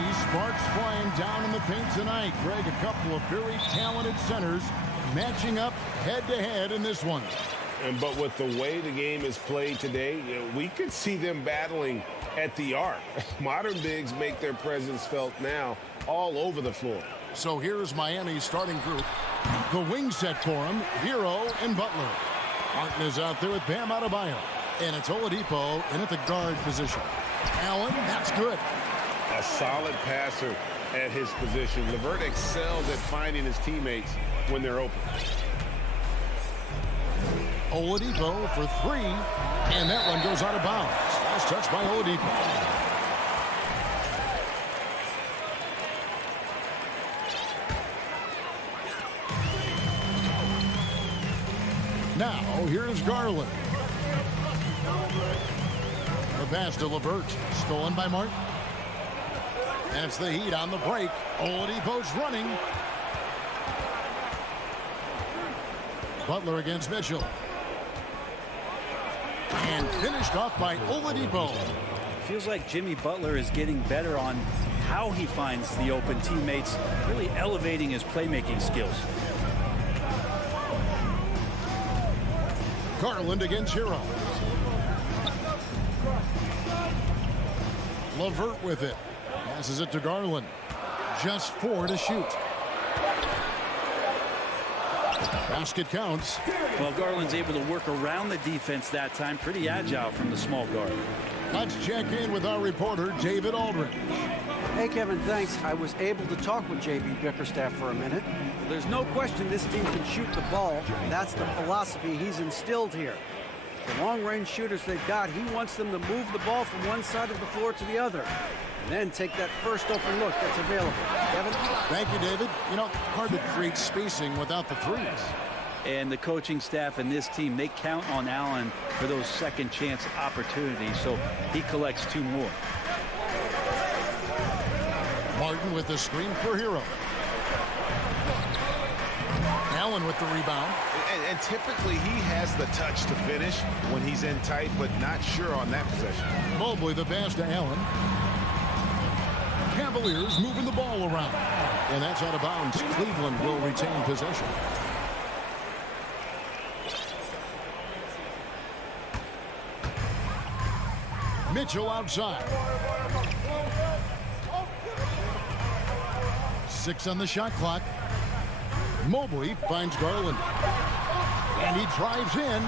see sparks flying down in the paint tonight. Greg, a couple of very talented centers matching up head-to-head in this one. But with the way the game is played today, we could see them battling at the arc. Modern bigs make their presence felt now all over the floor. So here's Miami's starting group. The wing set for him, Hero and Butler. Martin is out there with Bam Adebayo. And it's Oladipo in at the guard position. Allen, that's good. A solid passer at his position. LeVert excels at finding his teammates when they're open. Oladipo for three, and that one goes out of bounds. Last touch by Oladipo. Now, here's Garland. The pass to LeVert, stolen by Martin. And it's the Heat on the break. Oladipo's running. Butler against Mitchell. And finished off by Oladipo. Feels like Jimmy Butler is getting better on how he finds the open teammates, really elevating his playmaking skills. Garland against Hero. LeVert with it. Passes it to Garland. Just 4 to shoot. Basket counts. Well, Garland's able to work around the defense that time. Pretty agile from the small guard. Let's check in with our reporter, David Aldridge. Hey, Kevin, thanks. I was able to talk with J.B. Bickerstaff for a minute. There's no question this team can shoot the ball. That's the philosophy he's instilled here. The long-range shooters they've got, he wants them to move the ball from one side of the floor to the other. And then take that first open look that's available. Kevin? Thank you, David. You know, hard to create spacing without the threes. And the coaching staff and this team, they count on Allen for those second chance opportunities, so he collects 2 more. Martin with the screen for Hero. Allen with the rebound. And typically he has the touch to finish when he's in tight, but not sure on that possession. Mobley the pass to Allen. Cavaliers moving the ball around. And that's out of bounds. Cleveland will retain possession. Mitchell outside. 6 on the shot clock. Mobley finds Garland. And he drives in.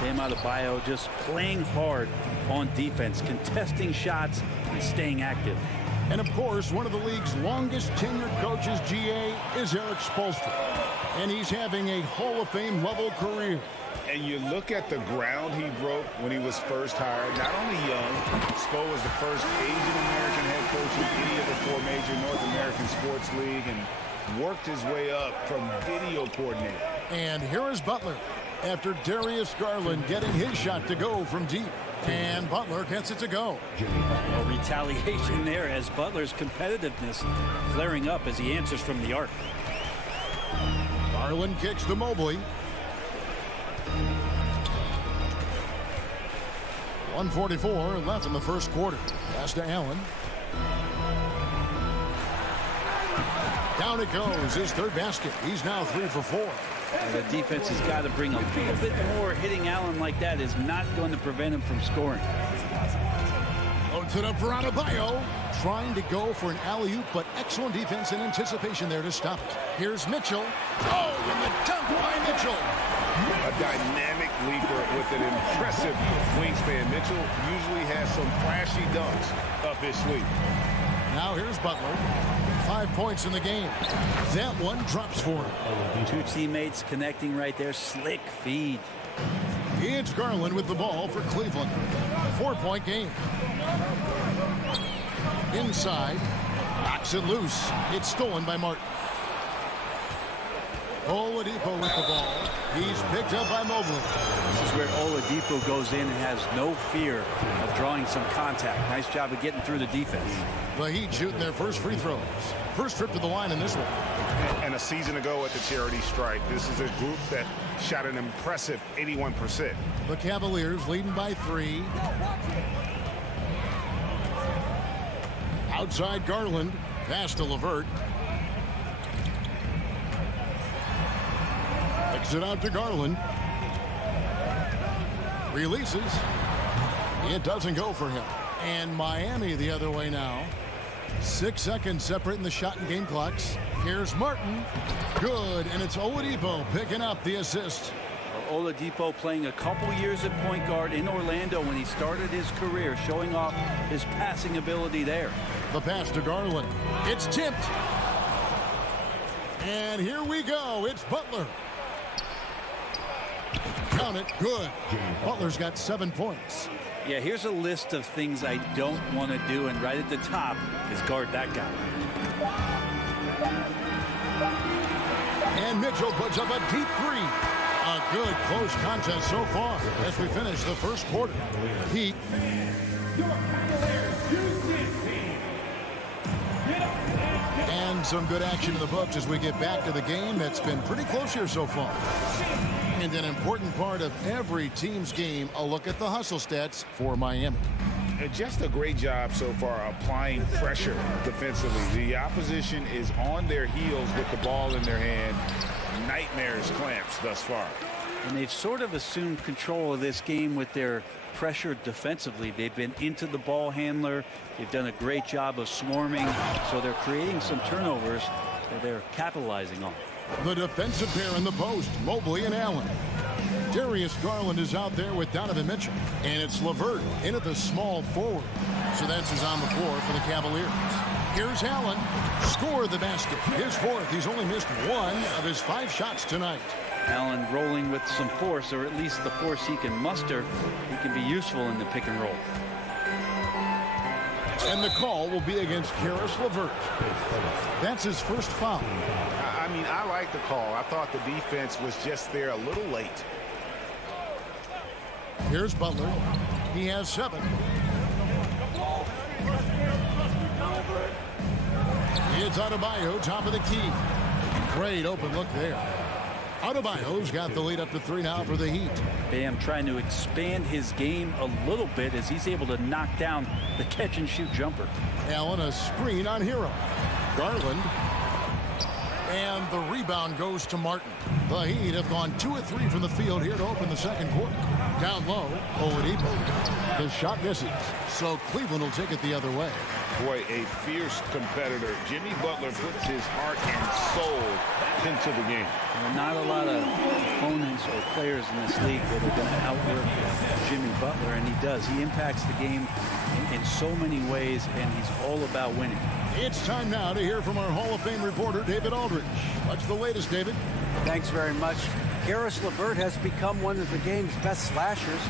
Bam Adebayo just playing hard on defense, contesting shots and staying active. And of course, one of the league's longest tenured coaches, GA, is Eric Spoelstra. And he's having a Hall of Fame level career. And you look at the ground he broke when he was first hired. Not only young, Spo was the first Asian-American head coach in any of the 4 major North American sports league and worked his way up from video coordinator. And here is Butler after Darius Garland getting his shot to go from deep. And Butler gets it to go. A retaliation there as Butler's competitiveness flaring up as he answers from the arc. Garland kicks to Mobley. 1:44 left in the first quarter. Pass to Allen. Down it goes. His 3rd basket. He's now 3 for 4. The defense has got to bring a little bit more. Hitting Allen like that is not going to prevent him from scoring. Loads it up for Adebayo. Trying to go for an alley-oop, but excellent defense and anticipation there to stop it. Here's Mitchell. Oh, and the dunk by Mitchell. A dynamic leaper with an impressive wingspan. Mitchell usually has some flashy dunks up his sleeve. Now here's Butler. 5 points in the game. That one drops for him. 2 teammates connecting right there. Slick feed. It's Garland with the ball for Cleveland. 4-point game. Inside. Knocks it loose. It's stolen by Martin. Oladipo with the ball. He's picked up by Mobley. This is where Oladipo goes in and has no fear of drawing some contact. Nice job of getting through the defense. The Heat shooting their first free throws. First trip to the line in this one. And a season ago at the charity strike, this is a group that shot an impressive 81%. The Cavaliers leading by 3. Outside Garland. Pass to LeVert. Kicks it out to Garland. Releases. It doesn't go for him. And Miami the other way now. 6 seconds separating the shot and game clocks. Here's Martin. Good. And it's Oladipo picking up the assist. Oladipo playing a couple years at point guard in Orlando when he started his career, showing off his passing ability there. The pass to Garland. It's tipped. And here we go. It's Butler. Count it. Good. Butler's got 7 points. Yeah, here's a list of things I don't want to do, and right at the top is guard that guy. And Mitchell puts up a deep three. A good close contest so far as we finish the first quarter. Heat. And some good action in the books as we get back to the game that's been pretty close here so far. And an important part of every team's game, a look at the hustle stats for Miami. Just a great job so far applying pressure defensively. The opposition is on their heels with the ball in their hand. Nightmares clamps thus far. And they've sort of assumed control of this game with their pressure defensively. They've been into the ball handler. They've done a great job of swarming. So they're creating some turnovers that they're capitalizing on. The defensive pair in the post, Mobley and Allen. Darius Garland is out there with Donovan Mitchell. And it's LeVert in at the small forward. So that's who's on the floor for the Cavaliers. Here's Allen. Score the basket. His fourth. He's only missed 1 of his 5 shots tonight. Allen rolling with some force, or at least the force he can muster. He can be useful in the pick and roll. And the call will be against Caris LeVert. That's his first foul. I mean, I like the call. I thought the defense was just there a little late. Here's Butler. He has 7. It's Adebayo, top of the key. Great open look there. Adebayo's got the lead up to 3 now for the Heat. Bam trying to expand his game a little bit as he's able to knock down the catch and shoot jumper. Allen, a screen on Hero. Garland. And the rebound goes to Martin. The Heat have gone 2 of 3 from the field here to open the second quarter. Down low, Oladipo. The shot misses, so Cleveland will take it the other way. Boy, a fierce competitor. Jimmy Butler puts his heart and soul into the game. Well, not a lot of opponents or players in this league that are going to outwork Jimmy Butler, and he does. He impacts the game in so many ways, and he's all about winning. It's time now to hear from our Hall of Fame reporter, David Aldridge. What's the latest, David? Thanks very much. Caris LeVert has become one of the game's best slashers.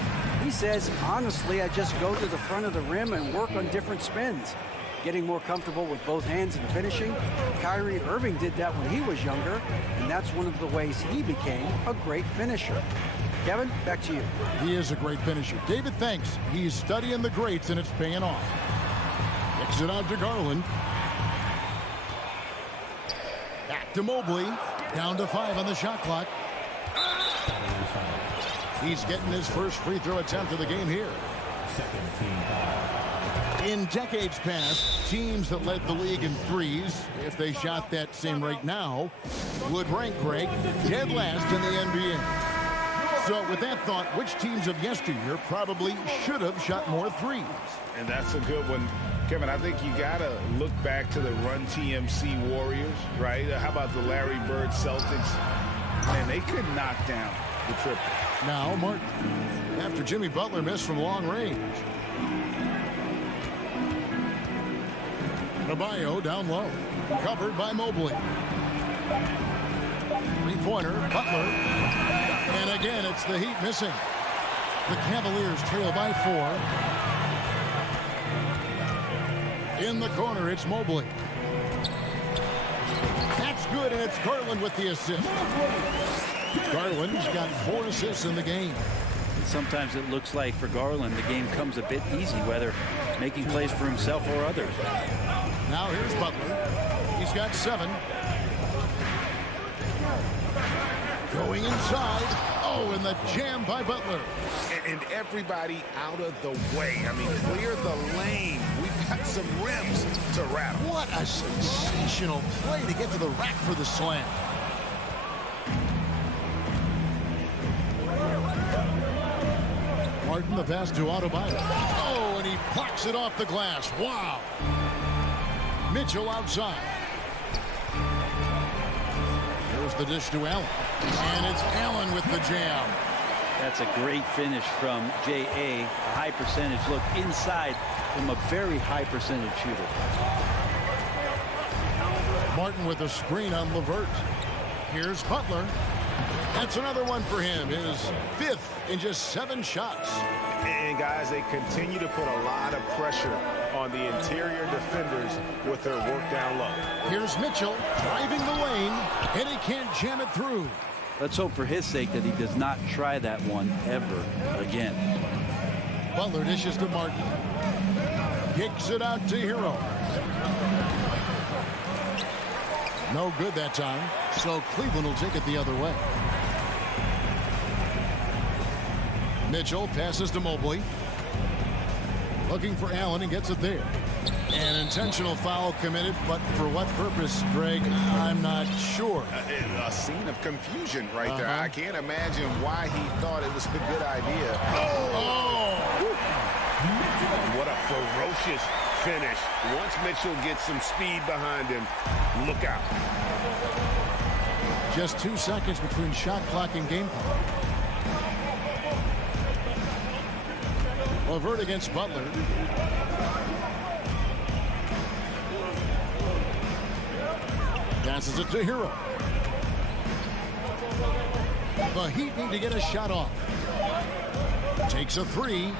He says, honestly, I just go to the front of the rim and work on different spins. Getting more comfortable with both hands and finishing. Kyrie Irving did that when he was younger, and that's one of the ways he became a great finisher. Kevin, back to you. He is a great finisher. David, thanks. He's studying the greats, and it's paying off. Kicks it out to Garland. Back to Mobley. Down to 5 on the shot clock. He's getting his first free throw attempt of the game here. In decades past, teams that led the league in threes, if they shot that same rate now, would rank, Greg, dead last in the NBA. So with that thought, which teams of yesteryear probably should have shot more threes? And that's a good one. Kevin, I think you got to look back to the Run TMC Warriors, right? How about the Larry Bird Celtics? Man, they could knock down the triple. Now Martin, after Jimmy Butler missed from long range. Adebayo down low, covered by Mobley. Three-pointer, Butler. And again, it's the Heat missing. The Cavaliers trail by 4. In the corner, it's Mobley. That's good, and it's Garland with the assist. Garland's got 4 assists in the game. Sometimes it looks like for Garland, the game comes a bit easy, whether making plays for himself or others. Now here's Butler. He's got 7. Going inside. Oh, and the jam by Butler. And everybody out of the way. I mean, clear the lane. We've got some rims to rattle. What a sensational play to get to the rack for the slam. Martin, the pass to Adebayo. Oh, and he blocks it off the glass. Wow. Mitchell outside. Here's the dish to Allen. And it's Allen with the jam. That's a great finish from J.A. A high percentage look inside from a very high percentage shooter. Martin with a screen on LeVert. Here's Butler. That's another one for him. His 5th in just 7 shots. And guys, they continue to put a lot of pressure on the interior defenders with their work down low. Here's Mitchell driving the lane, and he can't jam it through. Let's hope for his sake that he does not try that one ever again. Butler dishes to Martin. Kicks it out to Hero. No good that time, so Cleveland will take it the other way. Mitchell passes to Mobley. Looking for Allen and gets it there. An intentional foul committed, but for what purpose, Greg? I'm not sure. A scene of confusion right there. I can't imagine why he thought it was a good idea. Oh! What a ferocious finish. Once Mitchell gets some speed behind him, look out. Just 2 seconds between shot clock and game clock. LeVert against Butler. Passes it to Hero. The Heat need to get a shot off. Takes a 3.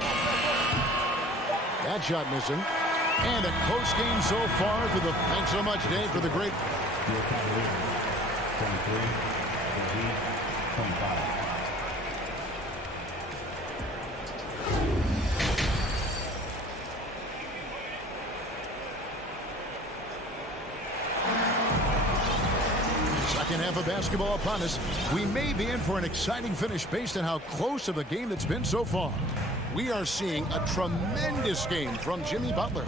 That shot missing. And a close game so far for the thanks so much, Dave, for the great. 23, 25. Second half of basketball upon us. We may be in for an exciting finish based on how close of a game it's been so far. We are seeing a tremendous game from Jimmy Butler.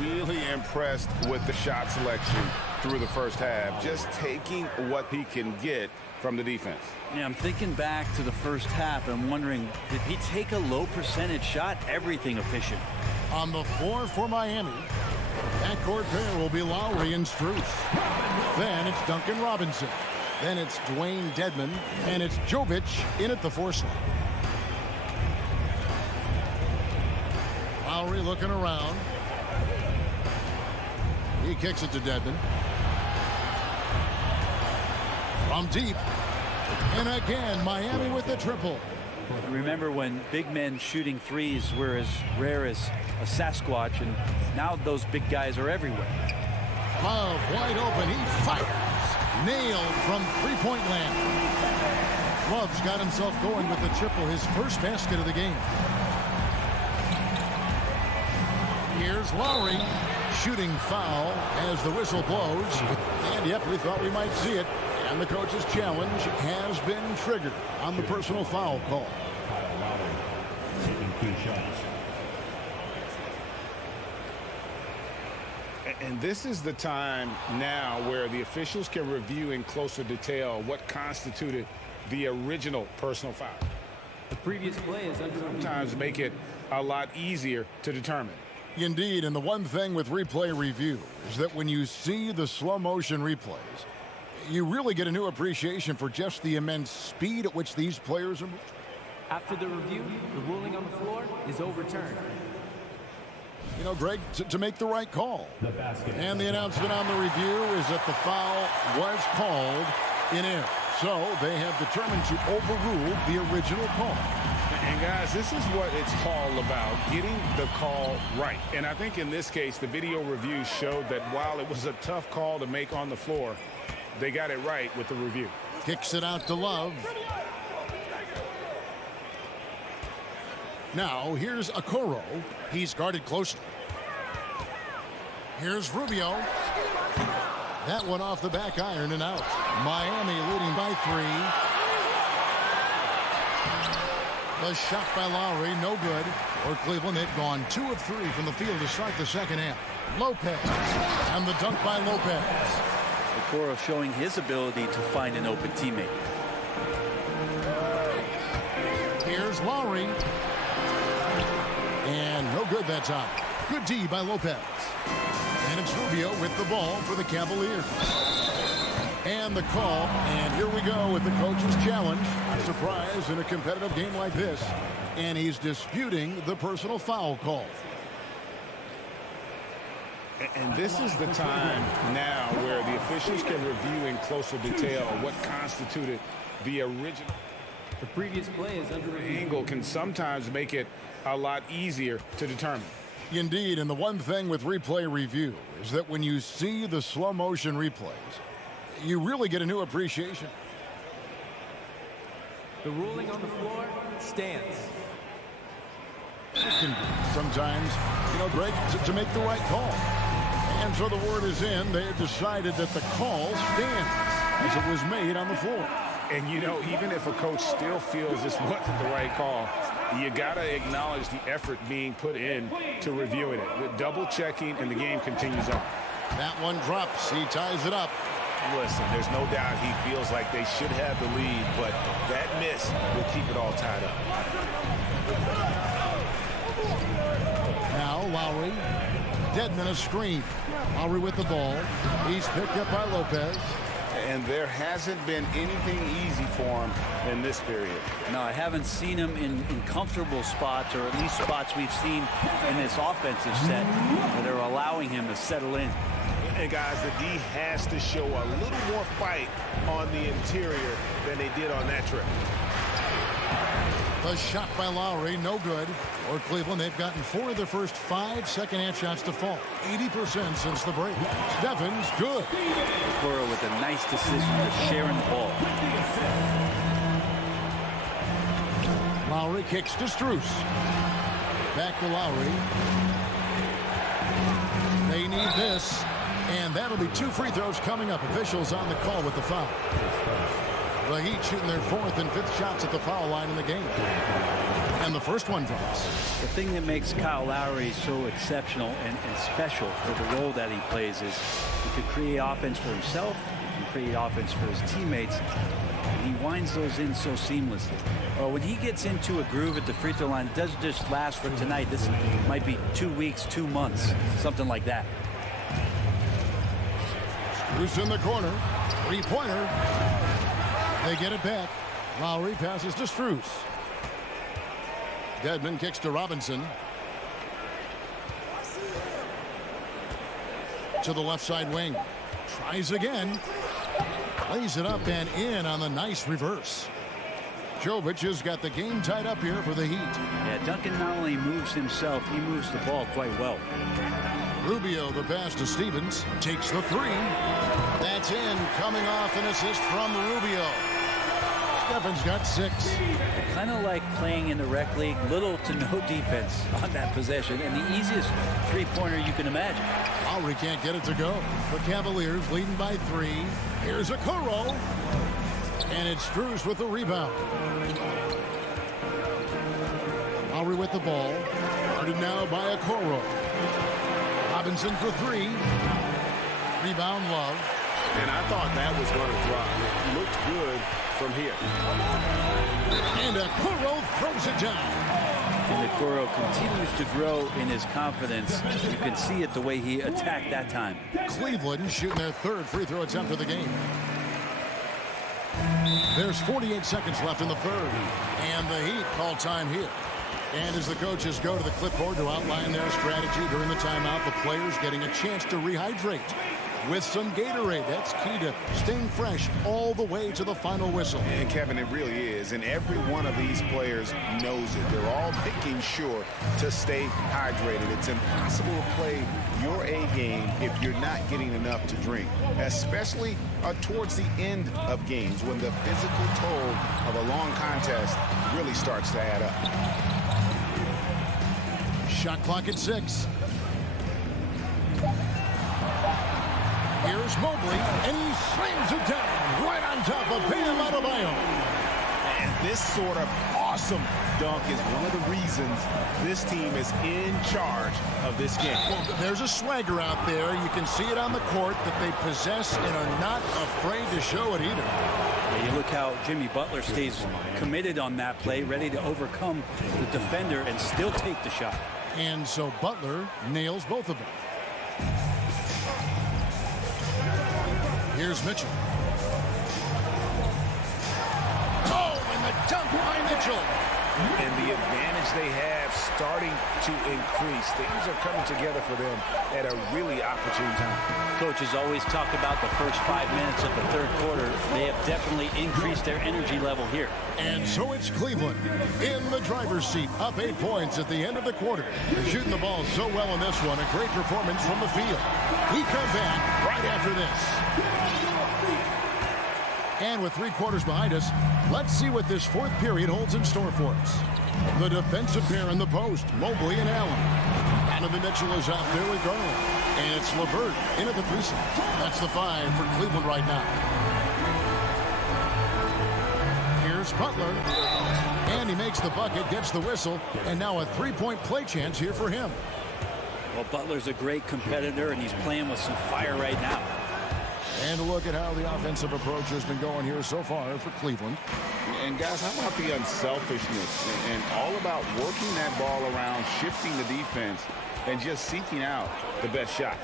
Really impressed with the shot selection through the first half. Just taking what he can get from the defense. Yeah, I'm thinking back to the first half. I'm wondering, did he take a low percentage shot? Everything efficient. On the floor for Miami, backcourt pair will be Lowry and Strus. Then it's Duncan Robinson. Then it's Dwayne Dedmon. And it's Jovic in at the 4 slot. Lowry looking around. He kicks it to Dedmon. From deep. And again, Miami with the triple. Remember when big men shooting threes were as rare as a Sasquatch, and now those big guys are everywhere. Love wide open. He fires. Nailed from three-point land. Love's got himself going with the triple, his first basket of the game. Here's Lowry. Shooting foul as the whistle blows. And yep, we thought we might see it. And the coach's challenge has been triggered on the personal foul call. Taking 2 shots. And this is the time now where the officials can review in closer detail what constituted the original personal foul. The previous play is under Sometimes make it a lot easier to determine. Indeed, and the one thing with replay review is that when you see the slow motion replays, you really get a new appreciation for just the immense speed at which these players are moving. After the review, the ruling on the floor is overturned. You know, Greg, to make the right call. The basket. And the announcement on the review is that the foul was called in error. So they have determined to overrule the original call. And guys, this is what it's all about, getting the call right. And I think in this case, the video review showed that while it was a tough call to make on the floor, they got it right with the review. Kicks it out to Love. Now, here's Okoro. He's guarded closely. Here's Rubio. That one off the back iron and out. Miami leading by 3. The shot by Lowry, no good. For Cleveland, they've gone 2 of 3 from the field to start the second half. Lopez, and the dunk by Lopez. Okoro showing his ability to find an open teammate. Here's Lowry. And no good that time. Good D by Lopez. And it's Rubio with the ball for the Cavaliers. And the call. And here we go with the coach's challenge. Surprise in a competitive game like this. And he's disputing the personal foul call. And this is the time now where the officials can review in closer detail what constituted the original. The previous play is under review. Angle can sometimes make it a lot easier to determine. Indeed, and the one thing with replay review is that when you see the slow motion replays, you really get a new appreciation. The ruling on the floor stands. It can be sometimes, Greg, to make the right call. And so the word is in. They have decided that the call stands as it was made on the floor. And, even if a coach still feels this wasn't the right call, you got to acknowledge the effort being put in to reviewing it. The double checking, and the game continues on. That one drops. He ties it up. Listen, there's no doubt he feels like they should have the lead, but that miss will keep it all tied up. Now Lowry. Dedmon a screen. Lowry with the ball. He's picked up by Lopez. And there hasn't been anything easy for him in this period. No, I haven't seen him in comfortable spots, or at least spots we've seen in this offensive set that are allowing him to settle in. And guys, the D has to show a little more fight on the interior than they did on that trip. The shot by Lowry, no good. For Cleveland, they've gotten 4 of their first 5 second-half shots to fall. 80% since the break. Stephens, good. Okoro with a nice decision to sharing the ball. Lowry kicks to Strus. Back to Lowry. They need this. And that'll be 2 free throws coming up. Officials on the call with the foul. The Heat shooting their 4th and 5th shots at the foul line in the game. And the first one drops. The thing that makes Kyle Lowry so exceptional and special for the role that he plays is he can create offense for himself, he can create offense for his teammates, and he winds those in so seamlessly. When he gets into a groove at the free throw line, it doesn't just last for tonight. This might be 2 weeks, 2 months, something like that. Strus in the corner. 3-pointer. They get it back. Lowry passes to Strus. Dedmon kicks to Robinson. To the left side wing. Tries again. Lays it up and in on the nice reverse. Jovic has got the game tied up here for the Heat. Yeah, Duncan not only moves himself, he moves the ball quite well. Rubio, the pass to Stevens. Takes the 3. That's in. Coming off an assist from Rubio. Stephens got 6. Kind of like playing in the rec league, little to no defense on that possession, and the easiest 3-pointer you can imagine. Lowry can't get it to go. The Cavaliers leading by 3. Here's Okoro. And it's Strus with the rebound. Lowry with the ball. Guarded now by Okoro. Robinson for 3. Rebound, Love. And I thought that was going to drop. It looked good from here. And Okoro throws it down. And Okoro continues to grow in his confidence. You can see it the way he attacked that time. Cleveland shooting their 3rd free throw attempt of the game. There's 48 seconds left in the 3rd. And the Heat call time here. And as the coaches go to the clipboard to outline their strategy during the timeout, the players getting a chance to rehydrate with some Gatorade. That's key to staying fresh all the way to the final whistle. And Kevin, it really is. And every one of these players knows it. They're all making sure to stay hydrated. It's impossible to play your A game if you're not getting enough to drink, especially towards the end of games when the physical toll of a long contest really starts to add up. Shot clock at 6. Here's Mobley, and he slams it down right on top of Bam Adebayo. And this sort of awesome dunk is one of the reasons this team is in charge of this game. Well, there's a swagger out there. You can see it on the court that they possess and are not afraid to show it either. Yeah, you look how Jimmy Butler stays committed on that play, ready to overcome the defender and still take the shot. And so Butler nails both of them. Here's Mitchell. Oh, and the dunk by Mitchell. And the advantage they have starting to increase. Things are coming together for them at a really opportune time. Coaches always talk about the first 5 minutes of the third quarter. They have definitely increased their energy level here. And so it's Cleveland in the driver's seat, up 8 points at the end of the quarter. They're shooting the ball so well in this one. A great performance from the field. We come back right after this. And with 3 quarters behind us, let's see what this fourth period holds in store for us. The defensive pair in the post, Mobley and Allen. Donovan Mitchell is out there with Garland. And it's LeVert into the threesome. That's the 5 for Cleveland right now. Here's Butler. And he makes the bucket, gets the whistle, and now a 3-point play chance here for him. Well, Butler's a great competitor, and he's playing with some fire right now. And a look at how the offensive approach has been going here so far for Cleveland. And guys, how about the unselfishness and all about working that ball around, shifting the defense, and just seeking out the best shot.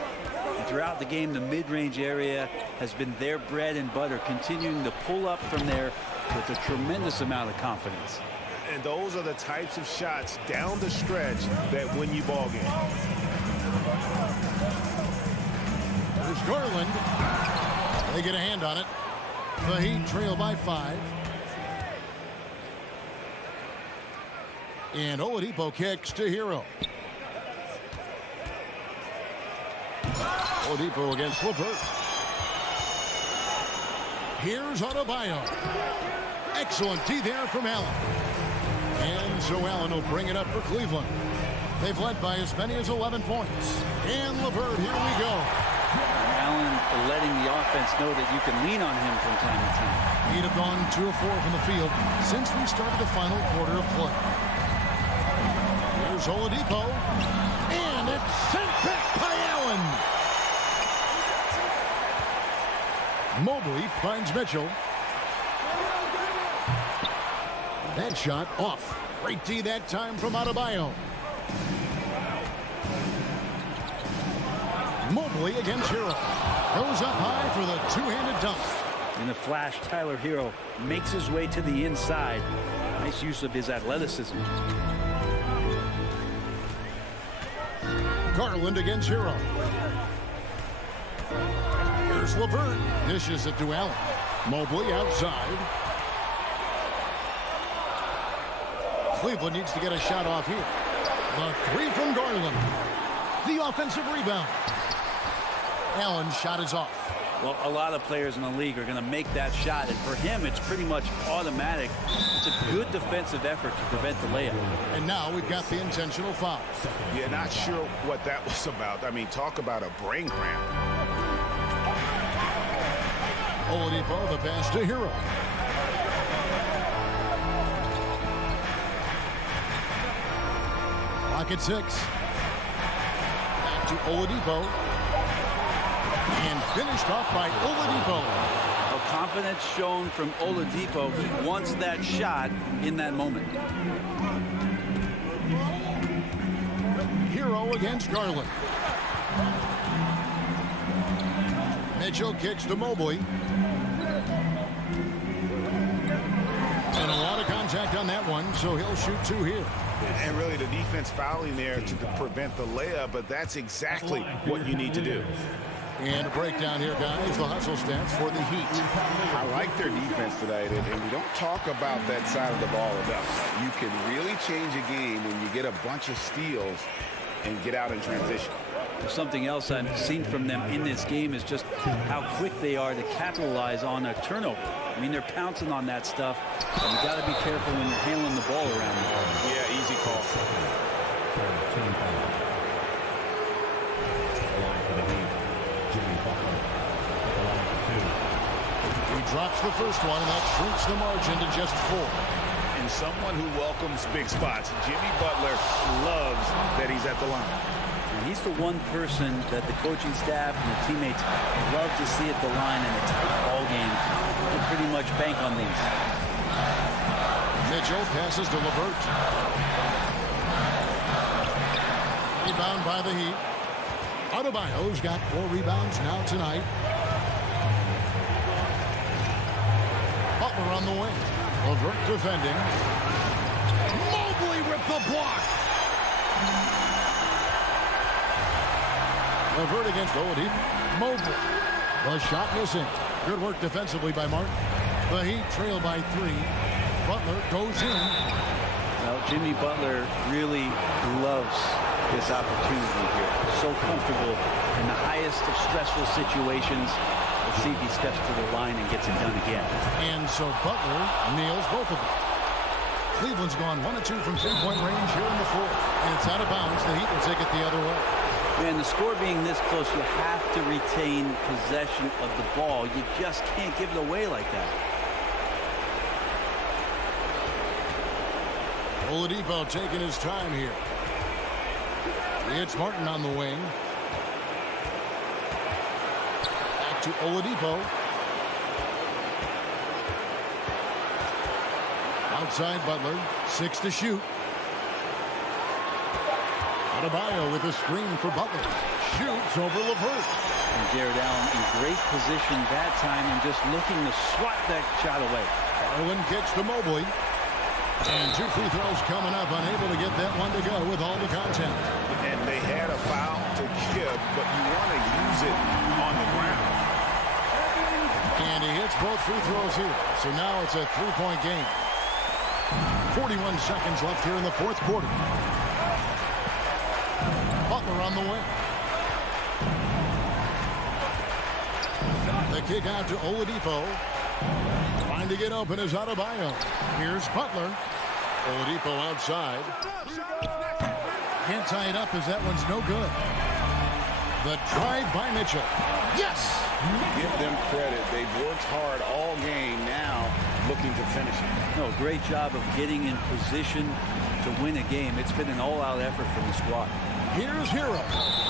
And throughout the game, the mid-range area has been their bread and butter, continuing to pull up from there with a tremendous amount of confidence. And those are the types of shots down the stretch that win you ball games. There's Garland. They get a hand on it. The Heat trail by 5. And Oladipo kicks to Hero. Oladipo against LeVert. Here's Adebayo. Excellent D there from Allen. And so Allen will bring it up for Cleveland. They've led by as many as 11 points. And LeVert, here we go. Allen letting the offense know that you can lean on him from time to time. He'd have gone 2 of 4 from the field since we started the final quarter of play. Here's Oladipo. And it's sent back by Allen. Mobley finds Mitchell. That shot off. Great D that time from Adebayo. Mobley against Hero. Goes up high for the two-handed dunk. In the flash, Tyler Hero makes his way to the inside. Nice use of his athleticism. Garland against Hero. Here's LeVert. Dishes it to Allen. Mobley outside. Cleveland needs to get a shot off here. The 3 from Garland. The offensive rebound. Allen's shot is off. Well, a lot of players in the league are going to make that shot, and for him, it's pretty much automatic. It's a good defensive effort to prevent the layup. And now we've got the intentional foul. Yeah, not sure what that was about. I mean, talk about a brain cramp. Oladipo, the pass to Hero. Clock at 6. Back to Oladipo. And finished off by Oladipo. Well, confidence shown from Oladipo. He wants that shot in that moment. Hero against Garland. Mitchell kicks to Mobley. And a lot of contact on that one, so he'll shoot 2 here. And really the defense fouling there to prevent the layup, but that's exactly what you need to do. And a breakdown here, guys. The hustle stats for the Heat. I like their defense tonight, and we don't talk about that side of the ball enough. You can really change a game when you get a bunch of steals and get out in transition. Something else I've seen from them in this game is just how quick they are to capitalize on a turnover. I mean, they're pouncing on that stuff, and you got to be careful when you're handling the ball around them. Yeah, easy call. He drops the first one, and that shrinks the margin to just 4. And someone who welcomes big spots. Jimmy Butler loves that he's at the line. And he's the one person that the coaching staff and the teammates love to see at the line in a tight ball game. They pretty much bank on these. Mitchell passes to LeVert. Rebound by the Heat. Adebayo's got 4 rebounds now tonight. Butler on the wing. LeVert defending. Mobley with the block. LeVert against Oladipo. Mobley. The shot missing. Good work defensively by Martin. The Heat trail by 3. Butler goes in. Well, Jimmy Butler really loves this opportunity here. So comfortable in the highest of stressful situations. Let's see if he steps to the line and gets it done again. And so Butler nails both of them. Cleveland's gone 1 of 2 from 3-point range here in the 4th. And it's out of bounds. The Heat will take it the other way. And the score being this close, you have to retain possession of the ball. You just can't give it away like that. Oladipo taking his time here. It's Martin on the wing. Back to Oladipo. Outside Butler. 6 to shoot. Adebayo with a screen for Butler. Shoots over LeVert. And Jared Allen in great position that time and just looking to swat that shot away. Garland kicks to Mobley. And 2 free throws coming up. Unable to get that one to go with all the contact. And they had a foul to give, but you want to use it on the ground. And he hits both free throws here. So now it's a 3-point game. 41 seconds left here in the 4th quarter. Butler on the wing. The kick out to Oladipo. Trying to get open is Adebayo. Here's Butler. Oladipo outside. Can't tie it up as that one's no good. The drive by Mitchell. Yes! Give them credit. They've worked hard all game, now looking to finish it. No, great job of getting in position to win a game. It's been an all-out effort from the squad. Here's Hero.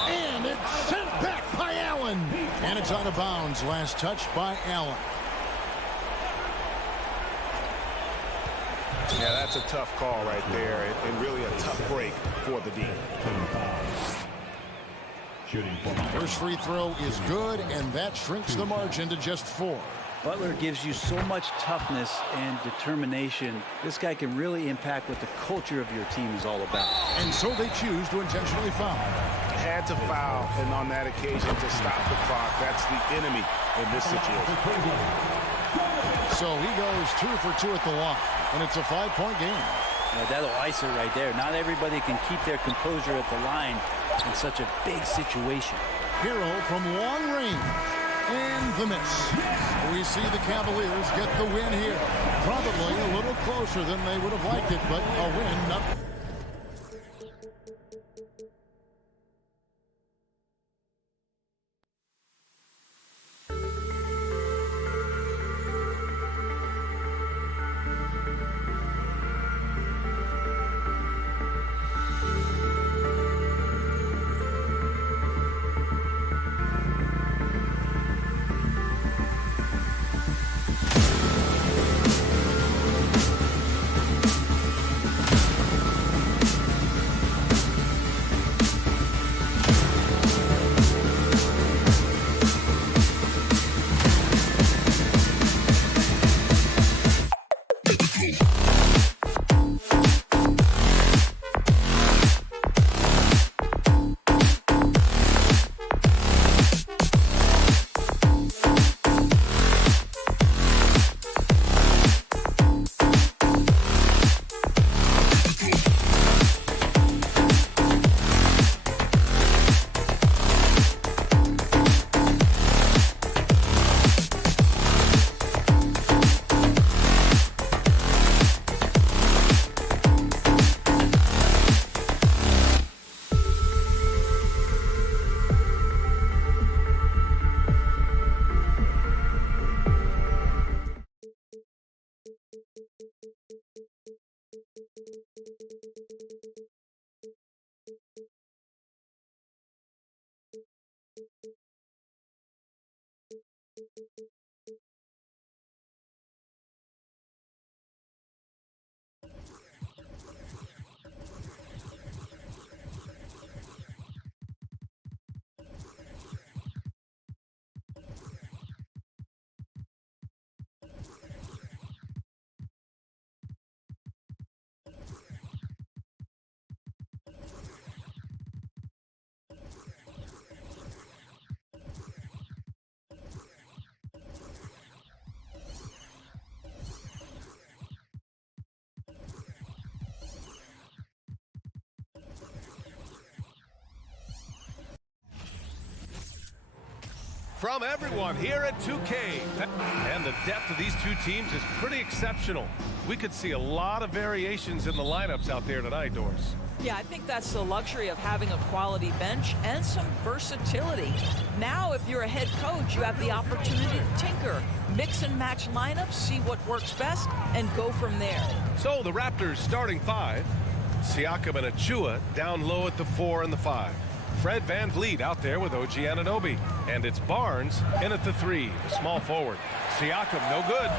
And it's sent back by Allen. And it's out of bounds. Last touch by Allen. Yeah, that's a tough call right there, and really a tough break for the D. First free throw is good, and that shrinks the margin to just 4. Butler gives you so much toughness and determination. This guy can really impact what the culture of your team is all about. And so they choose to intentionally foul. Had to foul, and on that occasion to stop the clock. That's the enemy in this situation. So he goes 2 for 2 at the line, and it's a 5-point game. Yeah, that'll ice it right there. Not everybody can keep their composure at the line in such a big situation. Hero from long range. And the miss. We see the Cavaliers get the win here. Probably a little closer than they would have liked it, but a win nonetheless. From everyone here at 2K. And the depth of these two teams is pretty exceptional. We could see a lot of variations in the lineups out there tonight, Doris. Yeah, I think that's the luxury of having a quality bench and some versatility. Now, if you're a head coach, you have the opportunity to tinker, mix and match lineups, see what works best, and go from there. So the Raptors starting 5. Siakam and Achua down low at the 4 and the 5. Fred VanVleet out there with OG Anunoby. And it's Barnes in at the 3, the small forward. Siakam, no good.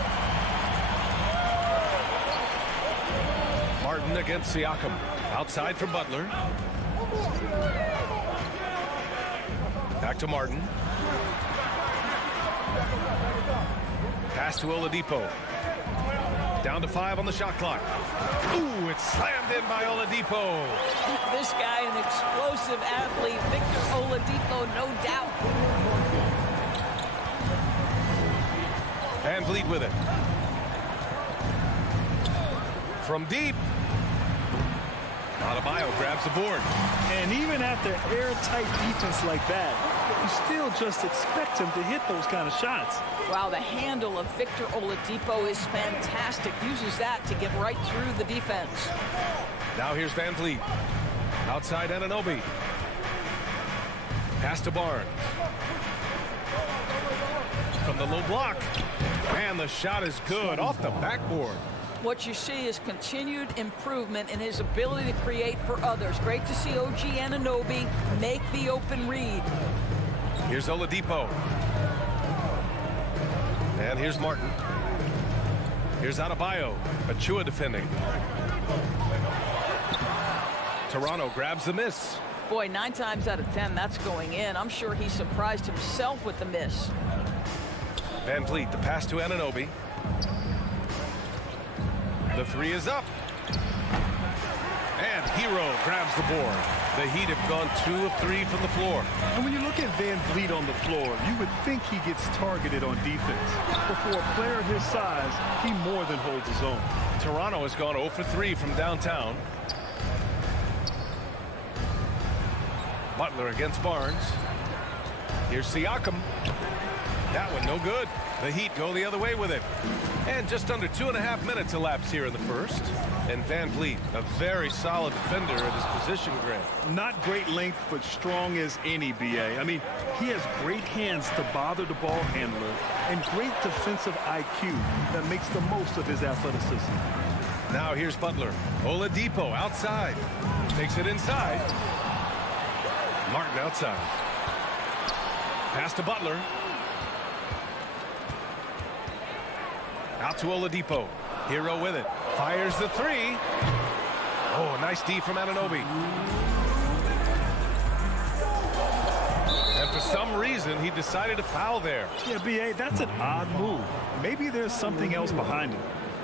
Martin against Siakam. Outside for Butler. Back to Martin. Pass to Oladipo. Down to 5 on the shot clock. Ooh, it's slammed in by Oladipo. This guy, an explosive athlete, Victor Oladipo, no doubt. VanVleet with it. From deep. Adebayo grabs the board. And even after airtight defense like that, you still just expect him to hit those kind of shots. Wow, the handle of Victor Oladipo is fantastic. Uses that to get right through the defense. Now here's VanVleet. Outside Anunoby. Pass to Barnes. From the low block. And the shot is good off the backboard. What you see is continued improvement in his ability to create for others. Great to see OG Anunoby make the open read. Here's Oladipo. And here's Martin. Here's Adebayo. Achua defending. Toronto grabs the miss. Boy, 9 times out of 10, that's going in. I'm sure he surprised himself with the miss. VanVleet, the pass to Anunoby. The 3 is up. And Hero grabs the board. The Heat have gone 2 of 3 from the floor. And when you look at VanVleet on the floor, you would think he gets targeted on defense. But for a player his size, he more than holds his own. Toronto has gone 0 for 3 from downtown. Butler against Barnes. Here's Siakam. That one no good. The Heat go the other way with it. And just under 2.5 minutes elapsed here in the first. And VanVleet, a very solid defender at his position, Grant. Not great length, but strong as any, B.A. I mean, he has great hands to bother the ball handler and great defensive IQ that makes the most of his athleticism. Now here's Butler. Oladipo outside. Takes it inside. Martin outside. Pass to Butler. Out to Oladipo. Hero with it. Fires the 3. Oh, nice D from Anunoby. And for some reason, he decided to foul there. Yeah, B.A., that's an odd move. Maybe there's something else behind it.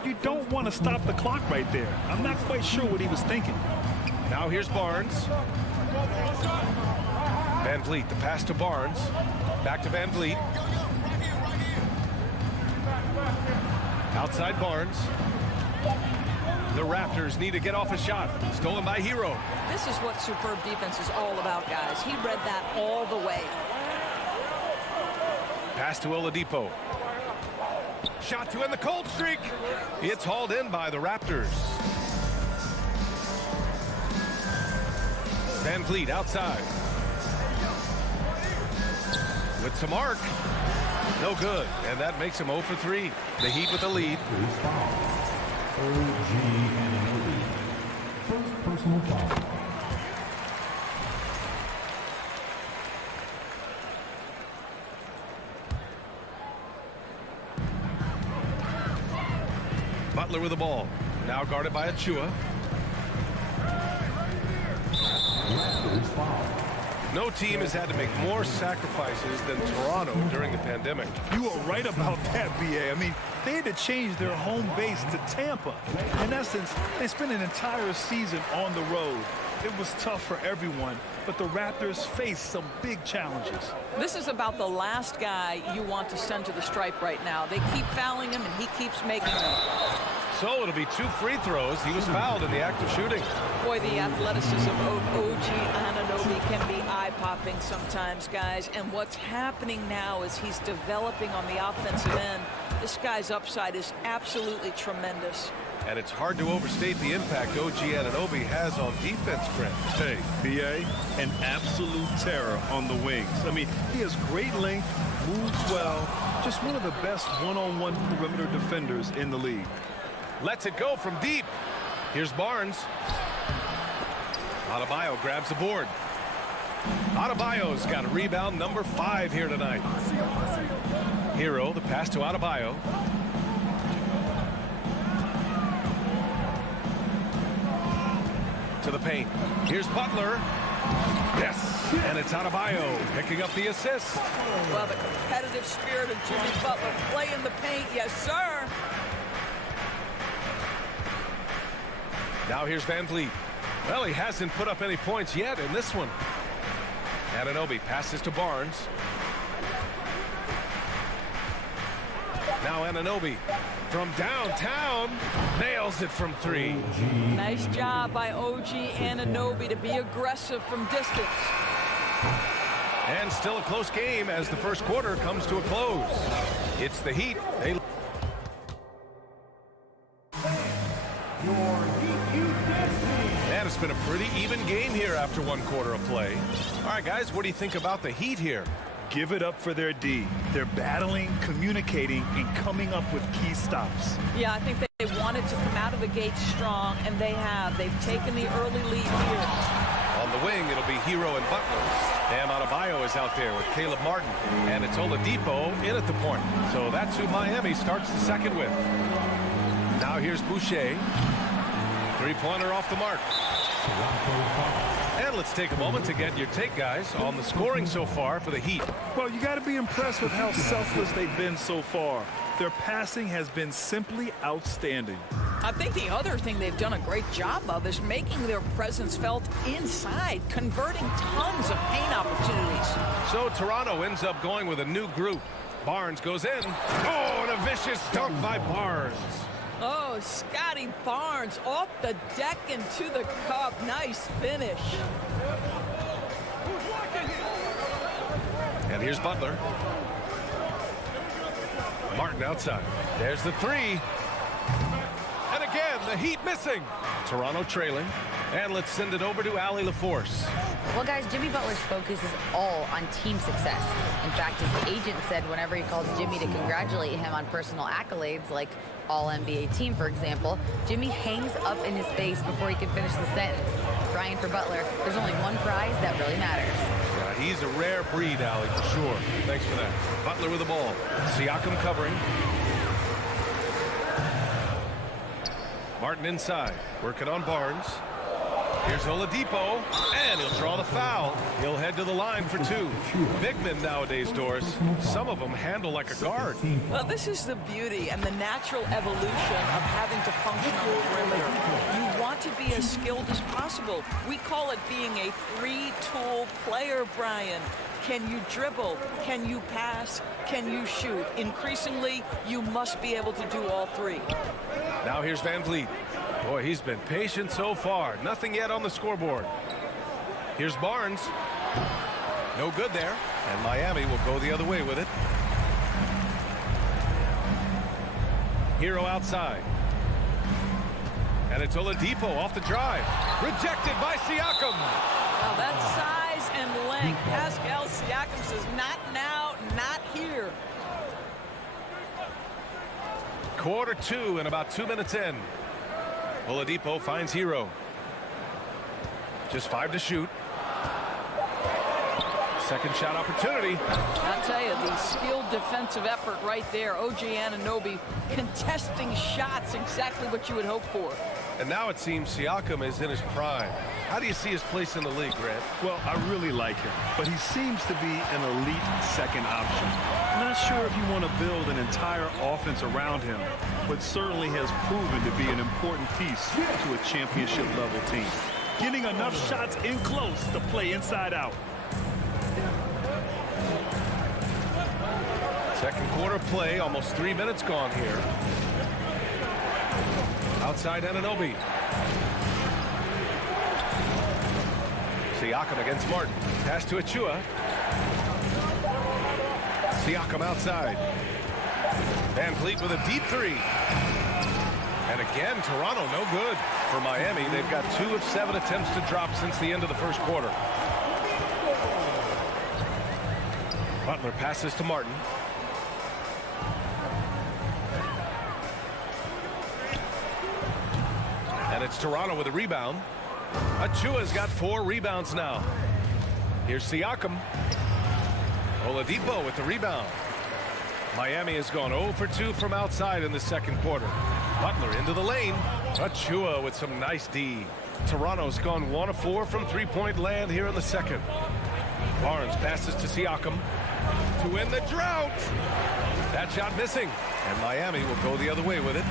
You don't want to stop the clock right there. I'm not quite sure what he was thinking. Now here's Barnes. VanVleet, the pass to Barnes. Back to VanVleet. Outside Barnes. The Raptors need to get off a shot. Stolen by Hero. This is what superb defense is all about, guys. He read that all the way. Pass to Oladipo. Shot to end the cold streak. It's hauled in by the Raptors. VanVleet outside. With some arc. No good. And that makes him 0 for 3. The Heat with the lead. OG Anunoby. First personal foul. Butler with the ball. Now guarded by Achua. No team has had to make more sacrifices than Toronto during the pandemic. You are right about that, B.A. I mean, they had to change their home base to Tampa. In essence, they spent an entire season on the road. It was tough for everyone, but the Raptors faced some big challenges. This is about the last guy you want to send to the stripe right now. They keep fouling him, and he keeps making them. So it'll be 2 free throws. He was fouled in the act of shooting. Boy, the athleticism of OG Anunoby can be eye-popping sometimes, guys. And what's happening now is he's developing on the offensive end. This guy's upside is absolutely tremendous. And it's hard to overstate the impact OG Anunoby has on defense, Brent. Hey, B.A., an absolute terror on the wings. I mean, he has great length, moves well, just one of the best one-on-one perimeter defenders in the league. Lets it go from deep. Here's Barnes. Adebayo grabs the board. Adebayo's got a rebound number 5 here tonight. Hero, the pass to Adebayo. To the paint. Here's Butler. Yes, and it's Adebayo picking up the assist. Well, the competitive spirit of Jimmy Butler. Play in the paint, yes, sir. Now here's Van Vliet. Well, he hasn't put up any points yet in this one. Anunoby passes to Barnes. Now Anunoby from downtown nails it from 3. Nice job by OG Anunoby to be aggressive from distance. And still a close game as the first quarter comes to a close. It's the Heat. And it's been a pretty even game here after 1 quarter of play. All right, guys, what do you think about the Heat here? Give it up for their D. They're battling, communicating, and coming up with key stops. Yeah, I think they wanted to come out of the gate strong, and they have. They've taken the early lead here. On the wing, it'll be Hero and Butler. Bam Adebayo is out there with Caleb Martin. And it's Oladipo in at the point. So that's who Miami starts the second with. Now here's Boucher. 3-pointer off the mark. And let's take a moment to get your take, guys, on the scoring so far for the Heat. Well, you got to be impressed with how selfless they've been so far. Their passing has been simply outstanding. I think the other thing they've done a great job of is making their presence felt inside, converting tons of paint opportunities. So Toronto ends up going with a new group. Barnes goes in. Oh, and a vicious dunk by Barnes. Oh, Scotty Barnes off the deck into the cup. Nice finish. And here's Butler. Martin outside. There's the 3. And again, the Heat missing. Toronto trailing. And let's send it over to Allie LaForce. Well, guys, Jimmy Butler's focus is all on team success. In fact, his agent said whenever he calls Jimmy to congratulate him on personal accolades, like All-NBA team, for example, Jimmy hangs up in his face before he can finish the sentence. Crying for Butler, there's only one prize that really matters. Yeah, he's a rare breed, Allie, for sure. Thanks for that. Butler with the ball. Siakam covering. Martin inside, working on Barnes. Here's Oladipo, and he'll draw the foul. He'll head to the line for 2. Big men nowadays, Doris, some of them handle like a guard. Well, this is the beauty and the natural evolution of having to function on the perimeter. You want to be as skilled as possible. We call it being a 3-tool player, Brian. Can you dribble? Can you pass? Can you shoot? Increasingly, you must be able to do all 3. Now here's Van Vliet. Boy, he's been patient so far. Nothing yet on the scoreboard. Here's Barnes. No good there. And Miami will go the other way with it. Hero outside. And it's Oladipo off the drive. Rejected by Siakam. Now that's size and length. Pascal Siakam says, not now, not here. Quarter 2 and about 2 minutes in. Oladipo finds Hero. Just 5 to shoot. Second shot opportunity. I'll tell you, the skilled defensive effort right there. OG Anunoby contesting shots, exactly what you would hope for. And now it seems Siakam is in his prime. How do you see his place in the league, Grant? Well, I really like him, but he seems to be an elite second option. Not sure if you want to build an entire offense around him, but certainly has proven to be an important piece to a championship-level team. Getting enough shots in close to play inside out. Second quarter play, almost 3 minutes gone here. Outside Anunoby. Siakam against Martin. Pass to Achua. Siakam outside. Van Vliet with a deep three. And again, Toronto no good for Miami. They've got 2 of 7 attempts to drop since the end of the first quarter. Butler passes to Martin. And it's Toronto with a rebound. Achua's got 4 rebounds now. Here's Siakam. Oladipo with the rebound. Miami has gone 0 for 2 from outside in the second quarter. Butler into the lane. Achua with some nice D. Toronto's gone 1 of 4 from three-point land here in the second. Barnes passes to Siakam to win the drought. That shot missing. And Miami will go the other way with it.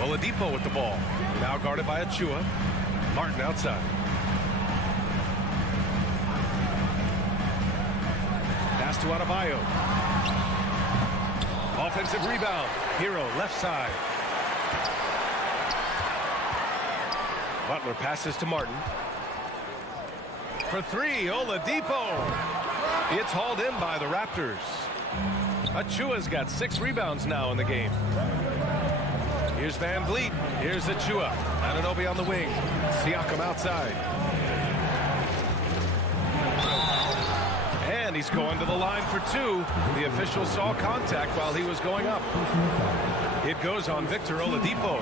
Oladipo with the ball. Now guarded by Achua. Martin outside. Pass to Adebayo. Offensive rebound. Hero left side. Butler passes to Martin. For 3, Oladipo. It's hauled in by the Raptors. Achua's got 6 rebounds now in the game. Here's Van Vliet. Here's Achua. Anunoby on the wing. Siakam outside. And he's going to the line for 2. The official saw contact while he was going up. It goes on Victor Oladipo.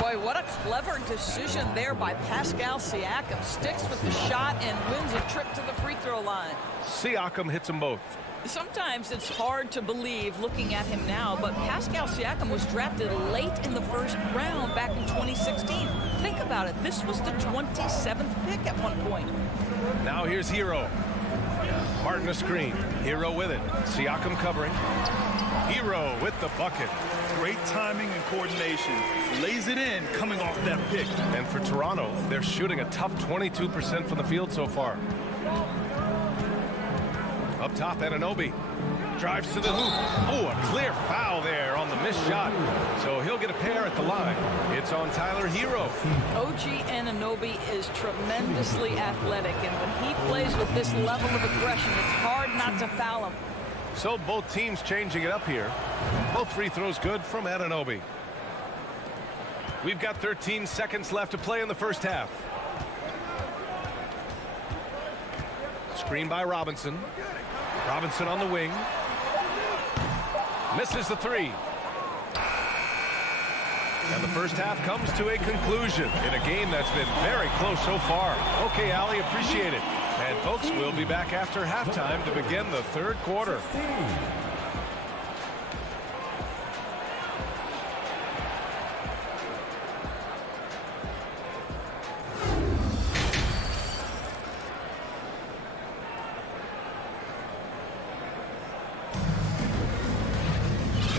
Boy, what a clever decision there by Pascal Siakam. Sticks with the shot and wins a trip to the free throw line. Siakam hits them both. Sometimes it's hard to believe looking at him now, but Pascal Siakam was drafted late in the first round back in 2016. Think about it. This was the 27th pick at one point. Now here's Hero. Martin a screen. Hero with it. Siakam covering. Hero with the bucket. Great timing and coordination. Lays it in coming off that pick. And for Toronto, they're shooting a tough 22% from the field so far. Up top, Anunoby drives to the hoop. Oh, a clear foul there on the missed shot. So he'll get a pair at the line. It's on Tyler Hero. OG Anunoby is tremendously athletic, and when he plays with this level of aggression, it's hard not to foul him. So both teams changing it up here. Both free throws good from Anunoby. We've got 13 seconds left to play in the first half. Screen by Robinson. Robinson on the wing. Misses the 3. And the first half comes to a conclusion in a game that's been very close so far. Okay, Allie, appreciate it. And folks, we'll be back after halftime to begin the third quarter.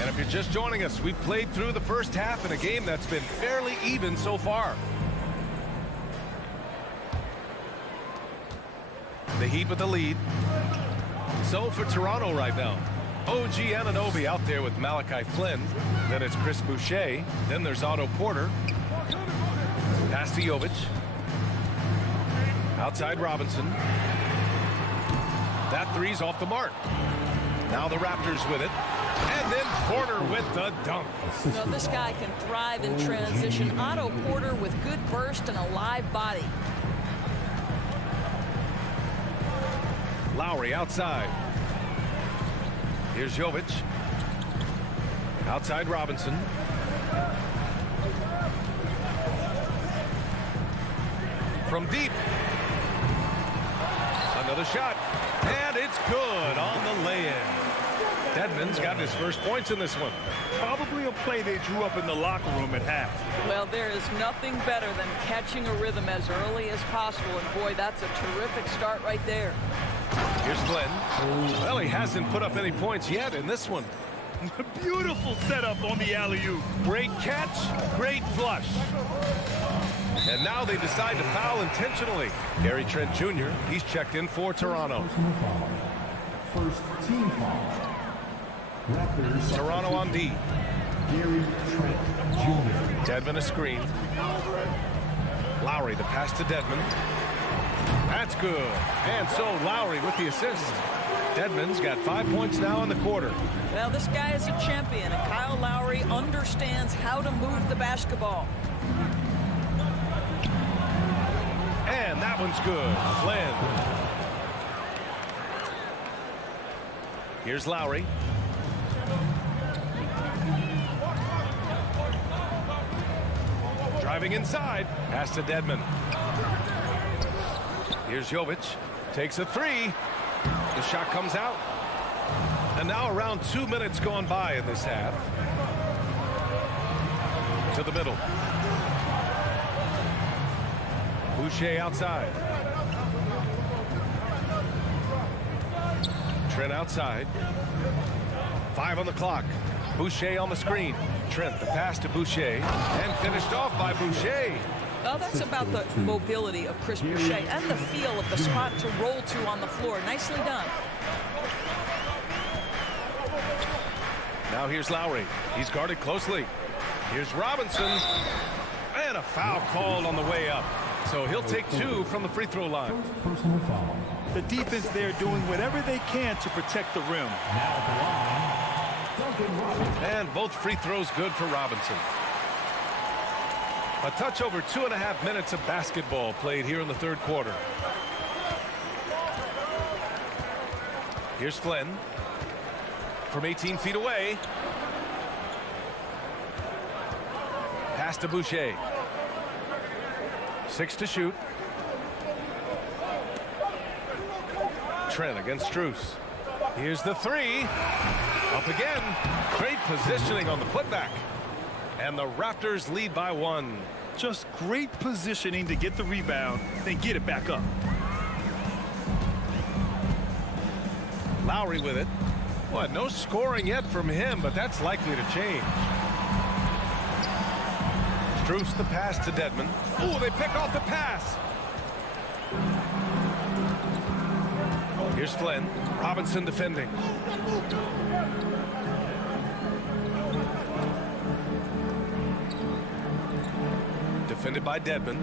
If you're just joining us, we've played through the first half in a game that's been fairly even so far. The Heat with the lead. So for Toronto right now, OG Anunoby out there with Malachi Flynn. Then it's Chris Boucher. Then there's Otto Porter. Pass to Jovic. Outside Robinson. That 3's off the mark. Now the Raptors with it. And then Porter with the dunk. You know, this guy can thrive in transition. Otto Porter with good burst and a live body. Lowry outside. Here's Jovic. Outside Robinson. From deep. Another shot. And it's good on the lay-in. Dedmon's got his first points in this one. Probably a play they drew up in the locker room at half. Well, there is nothing better than catching a rhythm as early as possible. And boy, that's a terrific start right there. Here's Flynn. Well, he hasn't put up any points yet in this one. Beautiful setup on the alley-oop. Great catch, great flush. And now they decide to foul intentionally. Gary Trent Jr., he's checked in for Toronto. First team foul. Raptors. Toronto on D. Gary Trent Jr. Dedmon a screen. Lowry the pass to Dedmon. That's good. And so Lowry with the assist. Dedmon's got 5 points now in the quarter. Well, this guy is a champion, and Kyle Lowry understands how to move the basketball. And that one's good. Flynn. Here's Lowry. Driving inside. Pass to Dedmon. Here's Jovic. Takes a three. The shot comes out. And now around 2 minutes gone by in this half. To the middle. Boucher outside. Trent outside. 5 on the clock. Boucher on the screen. Trent the pass to Boucher. And finished off by Boucher. Well, that's about the mobility of Chris Boucher and the feel of the spot to roll to on the floor. Nicely done. Now here's Lowry. He's guarded closely. Here's Robinson. And a foul called on the way up. So he'll take 2 from the free throw line. Personal foul. The defense there doing whatever they can to protect the rim. Now at the line, Duncan Robinson. And both free throws good for Robinson. A touch over 2.5 minutes of basketball played here in the third quarter. Here's Flynn. From 18 feet away. Pass to Boucher. 6 to shoot. Trent against Strus. Here's the three. Up again. Great positioning on the putback. And the Raptors lead by 1. Just great positioning to get the rebound, then get it back up. Lowry with it. What, no scoring yet from him, but that's likely to change. Strus the pass to Dedmon. Oh, they pick off the pass. Here's Flynn. Robinson defending. Defended by Dedmon.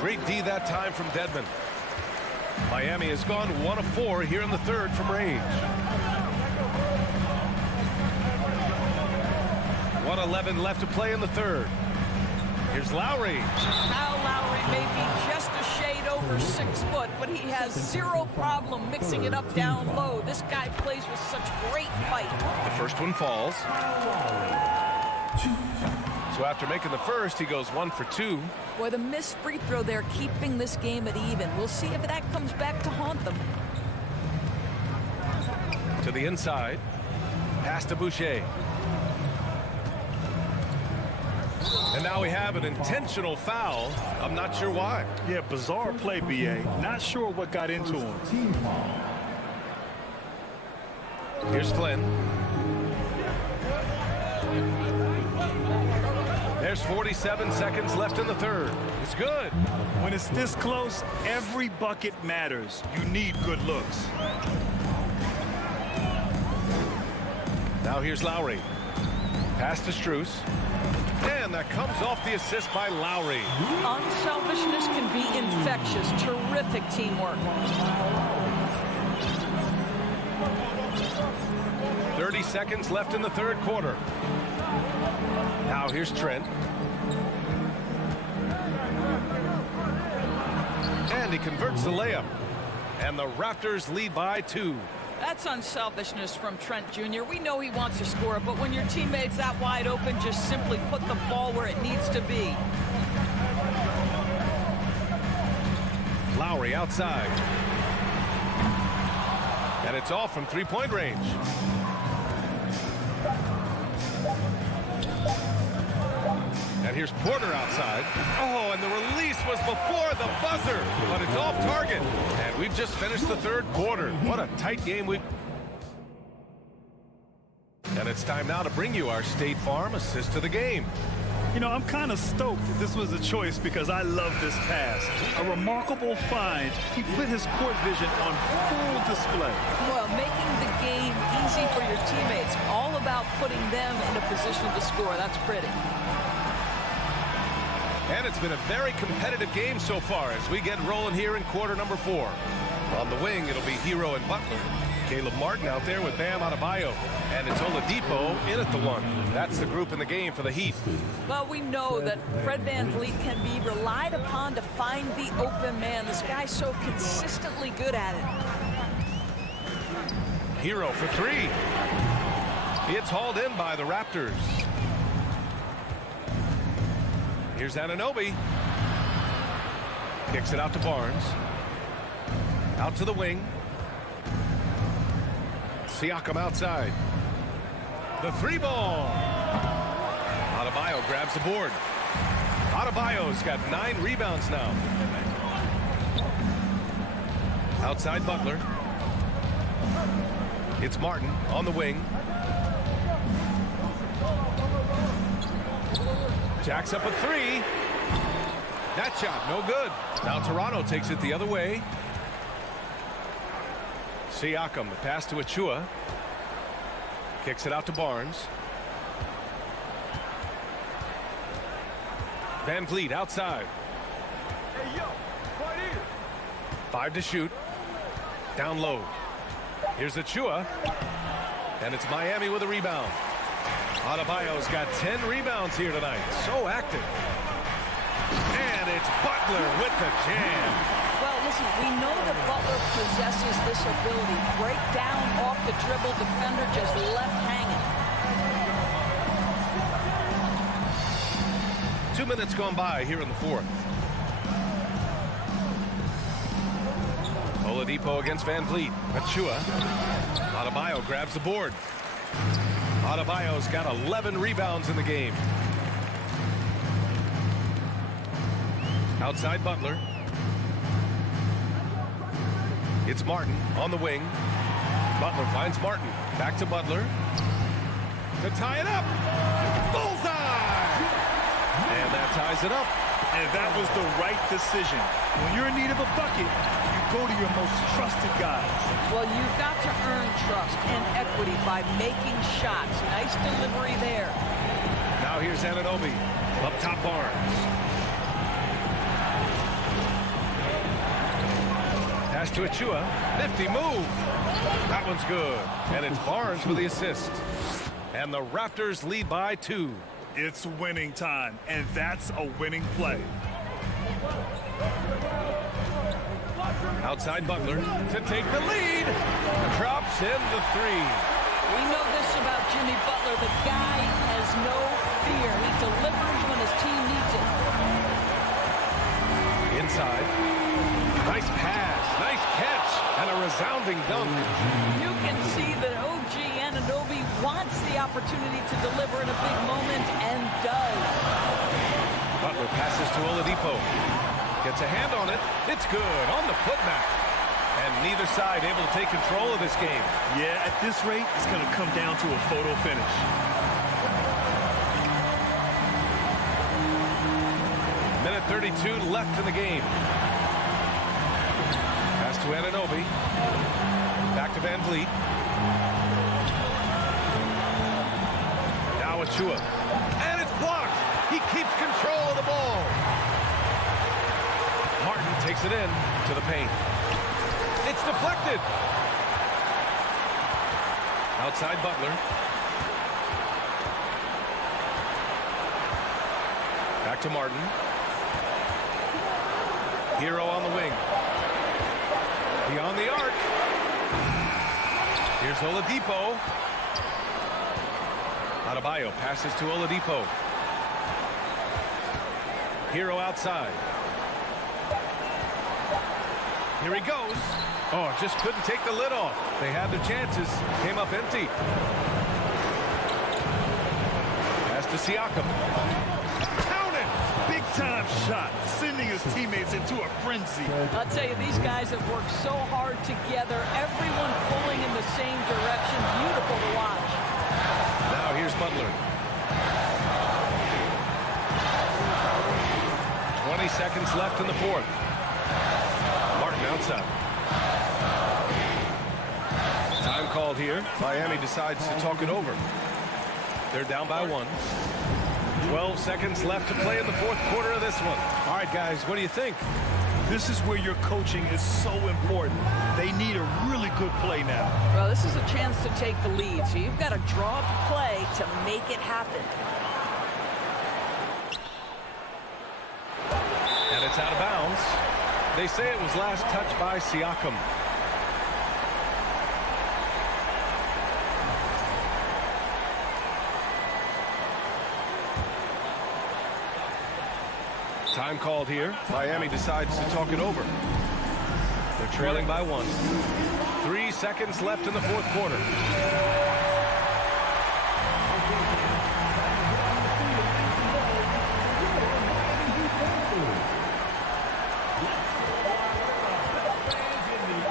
Great D that time from Dedmon. Miami has gone 1 of 4 here in the third from range. 1:11 left to play in the third. Here's Lowry. Kyle Lowry may be just a shade over 6 foot, but he has zero problem mixing it up down low. This guy plays with such great fight. The first one falls. So after making the first, he goes 1 for 2. Boy, the missed free throw there keeping this game at even. We'll see if that comes back to haunt them. To the inside. Pass to Boucher. And now we have an intentional foul. I'm not sure why. Yeah, bizarre play, B.A. Not sure what got into him. Team foul. Here's Flynn. There's 47 seconds left in the third. It's good. When it's this close, every bucket matters. You need good looks. Now here's Lowry. Pass to Strus. And that comes off the assist by Lowry. Unselfishness can be infectious. Terrific teamwork. 30 seconds left in the third quarter. Now here's Trent. And he converts the layup. And the Raptors lead by 2. That's unselfishness from Trent Jr. We know he wants to score, but when your teammate's that wide open, just simply put the ball where it needs to be. Lowry outside. And it's off from three-point range. And here's Porter outside. Oh, and the release was before the buzzer, but it's off target. And we've just finished the third quarter. What a tight game we've... And it's time now to bring you our State Farm assist to the game. You know, I'm kind of stoked that this was a choice because I love this pass. A remarkable find. He put his court vision on full display. Well, making the game easy for your teammates. All about putting them in a position to score. That's pretty. And it's been a very competitive game so far as we get rolling here in quarter number 4. On the wing, it'll be Hero and Butler. Caleb Martin out there with Bam Adebayo. And it's Oladipo in at the 1. That's the group in the game for the Heat. Well, we know that Fred VanVleet can be relied upon to find the open man. This guy's so consistently good at it. Hero for 3. It's hauled in by the Raptors. Here's Anunoby. Kicks it out to Barnes. Out to the wing. Siakam outside. The 3-ball. Adebayo grabs the board. Adebayo's got 9 rebounds now. Outside Butler. It's Martin on the wing. Jacks up a 3. That shot, no good. Now Toronto takes it the other way. Siakam, the pass to Achua. Kicks it out to Barnes. VanVleet outside. 5 to shoot. Down low. Here's Achua. And it's Miami with a rebound. Adebayo's got 10 rebounds here tonight. So active. And it's Butler with the jam. Well, listen, we know that Butler possesses this ability. Break down off the dribble, defender just left hanging. 2 minutes gone by here in the 4th. Oladipo against VanVleet. Achua. Adebayo grabs the board. Adebayo's got 11 rebounds in the game. Outside Butler. It's Martin on the wing. Butler finds Martin. Back to Butler. To tie it up. Bullseye! And that ties it up. And that was the right decision. When you're in need of a bucket, you go to your most trusted guys. Well, you've got to earn trust and equity by making shots. Nice delivery there. Now here's Anunoby. Up top Barnes. Pass to Achua. Nifty move. That one's good. And it's Barnes with the assist. And the Raptors lead by 2. It's winning time, and that's a winning play. Outside Butler to take the lead. Drops in the 3. We know this about Jimmy Butler. The guy has no fear. He delivers when his team needs it. Inside. Nice pass. Nice catch. And a resounding dunk. You can see that OG Anunoby wants the opportunity to deliver in a big moment and does. Butler passes to Oladipo. Gets a hand on it. It's good on the putback. And neither side able to take control of this game. Yeah, at this rate, it's going to come down to a photo finish. Minute 32 left in the game. Pass to Anunoby. Back to VanVleet. Now Achua. And it's blocked. He keeps control of the ball. Martin takes it in to the paint. It's deflected. Outside Butler. Back to Martin. Hero on the wing. Beyond the arc. Here's Oladipo. Adebayo passes to Oladipo. Hero outside. Here he goes. Oh, just couldn't take the lid off. They had their chances. Came up empty. Pass to Siakam. Count it! Big-time shot, sending his teammates into a frenzy. I'll tell you, these guys have worked so hard together. Everyone pulling in the same direction. Beautiful to watch. Now here's Butler. 20 seconds left in the fourth. Martin outside. Time called here. Miami decides to talk it over. They're down by 1. 12 seconds left to play in the fourth quarter of this one. All right, guys, what do you think? This is where your coaching is so important. They need a really good play now. Well, this is a chance to take the lead, so you've got to draw up a play to make it happen. And it's out of bounds. They say it was last touched by Siakam. Time called here. Miami decides to talk it over. They're trailing by 1. 3 seconds left in the fourth quarter.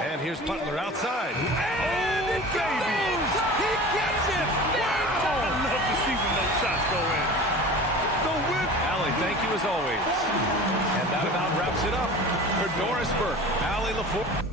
And here's Butler outside. And it goes! He gets it! Wow! I love to see when those shots go in. The whip. Allie, thank you as always. And that about wraps it up for Doris Burke, Allie LaForge.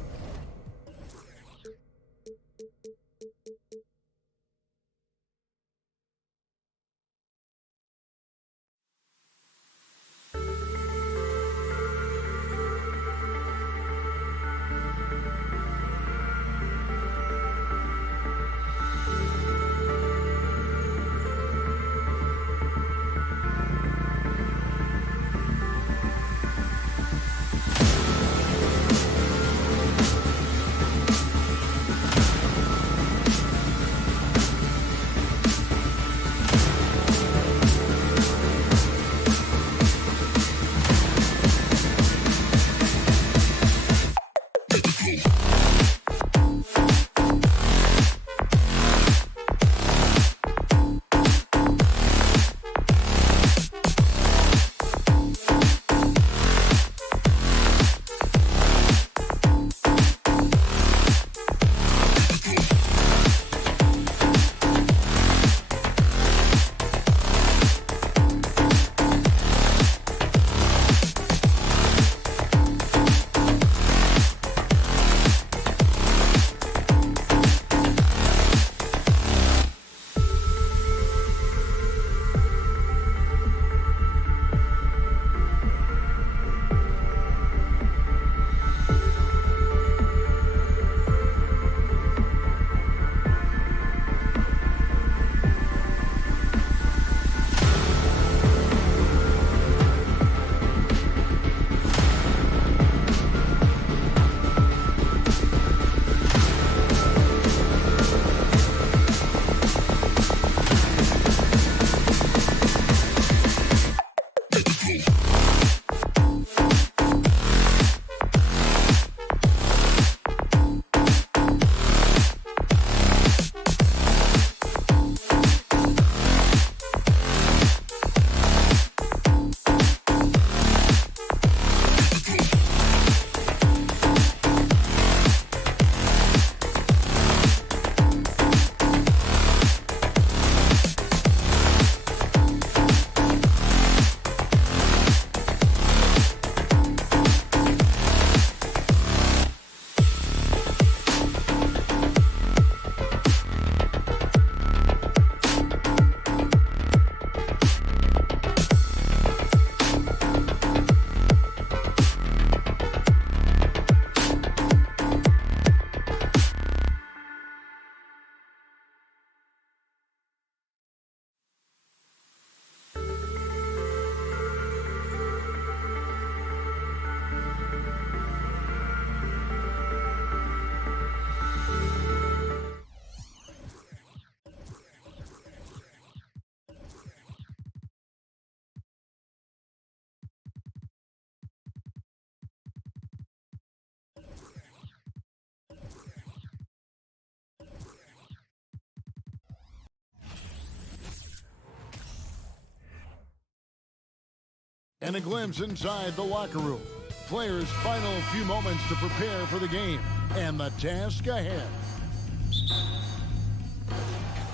And a glimpse inside the locker room. Players' final few moments to prepare for the game. And the task ahead.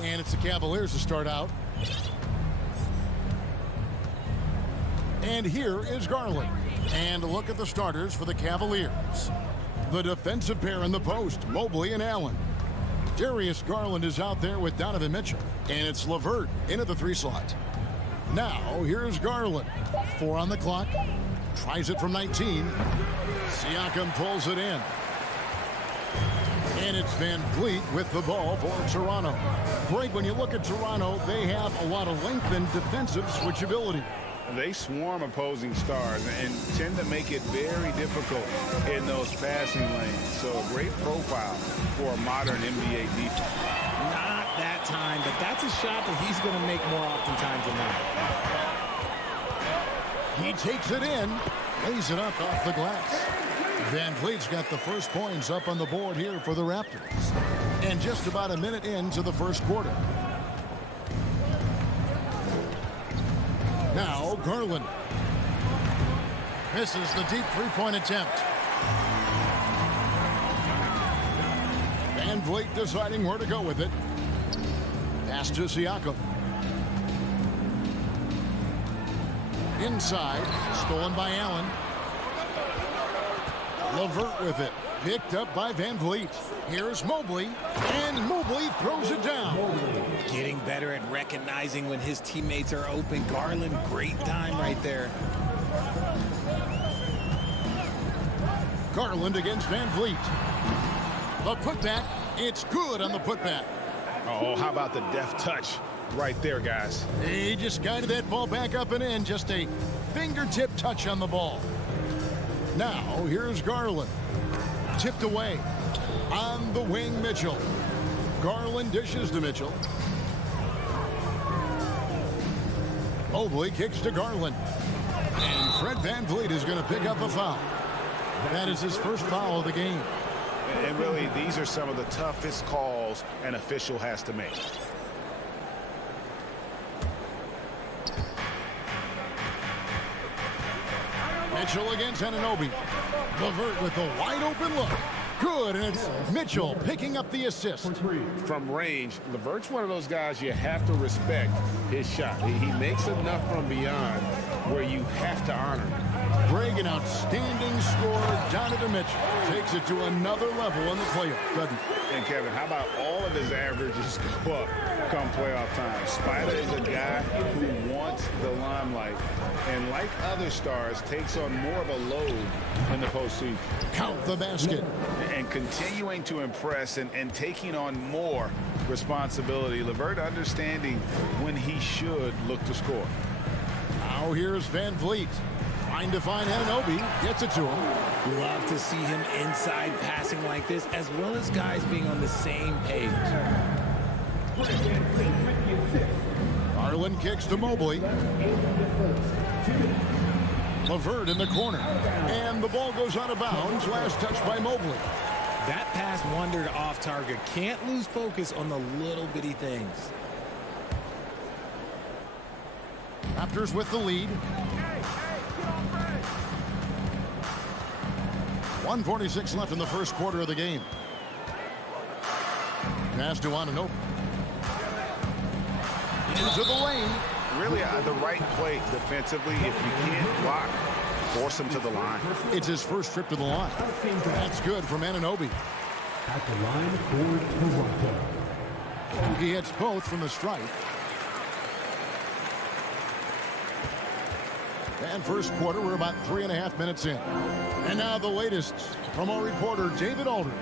And it's the Cavaliers to start out. And here is Garland. And look at the starters for the Cavaliers. The defensive pair in the post, Mobley and Allen. Darius Garland is out there with Donovan Mitchell. And it's LeVert into the 3 slot. Now, here's Garland. 4 on the clock. Tries it from 19. Siakam pulls it in. And it's Van Vliet with the ball for Toronto. Greg, when you look at Toronto, they have a lot of length and defensive switchability. They swarm opposing stars and tend to make it very difficult in those passing lanes. So a great profile for a modern NBA defense. Not that time, but that's a shot that he's going to make more oftentimes than not. He takes it in, lays it up off the glass. Van Vliet's got the first points up on the board here for the Raptors. And just about a minute into the first quarter. Now Garland. Misses the deep 3-point attempt. Van Vliet deciding where to go with it. Pass to Siakam. Inside, stolen by Allen. LeVert with it. Picked up by Van Vliet. Here's Mobley. And Mobley throws it down. Getting better at recognizing when his teammates are open. Garland, great time right there. Garland against Van Vliet. The putback. It's good on the putback. Oh, how about the deft touch right there, guys? He just guided that ball back up and in. Just a fingertip touch on the ball. Now, here's Garland. Tipped away. On the wing, Mitchell. Garland dishes to Mitchell. Mobley kicks to Garland. And Fred Van Vliet is going to pick up a foul. That is his first foul of the game. And really, these are some of the toughest calls an official has to make. Mitchell against Anunoby. LeVert with a wide open look. Good, and it's Mitchell picking up the assist. From range, LeVert's one of those guys you have to respect his shot. He makes enough from beyond where you have to honor him. Greg, an outstanding scorer. Donovan Mitchell takes it to another level in the playoff, doesn't he? And Kevin, how about all of his averages go up come playoff time? Spider is a guy who wants the limelight, and like other stars, takes on more of a load in the postseason. Count the basket. And continuing to impress and taking on more responsibility. LeVert understanding when he should look to score. Now here's Van Vliet. Trying to find Anunoby. Gets it to him. Love to see him inside passing like this, as well as guys being on the same page. Garland kicks to Mobley. LeVert in the corner. And the ball goes out of bounds. Last touch by Mobley. That pass wandered off target. Can't lose focus on the little bitty things. Raptors with the lead. 1:46 left in the first quarter of the game. Pass to Anunoby. Into the lane. Really the right play defensively. If you can't block, force him to the line. It's his first trip to the line. That's good from Anunoby. At the line for Toronto. He hits both from the stripe. And first quarter, we're about 3.5 minutes in. And now the latest from our reporter, David Aldridge.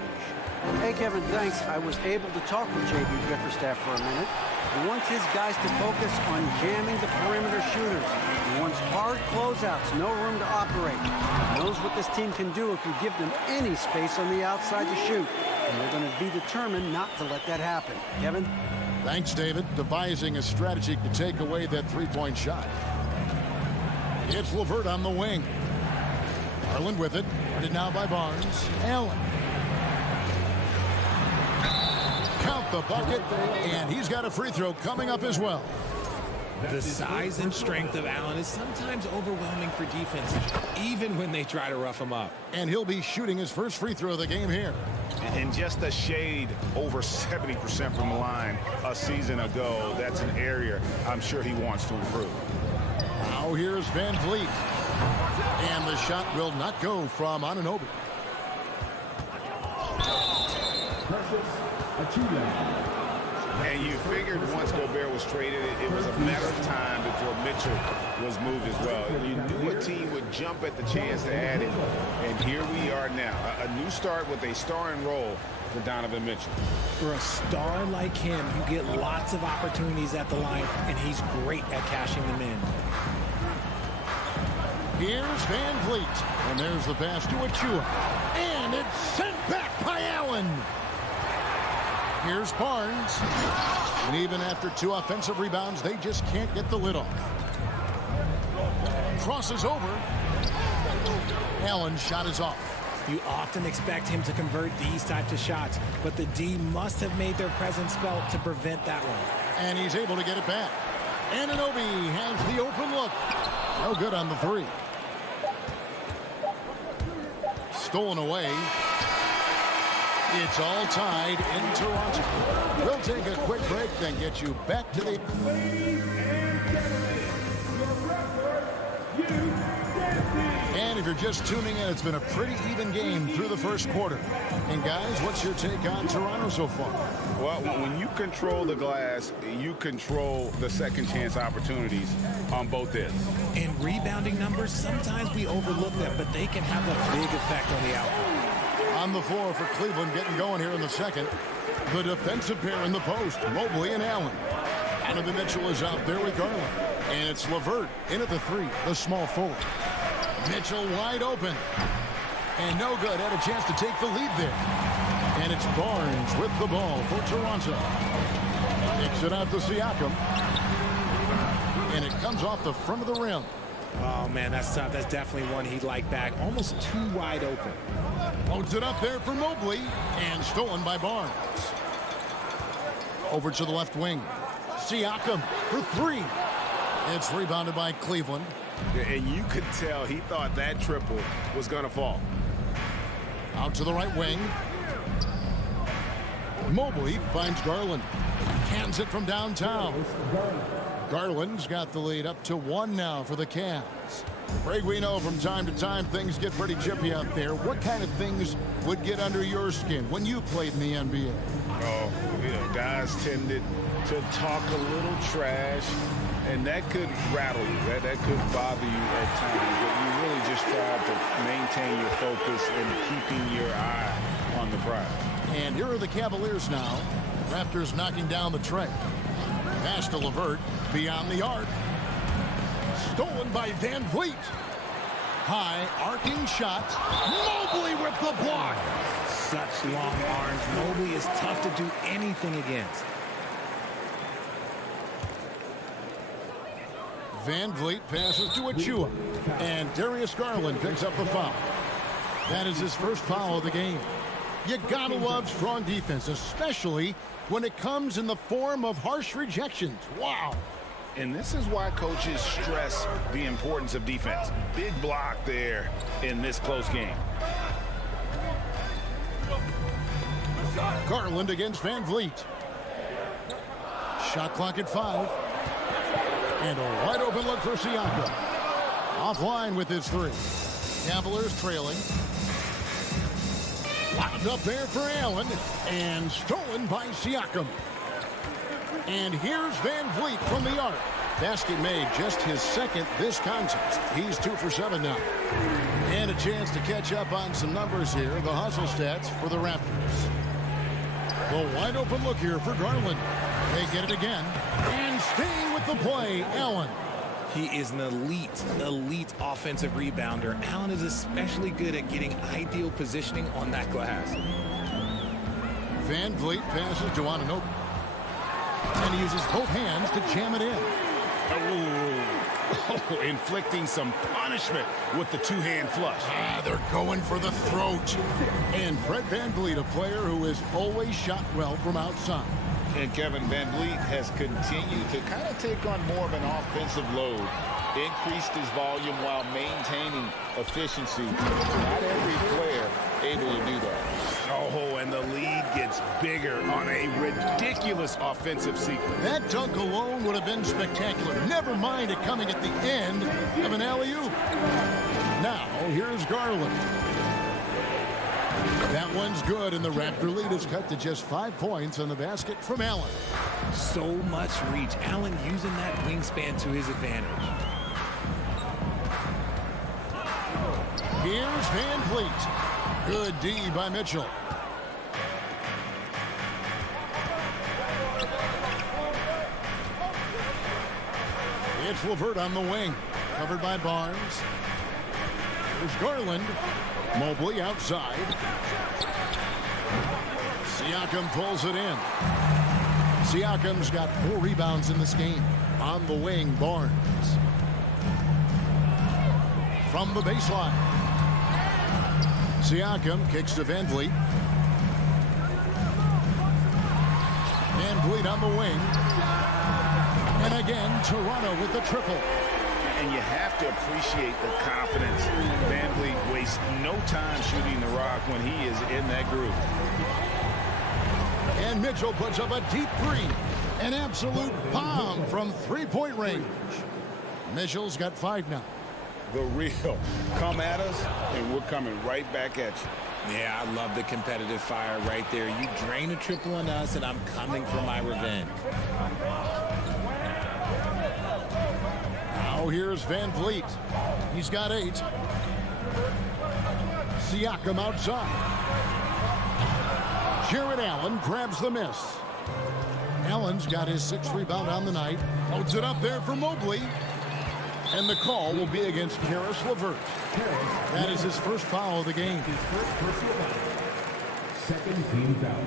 Hey, Kevin, thanks. I was able to talk with J.B. Bickerstaff for a minute. He wants his guys to focus on jamming the perimeter shooters. He wants hard closeouts, no room to operate. He knows what this team can do if you give them any space on the outside to shoot. And they're going to be determined not to let that happen. Kevin? Thanks, David. Devising a strategy to take away that three-point shot. It's LeVert on the wing. Garland with it. Guarded now by Barnes. Allen. Count the bucket. And he's got a free throw coming up as well. The size and strength of Allen is sometimes overwhelming for defenses, even when they try to rough him up. And he'll be shooting his first free throw of the game here. And just a shade over 70% from the line a season ago. That's an area I'm sure he wants to improve. Now here's Van Vliet. And the shot will not go from Anunoby. And you figured once Gobert was traded, it was a matter of time before Mitchell was moved as well. You knew a team would jump at the chance to add him. And here we are now. A new start with a starring role for Donovan Mitchell. For a star like him, you get lots of opportunities at the line, and he's great at cashing them in. Here's Van Vliet. And there's the pass to Achua. And it's sent back by Allen. Here's Barnes. And even after 2 offensive rebounds, they just can't get the lid off. Crosses over. Allen's shot is off. You often expect him to convert these types of shots, but the D must have made their presence felt to prevent that one. And he's able to get it back. Anunoby has the open look. No good on the 3. Stolen away. It's all tied in Toronto. We'll take a quick break, then get you back to the... And if you're just tuning in, it's been a pretty even game through the first quarter. And guys, what's your take on Toronto so far? Well, when you control the glass, you control the second chance opportunities on both ends. In rebounding numbers, sometimes we overlook them, but they can have a big effect on the output. On the floor for Cleveland, getting going here in the second. The defensive pair in the post, Mobley and Allen. Donovan Mitchell is out there with Garland. And it's LeVert in at the 3, the small forward. Mitchell wide open. And no good. Had a chance to take the lead there. And it's Barnes with the ball for Toronto. Kicks it out to Siakam. And it comes off the front of the rim. Oh, man, that's tough. That's definitely one he'd like back. Almost too wide open. Loads it up there for Mobley. And stolen by Barnes. Over to the left wing. Siakam for 3. It's rebounded by Cleveland. And you could tell he thought that triple was going to fall. Out to the right wing. Mobley finds Garland. Cans it from downtown. Garland's got the lead up to 1 now for the Cavs. Greg, we know from time to time things get pretty chippy out there. What kind of things would get under your skin when you played in the NBA? Oh, guys tended to talk a little trash, and that could rattle you. That could bother you at times. But you really just try to maintain your focus and keeping your eye on the prize. And here are the Cavaliers now. Raptors knocking down the tray. Pass to LeVert beyond the arc. Stolen by Van Vliet. High arcing shot. Mobley with the block. Such long arms. Mobley is tough to do anything against. Van Vliet passes to Achua. And Darius Garland picks up the foul. That is his first foul of the game. You gotta love strong defense, especially when it comes in the form of harsh rejections. Wow. And this is why coaches stress the importance of defense. Big block there in this close game. Garland against Van Vliet. Shot clock at 5. And a wide open look for Siakam. Offline with his 3. Cavaliers trailing. Lobbed up there for Allen. And stolen by Siakam. And here's Van Vliet from the arc. Basket made, just his second this contest. He's 2 for 7 now. And a chance to catch up on some numbers here. The hustle stats for the Raptors. The wide open look here for Garland. They get it again. And staying with the play, Allen. He is an elite offensive rebounder. Allen is especially good at getting ideal positioning on that glass. Van Vliet passes to Anunoby. And he uses both hands to jam it in. Oh, inflicting some punishment with the 2-hand flush. They're going for the throat. And Fred Van Vliet, a player who has always shot well from outside. And Kevin VanVleet has continued to kind of take on more of an offensive load, increased his volume while maintaining efficiency. Not every player able to do that. Oh, and the lead gets bigger on a ridiculous offensive sequence. That dunk alone would have been spectacular. Never mind it coming at the end of an alley-oop. Now, here's Garland. That one's good, and the Raptor lead is cut to just 5 points on the basket from Allen. So much reach. Allen using that wingspan to his advantage. Here's VanVleet. Good D by Mitchell. It's Levert on the wing. Covered by Barnes. There's Garland. Mobley outside. Siakam pulls it in. Siakam's got 4 rebounds in this game. On the wing, Barnes. From the baseline. Siakam kicks to VanVleet. VanVleet on the wing. And again, Toronto with the triple. And you have to appreciate the confidence. VanVleet wastes no time shooting the rock when he is in that group. And Mitchell puts up a deep 3. An absolute bomb from 3-point range. Mitchell's got 5 now. The real come at us, and we're coming right back at you. Yeah, I love the competitive fire right there. You drain a triple on us, and I'm coming for my revenge. Now here's VanVleet. He's got 8. Siakam outside. Jared Allen grabs the miss. Allen's got his 6th rebound on the night. Loads it up there for Mobley. And the call will be against Karis LeVert. That is his first foul of the game. His first personal foul. Second team foul.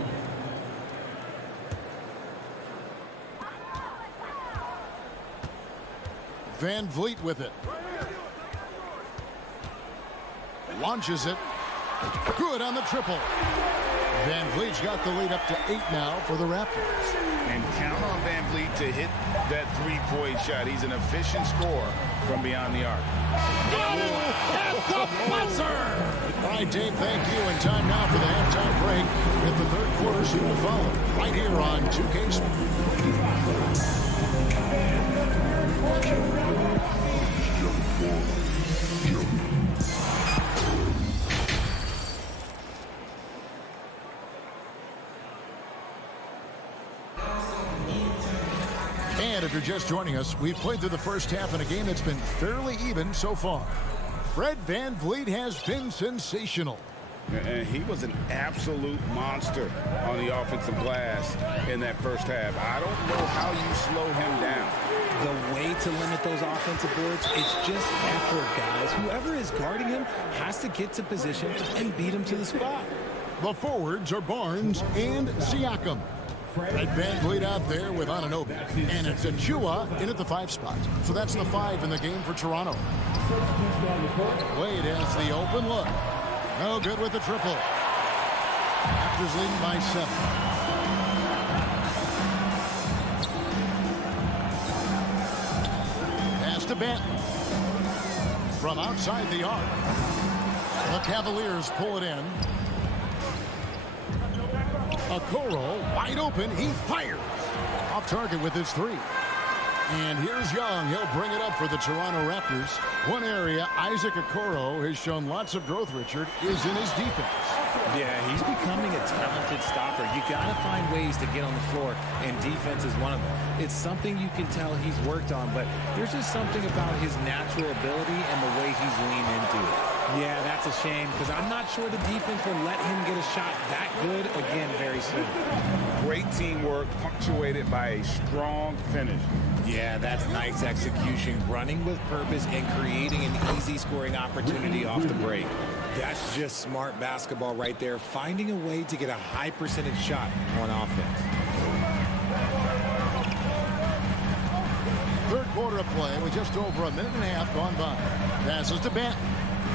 VanVleet with it. Launches it. Good on the triple. VanVleet's got the lead up to 8 now for the Raptors. And count on VanVleet to hit that 3-point shot. He's an efficient scorer from beyond the arc. At the buzzer! All right, Dave, thank you. And time now for the halftime break. With the third quarter soon to follow. Right here on 2K Sports. And if you're just joining us, we've played through the first half in a game that's been fairly even so far. Fred VanVleet has been sensational. And he was an absolute monster on the offensive glass in that first half. I don't know how you slow him down. The way to limit those offensive boards, it's just effort, guys. Whoever is guarding him has to get to position and beat him to the spot. The forwards are Barnes and Siakam. Fred VanVleet out there with Anunoby. And it's Achua in at the 5 spot. So that's the 5 in the game for Toronto. Wade has the open look. No good with the triple. Raptors leading by 7. Pass to Benton. From outside the arc. The Cavaliers pull it in. Okoro wide open. He fires. Off target with his 3. And here's Young. He'll bring it up for the Toronto Raptors. One area Isaac Okoro has shown lots of growth, Richard, is in his defense. Yeah, he's becoming a talented stopper. You got to find ways to get on the floor, and defense is one of them. It's something you can tell he's worked on, but there's just something about his natural ability and the way he's leaned into it. Yeah, that's a shame, because I'm not sure the defense will let him get a shot that good again very soon. Great teamwork punctuated by a strong finish. Yeah, that's nice execution, running with purpose and creating an easy scoring opportunity off the break. That's just smart basketball right there, finding a way to get a high percentage shot on offense. Third quarter of play with just over a minute and a half gone by. Passes to Benton.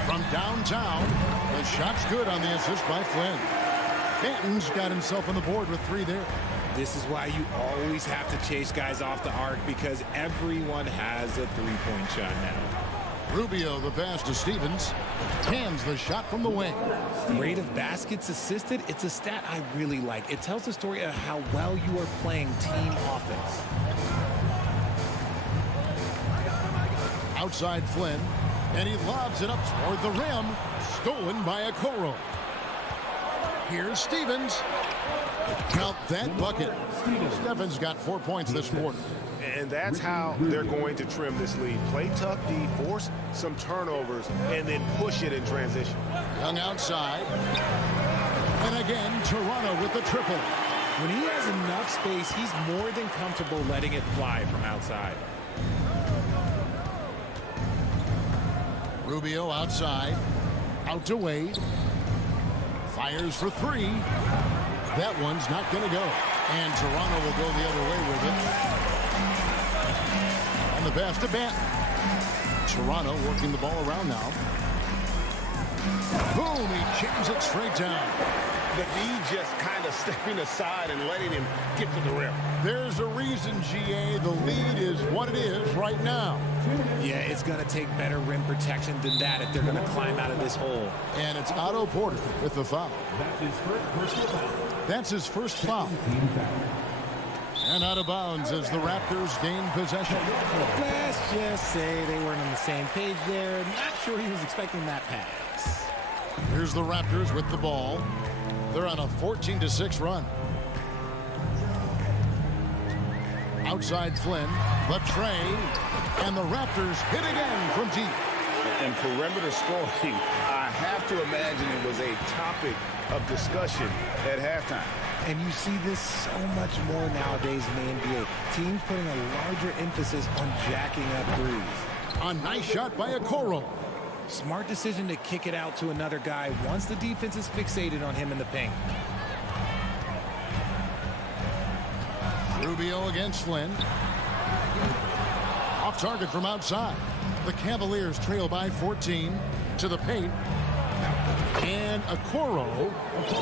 From downtown, the shot's good on the assist by Flynn. Benton's got himself on the board with 3 there. This is why you always have to chase guys off the arc, because everyone has a three-point shot now. Rubio, the pass to Stevens. Hands the shot from the wing. Rate of baskets assisted, it's a stat I really like. It tells the story of how well you are playing team offense. Outside Flynn, and he lobs it up toward the rim. Stolen by Okoro. Here's Stevens. Count that bucket. Stevens got 4 points this quarter. And that's how they're going to trim this lead. Play tough D, force some turnovers, and then push it in transition. Young outside. And again, Toronto with the triple. When he has enough space, he's more than comfortable letting it fly from outside. Rubio outside. Out to Wade. Fires for three. That one's not going to go. And Toronto will go the other way with it. And the pass to Banton. Toronto working the ball around now. Boom, he jams it straight down. The D just kind of stepping aside and letting him get to the rim. There's a reason, GA. The lead is what it is right now. Yeah, it's going to take better rim protection than that if they're going to climb out of this hole. And it's Otto Porter with the foul. That's his first foul. And out of bounds as the Raptors gain possession. Let's just say they weren't on the same page there. Not sure he was expecting that pass. Here's the Raptors with the ball. They're on a 14-6 run. Outside Flynn, but Trey, and the Raptors hit again from deep. And perimeter scoring, I have to imagine it was a topic of discussion at halftime. And you see this so much more nowadays in the NBA. Teams putting a larger emphasis on jacking up threes. A nice shot by Okoro. Smart decision to kick it out to another guy once the defense is fixated on him in the paint. Rubio against Flynn. Off target from outside. The Cavaliers trail by 14 to the paint. And Okoro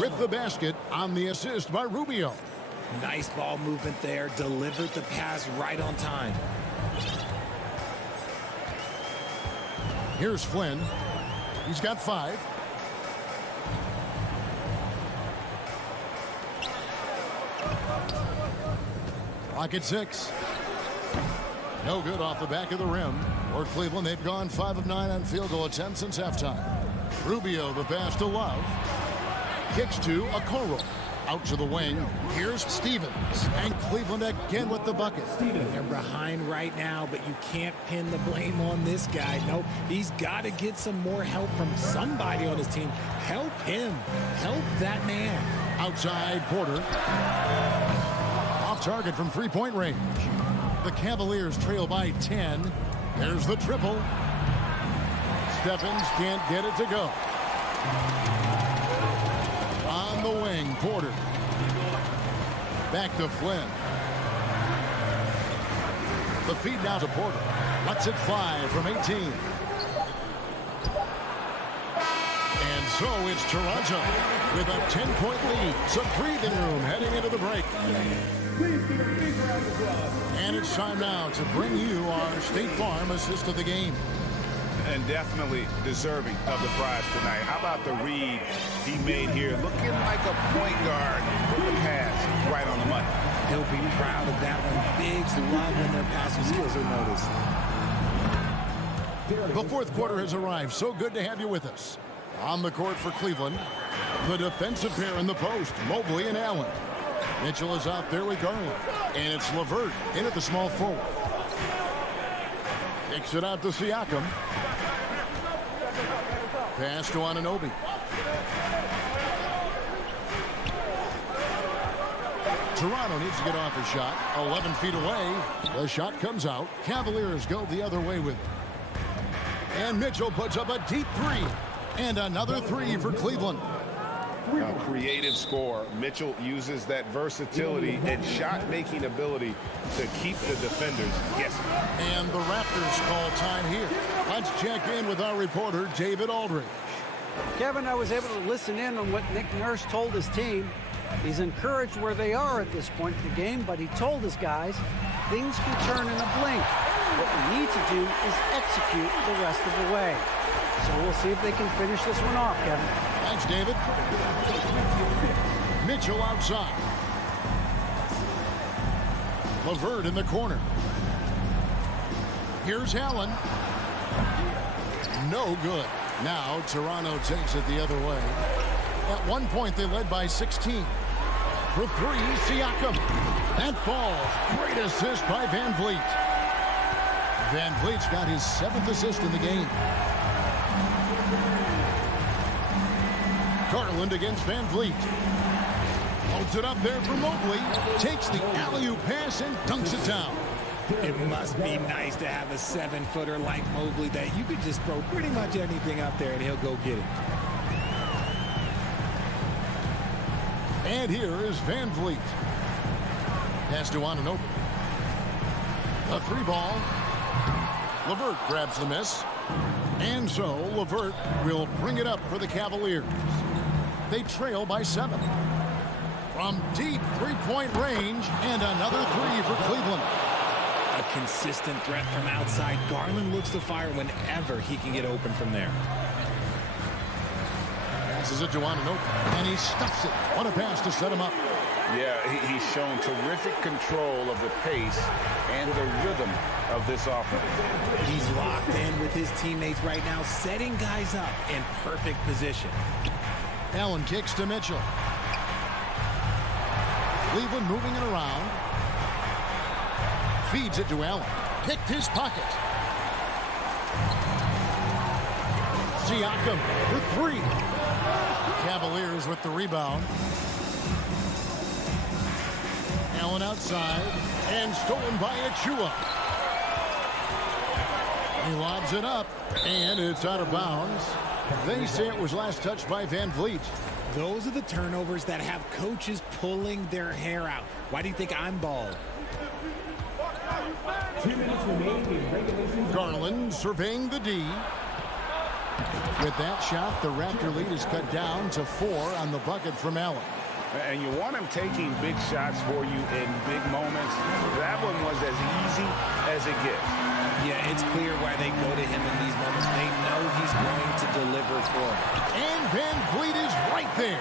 with the basket on the assist by Rubio. Nice ball movement there. Delivered the pass right on time. Here's Flynn. He's got 5. Clock at 6. No good off the back of the rim. For Cleveland, they've gone 5 of 9 on field goal attempts since halftime. Rubio, the pass to Love. Kicks to Okoro. Out to the wing. Here's Stevens. And Cleveland again with the bucket. They're behind right now, but you can't pin the blame on this guy. Nope. He's got to get some more help from somebody on his team. Help him. Help that man. Outside Porter. Off target from three-point range. The Cavaliers trail by 10. There's the triple. Stevens can't get it to go. On the wing, Porter. Back to Flynn. The feed now to Porter. Lets it fly from 18. And so it's Toronto with a 10-point lead. Some breathing room heading into the break. And it's time now to bring you our State Farm assist of the game. And definitely deserving of the prize tonight. How about the read he made here? Looking like a point guard with the pass right on the money. He'll be proud of that one. Bigs love when their passing skills are noticed. The fourth quarter has arrived. So good to have you with us. On the court for Cleveland, the defensive pair in the post, Mobley and Allen. Mitchell is out there with Garland. And it's LeVert in at the small forward. Kicks it out to Siakam. Pass to Anunoby. Toronto needs to get off a shot. 11 feet away. The shot comes out. Cavaliers go the other way with it. And Mitchell puts up a deep three. And another three for Cleveland. A creative score. Mitchell uses that versatility and shot-making ability to keep the defenders guessing. And the Raptors call time here. Let's check in with our reporter, David Aldridge. Kevin, I was able to listen in on what Nick Nurse told his team. He's encouraged where they are at this point in the game, but he told his guys things can turn in a blink. What we need to do is execute the rest of the way. So we'll see if they can finish this one off, Kevin. Thanks, David. Mitchell outside. LeVert in the corner. Here's Allen. No good. Now Toronto takes it the other way. At one point, they led by 16. For three, Siakam. That falls. Great assist by Van Vliet. Van Vliet's got his 7th assist in the game. Garland against Van Vliet. Holds it up there for Mobley. Takes the alley-oop pass and dunks it down. It must be nice to have a 7-footer like Mobley that you could just throw pretty much anything up there and he'll go get it. And here is Van Vliet. Pass to Anunoby. A 3-ball. LeVert grabs the miss. And so LeVert will bring it up for the Cavaliers. They trail by 7. From deep 3-point range, and another 3 for Cleveland. A consistent threat from outside. Garland looks to fire whenever he can get open from there. Passes it to Anunoby, and he stuffs it. What a pass to set him up. Yeah, he's shown terrific control of the pace and the rhythm of this offense. He's locked in with his teammates right now, setting guys up in perfect position. Allen kicks to Mitchell. Cleveland moving it around. Feeds it to Allen. Picked his pocket. Siakam for 3. Cavaliers with the rebound. Allen outside and stolen by Achua. He lobs it up and it's out of bounds. They say it was last touched by Van Vliet. Those are the turnovers that have coaches pulling their hair out. Why do you think I'm bald? 2 minutes remaining in regulation. Garland surveying the D. With that shot, the Raptor lead is cut down to 4 on the bucket from Allen. And you want him taking big shots for you in big moments. That one was as easy as it gets. Yeah, it's clear why they go to him in these moments. They know he's going to deliver for them. And Van Vliet is right there.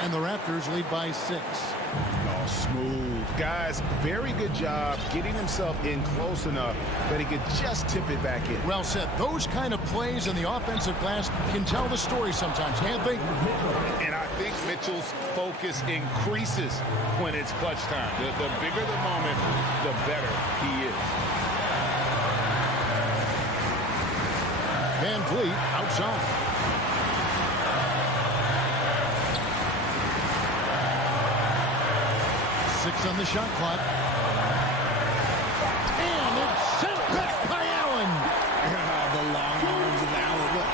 And the Raptors lead by 6. Oh, smooth. Guys, very good job getting himself in close enough that he could just tip it back in. Well said. Those kind of plays in the offensive glass can tell the story sometimes, can't they? And I think Mitchell's focus increases when it's clutch time. The bigger the moment, the better he is. Van Vliet outside. Six on the shot clock. And it's sent back by Allen. The long arms of Allen. Look,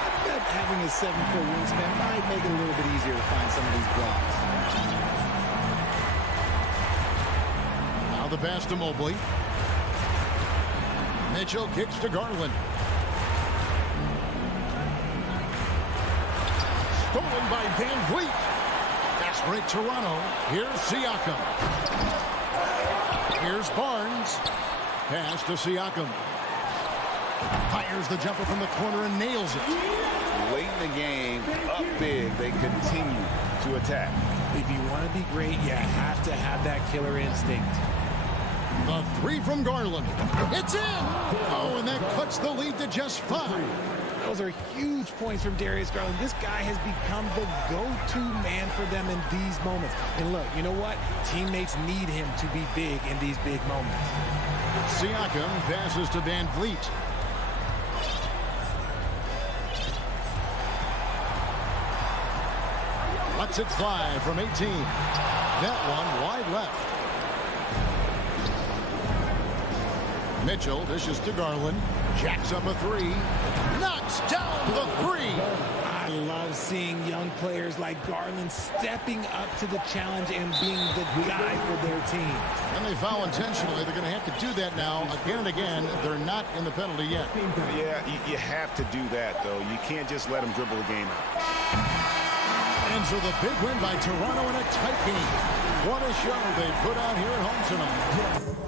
having a 7-foot wingspan might make it a little bit easier to find some of these blocks. Now the pass to Mobley. Mitchell kicks to Garland. Stolen by Van Vliet. Fast break Toronto. Here's Siakam. Here's Barnes. Pass to Siakam. Fires the jumper from the corner and nails it. Late in the game, up big, they continue to attack. If you want to be great, you have to have that killer instinct. The 3 from Garland. It's in! Oh, and that cuts the lead to just 5. Those are huge points from Darius Garland. This guy has become the go-to man for them in these moments. And look, you know what? Teammates need him to be big in these big moments. Siakam passes to Van Vliet. Lets it fly from 18. That one wide left. Mitchell dishes to Garland. Jacks up a 3. Knocks down the 3. I love seeing young players like Garland stepping up to the challenge and being the guy for their team. And they foul intentionally. They're going to have to do that now again and again. They're not in the penalty yet. Yeah, you have to do that, though. You can't just let them dribble the game out. Fans of the big win by Toronto in a tight game. What a show they put out here at home tonight.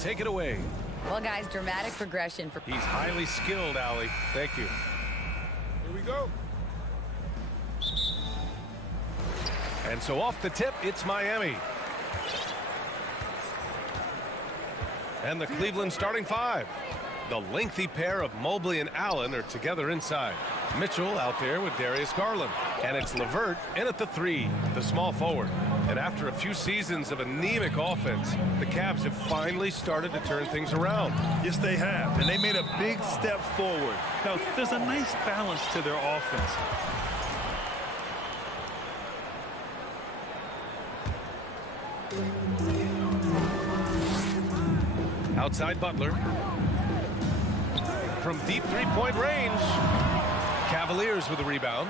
Take it away. Well, guys, dramatic progression for... He's highly skilled, Allie. Thank you. Here we go. And so off the tip, it's Miami. And the Cleveland starting five. The lengthy pair of Mobley and Allen are together inside. Mitchell out there with Darius Garland. And it's LeVert in at the 3, the small forward. And after a few seasons of anemic offense, the Cavs have finally started to turn things around. Yes, they have. And they made a big step forward. Now, there's a nice balance to their offense. Outside Butler. From deep three-point range. Cavaliers with a rebound.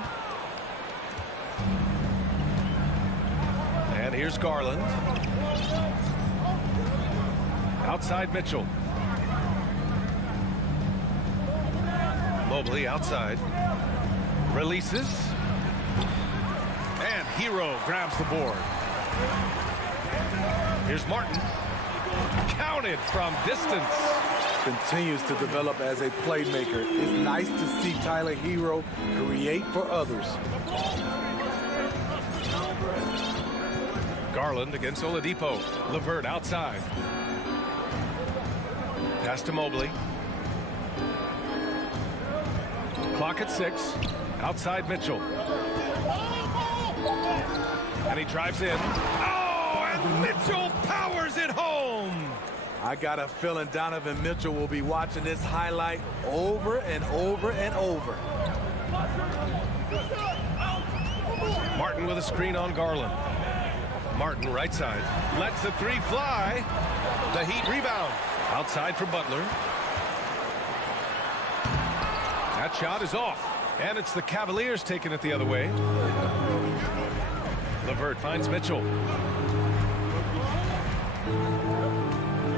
And here's Garland. Outside Mitchell. Mobley outside. Releases. And Hero grabs the board. Here's Martin. Counted from distance. Continues to develop as a playmaker. It's nice to see Tyler Hero create for others. Garland against Oladipo. LeVert outside. Pass to Mobley. Clock at 6. Outside Mitchell. And he drives in. Oh, and Mitchell powers it home. I got a feeling Donovan Mitchell will be watching this highlight over and over and over. Martin with a screen on Garland. Martin right side. Lets the 3 fly. The Heat rebound. Outside for Butler. That shot is off. And it's the Cavaliers taking it the other way. LeVert finds Mitchell.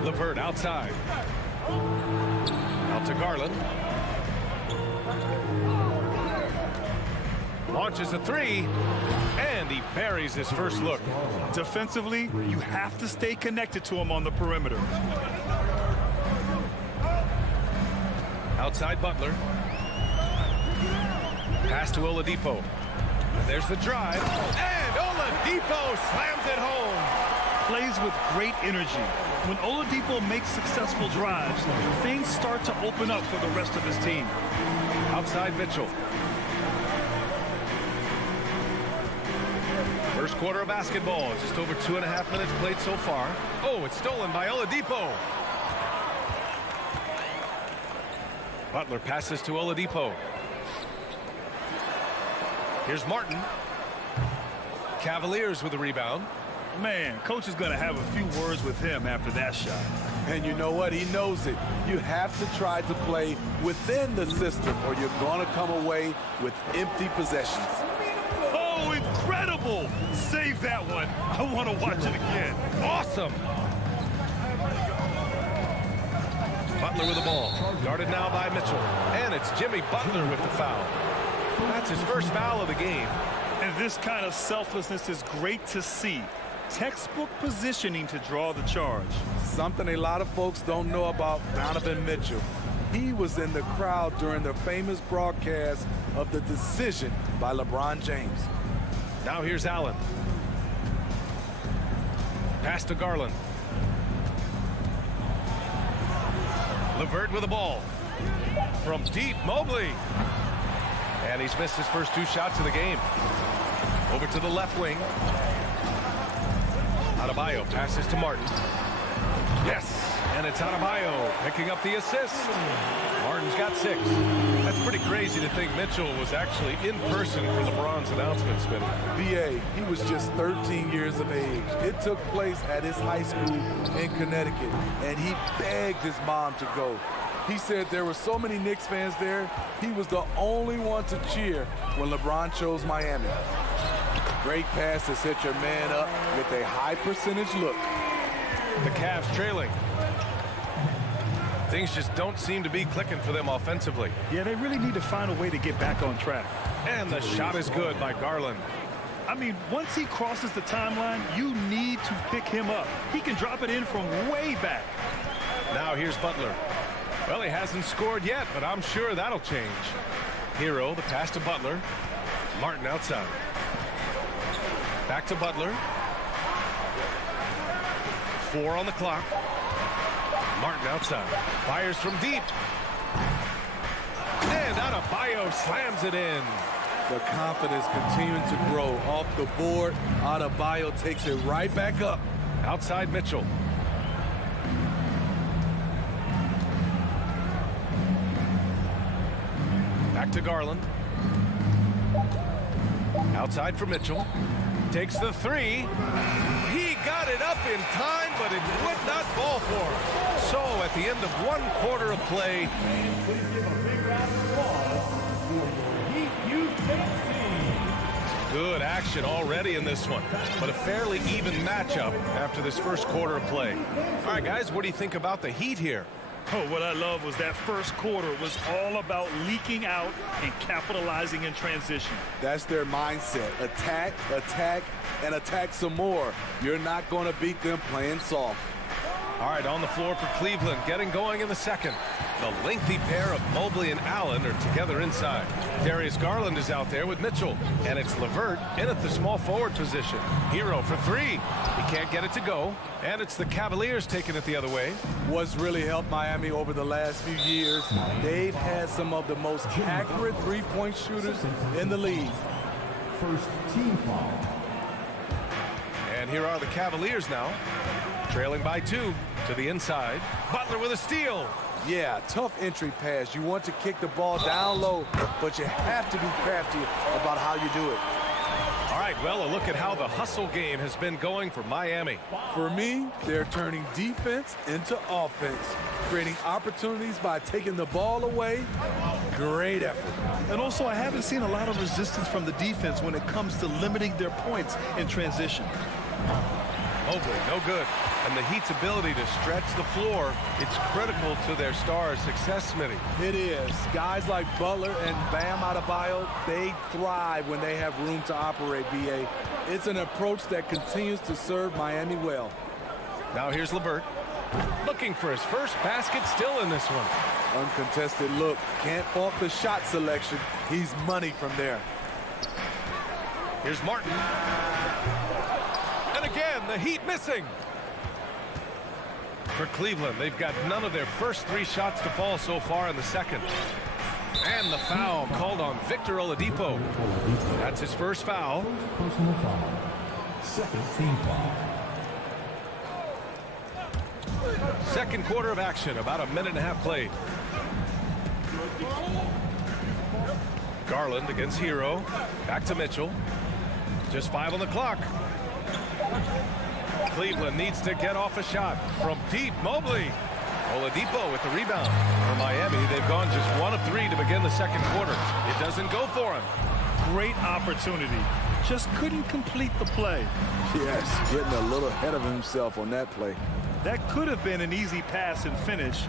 LeVert outside. Out to Garland. Launches a 3. And he buries his first look. Defensively, you have to stay connected to him on the perimeter. Outside Butler. Pass to Oladipo. And there's the drive. And Oladipo slams it home. Plays with great energy. When Oladipo makes successful drives, things start to open up for the rest of his team. Outside Mitchell. First quarter of basketball. Just over 2.5 minutes played so far. Oh, it's stolen by Oladipo. Butler passes to Oladipo. Here's Martin. Cavaliers with a rebound. Man, coach is going to have a few words with him after that shot. And you know what? He knows it. You have to try to play within the system or you're going to come away with empty possessions. Oh, incredible! Save that one. I want to watch it again. Awesome. Butler with the ball. Guarded now by Mitchell. And it's Jimmy Butler with the foul. That's his first foul of the game. And this kind of selflessness is great to see. Textbook positioning to draw the charge. Something a lot of folks don't know about Donovan Mitchell. He was in the crowd during the famous broadcast of the decision by LeBron James. Now here's Allen. Pass to Garland. LeVert with the ball. From deep, Mobley. And he's missed his first 2 shots of the game. Over to the left wing. Adebayo passes to Martin. Yes, and it's Adebayo picking up the assist. Martin's got 6. That's pretty crazy to think Mitchell was actually in person for LeBron's announcement, Smitty. B.A., he was just 13 years of age. It took place at his high school in Connecticut, and he begged his mom to go. He said there were so many Knicks fans there, he was the only one to cheer when LeBron chose Miami. Great pass to set your man up with a high percentage look. The Cavs trailing. Things just don't seem to be clicking for them offensively. Yeah, they really need to find a way to get back on track. And the shot is good by Garland. I mean, once he crosses the timeline, you need to pick him up. He can drop it in from way back. Now here's Butler. Well, he hasn't scored yet, but I'm sure that'll change. Hero, the pass to Butler. Martin outside. Back to Butler. 4 on the clock. Martin outside. Fires from deep. And Adebayo slams it in. The confidence continuing to grow off the board. Adebayo takes it right back up. Outside Mitchell. Back to Garland. Outside for Mitchell. Takes the 3. He got it up in time, but it would not fall for him. So at the end of 1 quarter of play, good action already in this one, but a fairly even matchup after this first quarter of play. All right, guys, what do you think about the Heat here? Oh, what I love was that first quarter was all about leaking out and capitalizing in transition. That's their mindset. Attack, attack, and attack some more. You're not going to beat them playing soft. All right, on the floor for Cleveland, getting going in the second. The lengthy pair of Mobley and Allen are together inside. Darius Garland is out there with Mitchell, and it's LeVert in at the small forward position. Hero for 3. He can't get it to go, and it's the Cavaliers taking it the other way. What's really helped Miami over the last few years, they've had some of the most accurate three-point shooters in the league. First team foul. And here are the Cavaliers now, trailing by 2 to the inside. Butler with a steal. Yeah, tough entry pass. You want to kick the ball down low, but you have to be crafty about how you do it. All right, well, a look at how the hustle game has been going for Miami. For me, they're turning defense into offense, creating opportunities by taking the ball away. Great effort. And also, I haven't seen a lot of resistance from the defense when it comes to limiting their points in transition. Mobley, no good. And the Heat's ability to stretch the floor, it's critical to their stars' success, Smitty. It is. Guys like Butler and Bam Adebayo, they thrive when they have room to operate, B.A. It's an approach that continues to serve Miami well. Now here's LeVert, looking for his first basket, still in this one. Uncontested look. Can't fault the shot selection. He's money from there. Here's Martin. And again, the Heat missing. For Cleveland, they've got none of their first 3 shots to fall so far in the second. And the foul called on Victor Oladipo. That's his first foul. Personal foul. Second team foul. Second quarter of action, about a minute and a half played. Garland against Hero. Back to Mitchell. Just 5 on the clock. Cleveland needs to get off a shot from deep. Mobley. Oladipo with the rebound. For Miami, they've gone just 1 of 3 to begin the second quarter. It doesn't go for him. Great opportunity. Just couldn't complete the play. Yes, getting a little ahead of himself on that play. That could have been an easy pass and finish.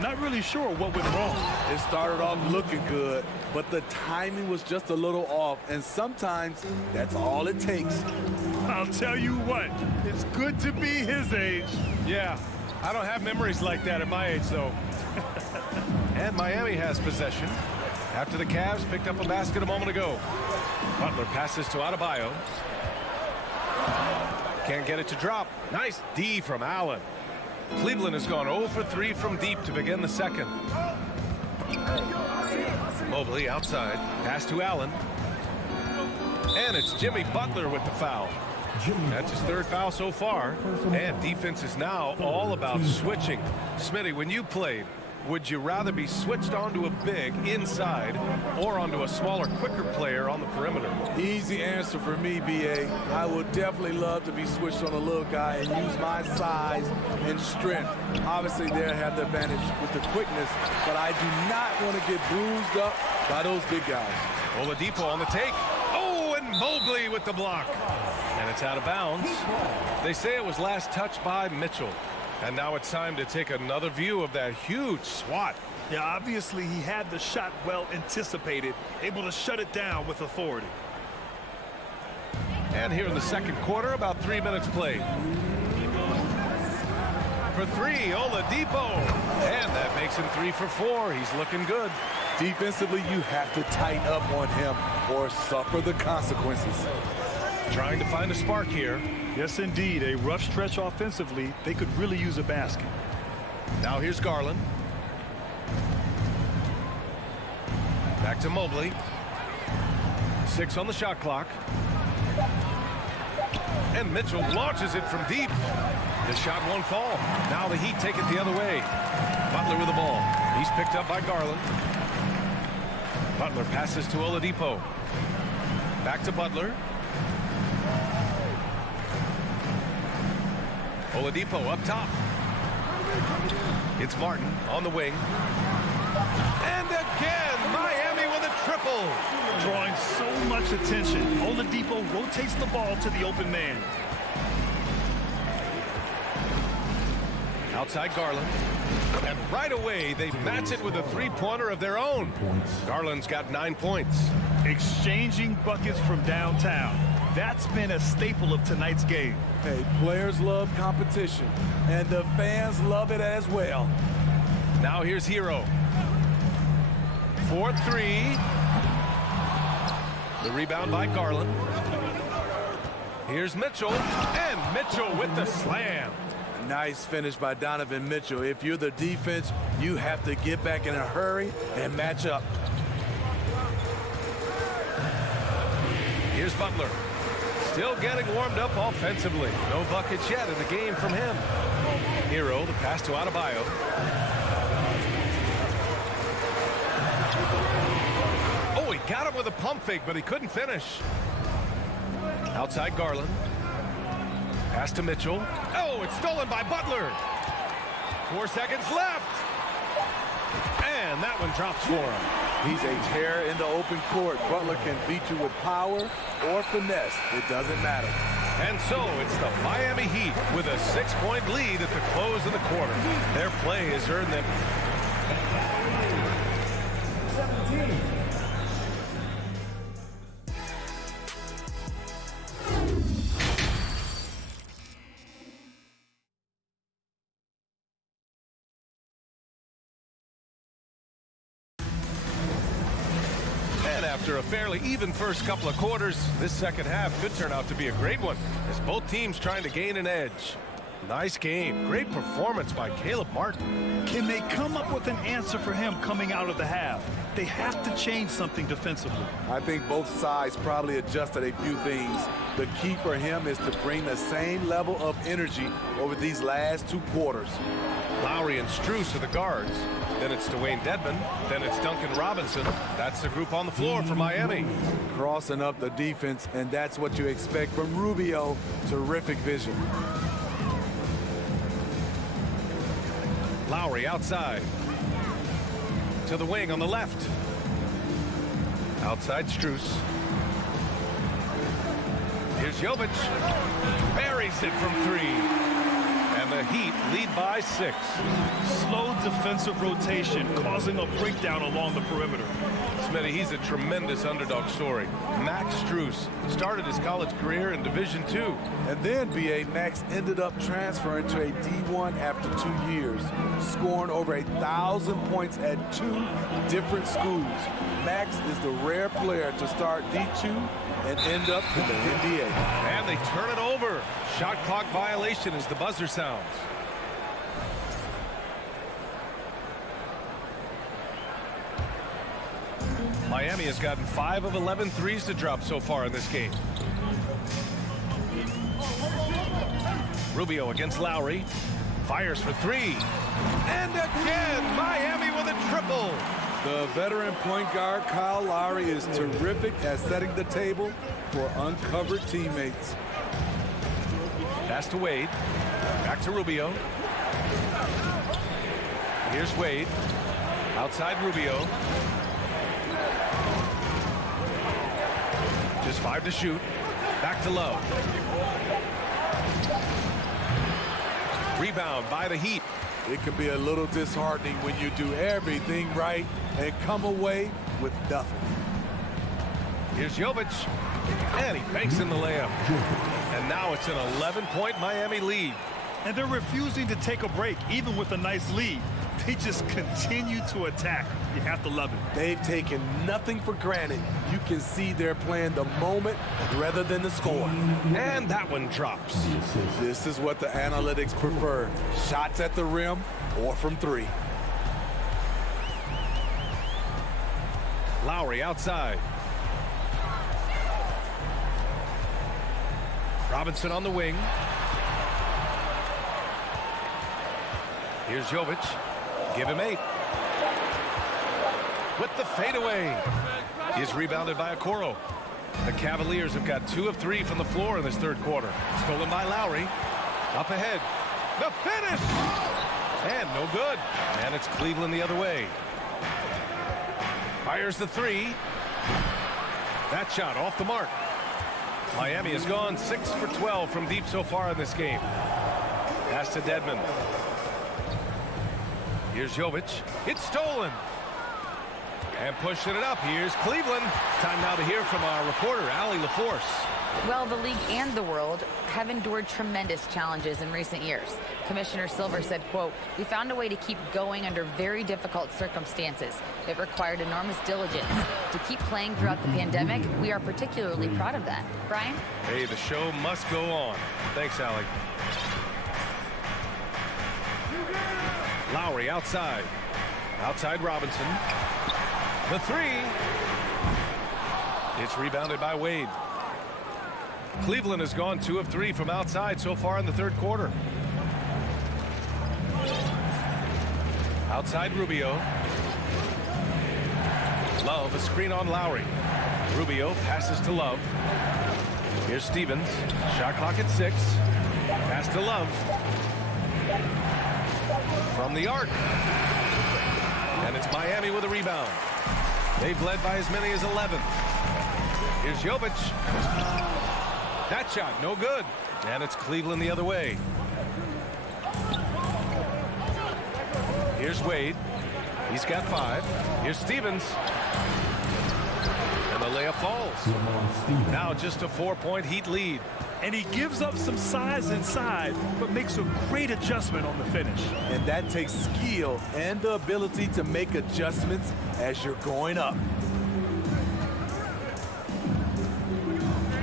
Not really sure what went wrong. It started off looking good, but the timing was just a little off, and sometimes that's all it takes. I'll tell you what, it's good to be his age. Yeah, I don't have memories like that at my age, though. And Miami has possession after the Cavs picked up a basket a moment ago. Butler passes to Adebayo. Can't get it to drop. Nice D from Allen. Cleveland has gone 0 for 3 from deep to begin the second. Mobley outside. Pass to Allen. And it's Jimmy Butler with the foul. That's his 3rd foul so far. And defense is now all about switching. Smitty, when you played, would you rather be switched onto a big inside or onto a smaller, quicker player on the perimeter? Easy answer for me, B.A. I would definitely love to be switched on a little guy and use my size and strength. Obviously, they'll have the advantage with the quickness, but I do not want to get bruised up by those big guys. Oladipo on the take. Oh, and Mobley with the block. And it's out of bounds. They say it was last touched by Mitchell. And now it's time to take another view of that huge swat. Yeah, obviously he had the shot well anticipated, able to shut it down with authority. And here in the second quarter, about 3 minutes played. For 3, Oladipo. And that makes him 3 for 4. He's looking good. Defensively, you have to tighten up on him or suffer the consequences. trying to find a spark here. Yes, indeed. A rough stretch offensively. They could really use a basket. Now here's Garland. Back to Mobley. 6 on the shot clock. And Mitchell launches it from deep. The shot won't fall. Now the Heat take it the other way. Butler with the ball. He's picked up by Garland. Butler passes to Oladipo. Back to Butler. Oladipo up top. It's Martin on the wing. And again, Miami with a triple. Drawing so much attention. Oladipo rotates the ball to the open man. Outside Garland. And right away, they match it with a three-pointer of their own. Garland's got 9 points. Exchanging buckets from downtown. That's been a staple of tonight's game. Hey, players love competition, and the fans love it as well. Now here's Hero. 4-3. The rebound by Garland. Here's Mitchell, and Mitchell with the slam. Nice finish by Donovan Mitchell. If you're the defense, you have to get back in a hurry and match up. Here's Butler. Still getting warmed up offensively. No buckets yet in the game from him. Hero, the pass to Adebayo. Oh, he got him with a pump fake, but he couldn't finish. Outside Garland. Pass to Mitchell. Oh, it's stolen by Butler. 4 seconds left. And that one drops for him. He's a terror in the open court. Butler can beat you with power or finesse. It doesn't matter. And so it's the Miami Heat with a 6-point lead at the close of the quarter. Their play has earned them 17. After a fairly even first couple of quarters, this second half could turn out to be a great one as both teams trying to gain an edge. Nice game. Great performance by Caleb Martin. Can they come up with an answer for him coming out of the half? They have to change something defensively. I think both sides probably adjusted a few things. The key for him is to bring the same level of energy over these last 2 quarters. Lowry and Strus are the guards. Then it's Dwayne Dedmon. Then it's Duncan Robinson. That's the group on the floor for Miami. Crossing up the defense, and that's what you expect from Rubio. Terrific vision. Lowry outside. To the wing on the left. Outside Strus. Here's Jovic. Buries it from 3. And the Heat lead by 6. Slow defensive rotation causing a breakdown along the perimeter. Smitty, he's a tremendous underdog story. Max Strus started his college career in Division II. And then, B.A., Max ended up transferring to a D1 after 2 years, scoring over 1,000 points at 2 different schools. Max is the rare player to start D2 and end up in the NBA. And they turn it over. Shot clock violation as the buzzer sounds. Miami has gotten 5 of 11 threes to drop so far in this game. Rubio against Lowry. Fires for 3. And again, Miami with a triple. The veteran point guard Kyle Lowry is terrific at setting the table for uncovered teammates. Pass to Wade. Back to Rubio. Here's Wade. Outside Rubio. Just 5 to shoot. Back to Love. Rebound by the Heat. It can be a little disheartening when you do everything right and come away with nothing. Here's Jovic. And he banks in the layup. And now it's an 11-point Miami lead. And they're refusing to take a break, even with a nice lead. They just continue to attack. You have to love it. They've taken nothing for granted. You can see they're playing the moment rather than the score. And that one drops. This is what the analytics prefer. Shots at the rim or from three. Lowry outside. Robinson on the wing. Here's Jovic. Give him 8. With the fadeaway. He's rebounded by Okoro. The Cavaliers have got 2 of 3 from the floor in this third quarter. Stolen by Lowry. Up ahead. The finish! And no good. And it's Cleveland the other way. Fires the 3. That shot off the mark. Miami has gone 6 for 12 from deep so far in this game. Pass to Dedmon. Here's Jovic. It's stolen. And pushing it up. Here's Cleveland. Time now to hear from our reporter, Allie LaForce. Well, the league and the world have endured tremendous challenges in recent years. Commissioner Silver said, quote, "We found a way to keep going under very difficult circumstances. It required enormous diligence. To keep playing throughout the pandemic, we are particularly proud of that." Brian? Hey, the show must go on. Thanks, Allie. Lowry outside. Outside Robinson. The 3. It's rebounded by Wade. Cleveland has gone 2 of 3 from outside so far in the third quarter. Outside Rubio. Love, a screen on Lowry. Rubio passes to Love. Here's Stevens. Shot clock at 6. Pass to Love. From the arc. And it's Miami with a rebound. They've led by as many as 11. Here's Jovic. That shot, no good. And it's Cleveland the other way. Here's Wade. He's got 5. Here's Stevens. And the layup falls. Now just a 4-point Heat lead. And he gives up some size inside, but makes a great adjustment on the finish. And that takes skill and the ability to make adjustments as you're going up.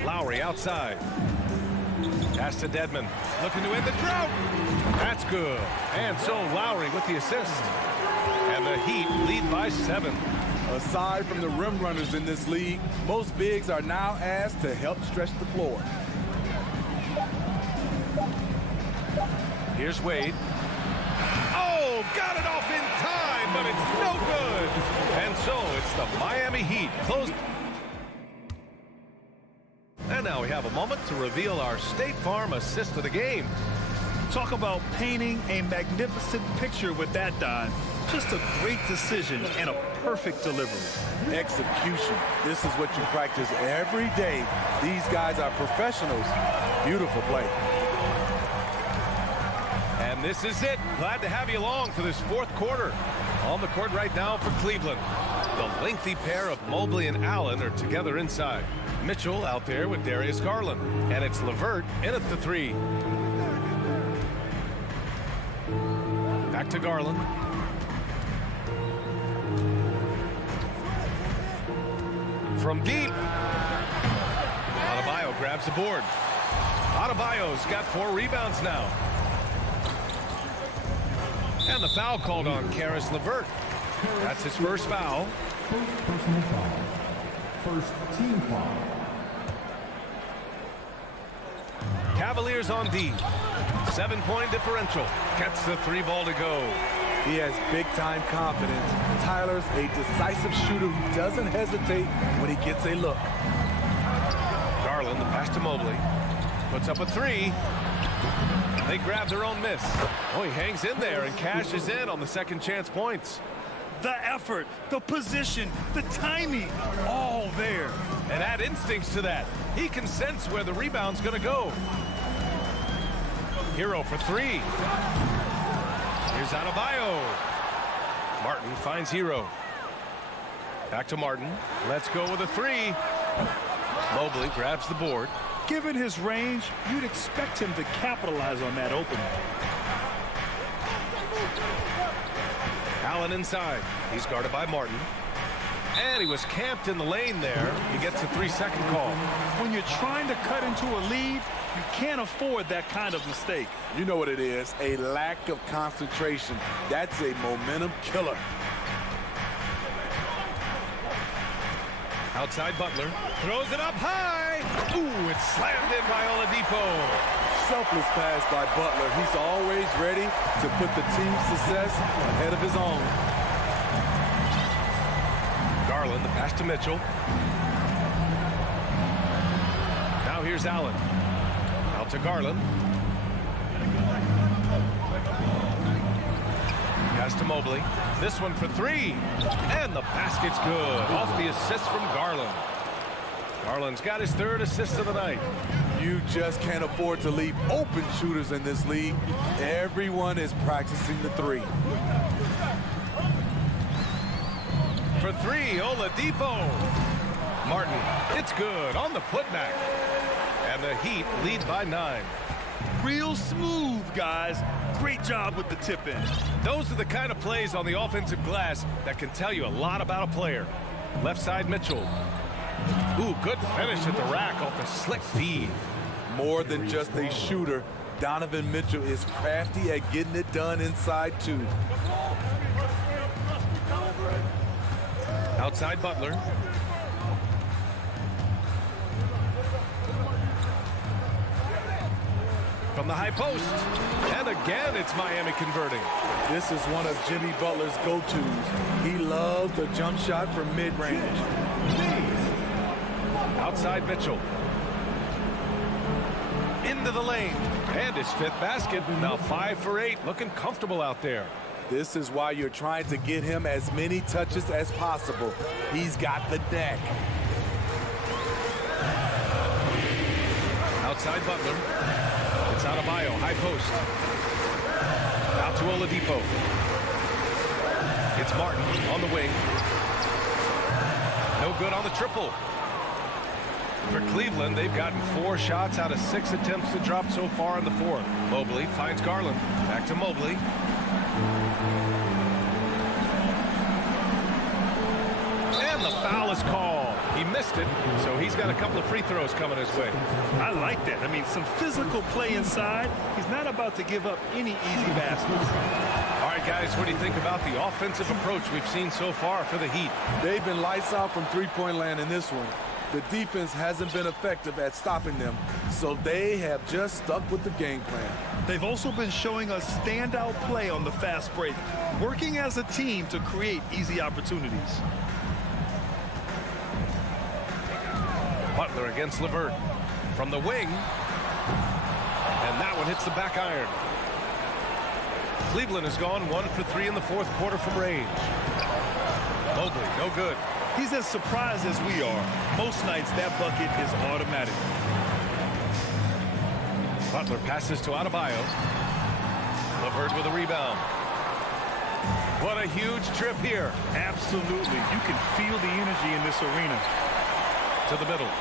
Lowry outside. Pass to Dedmon. Looking to end the drought. That's good. And so Lowry with the assist. And the Heat lead by 7. Aside from the rim runners in this league, most bigs are now asked to help stretch the floor. Here's Wade. Oh, got it off in time, but it's no good. And so it's the Miami Heat closed. And now we have a moment to reveal our State Farm assist of the game. Talk about painting a magnificent picture with that dive. Just a great decision and a perfect delivery. Execution. This is what you practice every day. These guys are professionals. Beautiful play. And this is it. Glad to have you along for this fourth quarter. On the court right now for Cleveland. The lengthy pair of Mobley and Allen are together inside. Mitchell out there with Darius Garland. And it's LeVert in at the 3. Back to Garland. From deep. Adebayo grabs the board. Adebayo's got 4 rebounds now. And the foul called on Karis LeVert. That's his first foul. First personal foul. First team foul. Cavaliers on D. 7-point differential. Gets the 3 ball to go. He has big-time confidence. Tyler's a decisive shooter who doesn't hesitate when he gets a look. Garland, the pass to Mobley. Puts up a 3. They grab their own miss. Oh, he hangs in there and cashes in on the second chance points. The effort, the position, the timing, all there. And add instincts to that. He can sense where the rebound's going to go. Hero for 3. Here's Adebayo. Martin finds Hero. Back to Martin. Let's go with a 3. Mobley grabs the board. Given his range, you'd expect him to capitalize on that opening. Allen inside. He's guarded by Martin. And he was camped in the lane there. He gets a 3-second call. When you're trying to cut into a lead, you can't afford that kind of mistake. You know what it is, a lack of concentration. That's a momentum killer. Outside Butler. Throws it up high. Ooh, it's slammed in by Oladipo. Selfless pass by Butler. He's always ready to put the team's success ahead of his own. Garland, the pass to Mitchell. Now here's Allen. Out to Garland. Pass to Mobley. This one for 3. And the basket's good. Off the assist from Garland. Garland's got his 3rd assist of the night. You just can't afford to leave open shooters in this league. Everyone is practicing the 3. For 3, Oladipo. Martin, it's good on the putback. And the Heat lead by 9. Real smooth, guys. Great job with the tip in. Those are the kind of plays on the offensive glass that can tell you a lot about a player. Left side, Mitchell. Ooh, good finish at the rack off the slick feed. More than just a shooter, Donovan Mitchell is crafty at getting it done inside too. Outside Butler. From the high post. And again, it's Miami converting. This is one of Jimmy Butler's go-tos. He loves the jump shot from mid-range. Outside Mitchell. Into the lane. And his 5th basket. Now 5 for 8. Looking comfortable out there. This is why you're trying to get him as many touches as possible. He's got the neck. Outside Butler. It's out of Bio. High post. Out to Oladipo. It's Martin on the wing. No good on the triple. For Cleveland, they've gotten 4 shots out of 6 attempts to drop so far in the 4th. Mobley finds Garland. Back to Mobley. And the foul is called. He missed it, so he's got a couple of free throws coming his way. I like that. I mean, some physical play inside. He's not about to give up any easy baskets. All right, guys, what do you think about the offensive approach we've seen so far for the Heat? They've been lights out from three-point land in this one. The defense hasn't been effective at stopping them, so they have just stuck with the game plan. They've also been showing us standout play on the fast break, working as a team to create easy opportunities. Butler against LeVert from the wing. And that one hits the back iron. Cleveland has gone 1 for 3 in the 4th quarter from range. Mobley, no good. He's as surprised as we are. Most nights, that bucket is automatic. Butler passes to Adebayo. LeVert with a rebound. What a huge trip here. Absolutely. You can feel the energy in this arena. To the middle.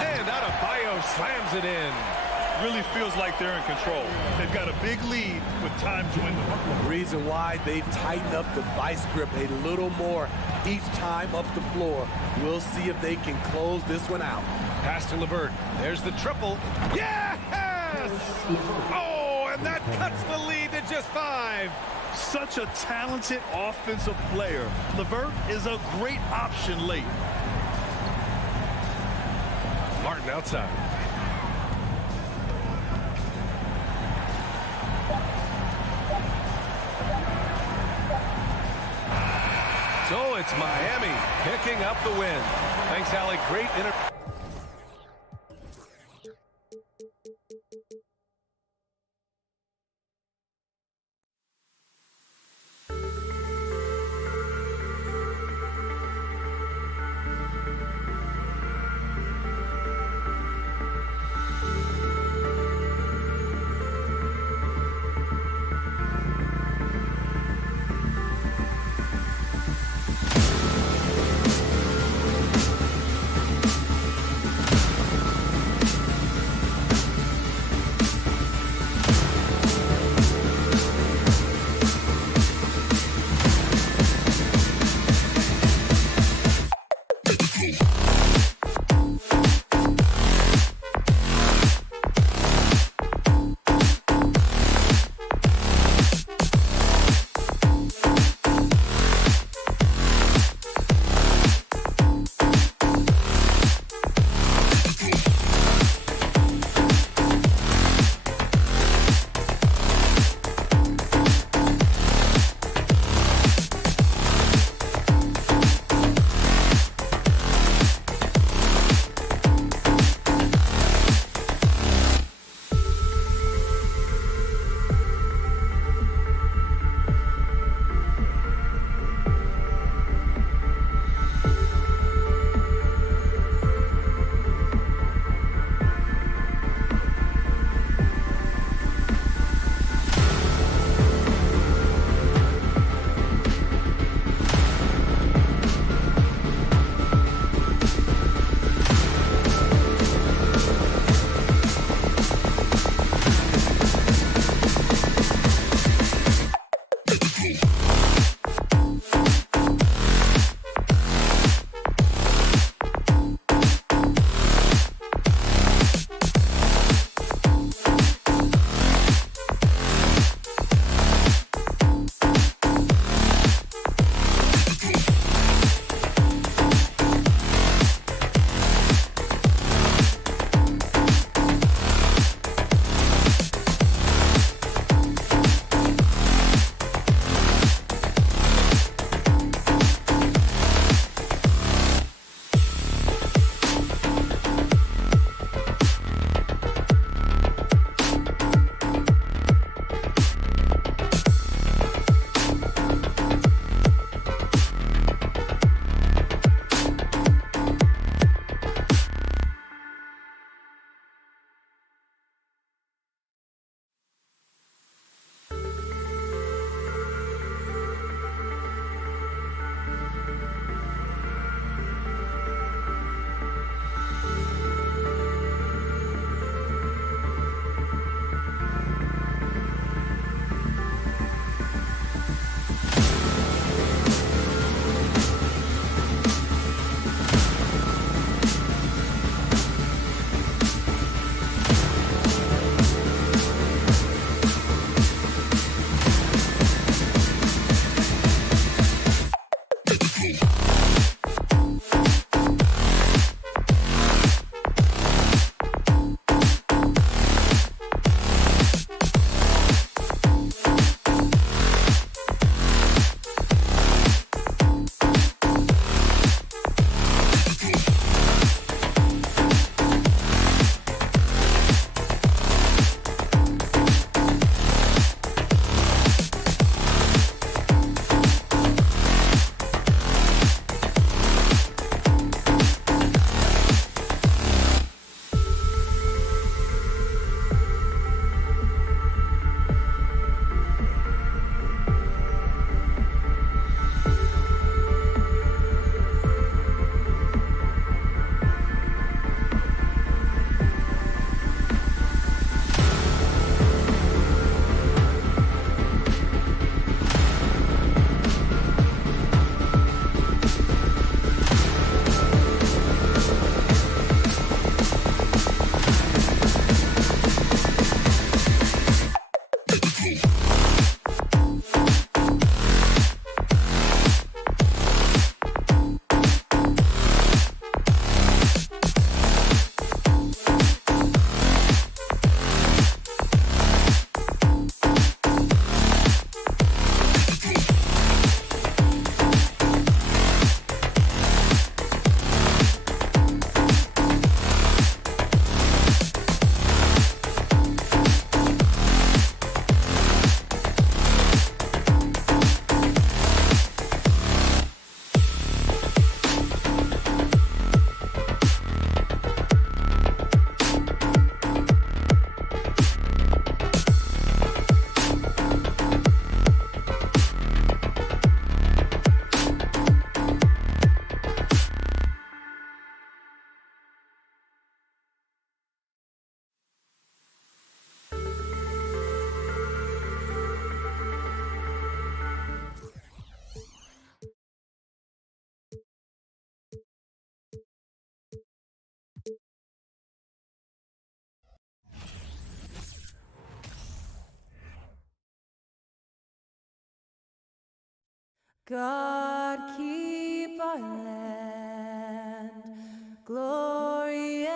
And Adebayo slams it in. Really feels like they're in control. They've got a big lead with time dwindling. The reason why they've tightened up the vice grip a little more each time up the floor. We'll see if they can close this one out. Pass to LeVert. There's the triple. Yes! Oh, and that cuts the lead to just 5. Such a talented offensive player. LeVert is a great option late. Martin outside. So it's Miami picking up the win. Thanks, Allie. Great God keep our land glorious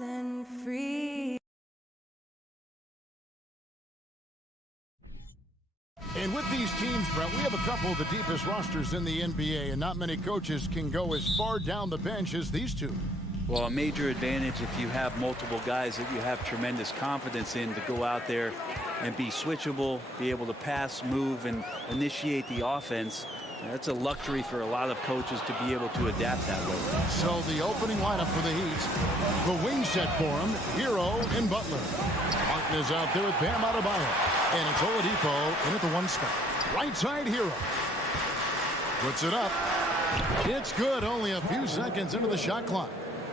and free. And with these teams, Brett, we have a couple of the deepest rosters in the NBA, and not many coaches can go as far down the bench as these two. Well, a major advantage if you have multiple guys that you have tremendous confidence in to go out there and be switchable, be able to pass, move, and initiate the offense. That's a luxury for a lot of coaches to be able to adapt that way. So the opening lineup for the Heat, the wing set for him, Hero and Butler. Martin is out there with Bam Adebayo. And it's Oladipo in at the one spot. Right side, Hero. Puts it up. It's good, only a few seconds into the shot clock.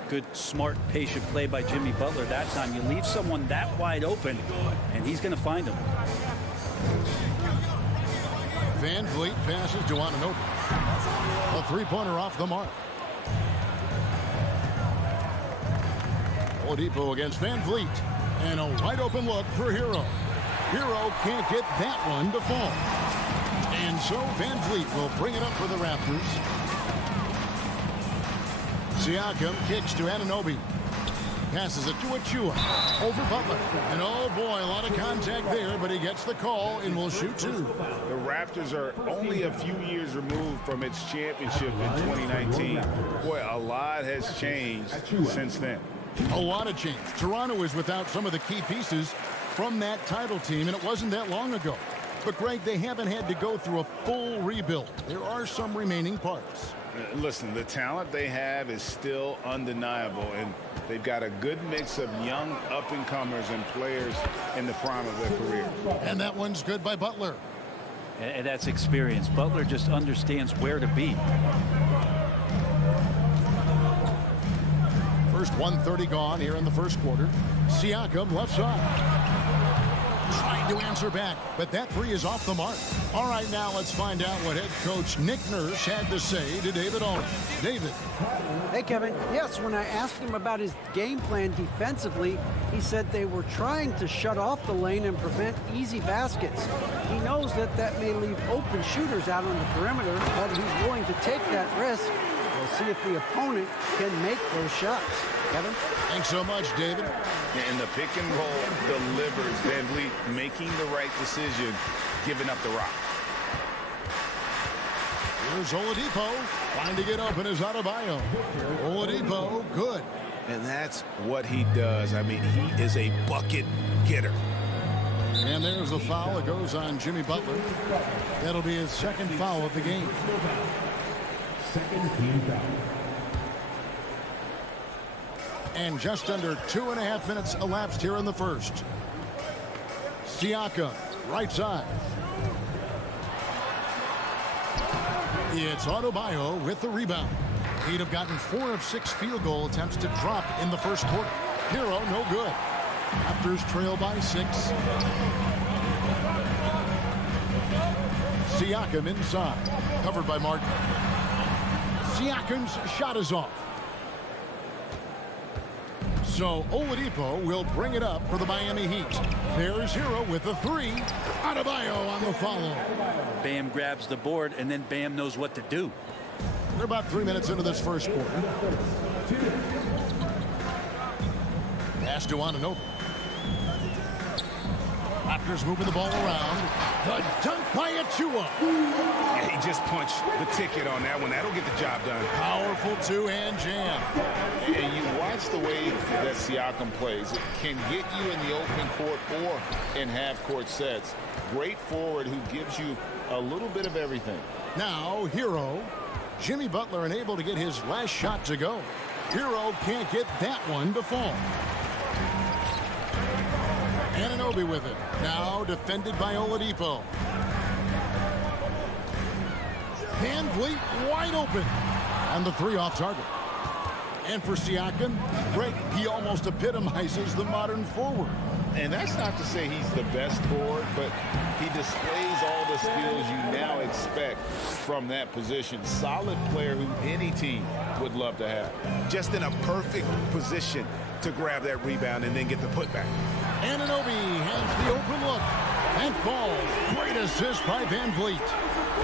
Good, smart, patient play by Jimmy Butler that time. You leave someone that wide open, and he's going to find him. Van Vliet passes to Anunoby. A three-pointer off the mark. Oladipo against Van Vliet. And a wide-open look for Hero. Hero can't get that one to fall. And so Van Vliet will bring it up for the Raptors. Siakam kicks to Anunoby. Passes it to Achua. Over Butler. And oh boy, a lot of contact there, but he gets the call and will shoot two. The Raptors are only a few years removed from its championship in 2019. Boy, a lot has changed since then. A lot of change. Toronto is without some of the key pieces from that title team, and it wasn't that long ago. But, Greg, they haven't had to go through a full rebuild. There are some remaining parts. Listen, the talent they have is still undeniable, and they've got a good mix of young up-and-comers and players in the prime of their career. And that one's good by Butler. And that's experience. Butler just understands where to be. First 1:30 gone here in the first quarter. Siakam left side. Trying to answer back, but that three is off the mark. All right, now let's find out what head coach Nick Nurse had to say to David Olney. David. Hey, Kevin. Yes, when I asked him about his game plan defensively, he said they were trying to shut off the lane and prevent easy baskets. He knows that that may leave open shooters out on the perimeter, but he's willing to take that risk. We'll see if the opponent can make those shots. Kevin? Thanks so much, David. And the pick and roll delivers. Van Vliet making the right decision, giving up the rock. Here's Oladipo. Trying to get open is Adebayo. Oladipo, good. And that's what he does. I mean, he is a bucket getter. And there's the foul. It goes on Jimmy Butler. That'll be his second foul of the game. Second team foul. And just under 2.5 minutes elapsed here in the first. Siakam, right side. It's Adebayo with the rebound. He'd have gotten 4 of 6 field goal attempts to drop in the first quarter. Hero, no good. Raptors trail by 6. Siakam inside. Covered by Martin. Siakam's shot is off. So Oladipo will bring it up for the Miami Heat. There's Hero with the three. Adebayo on the follow. Bam grabs the board, and then Bam knows what to do. They're about 3 minutes into this first quarter. Pass to Anunoby. Raptors moving the ball around. The dunk by Achua. Yeah, he just punched the ticket on that one. That'll get the job done. Powerful two-hand jam. And you watch the way that Siakam plays. It can get you in the open court or in half-court sets. Great forward who gives you a little bit of everything. Now, Hero. Jimmy Butler unable to get his last shot to go. Hero can't get that one to fall. Anunoby with it. Now defended by Oladipo. Van Vliet wide open. And the three off target. And for Siakam, Greg, he almost epitomizes the modern forward. And that's not to say he's the best forward, but he displays all the skills you now expect from that position. Solid player who any team would love to have. Just in a perfect position to grab that rebound and then get the putback. Anunoby has the open look. And falls. Great assist by Van Vliet.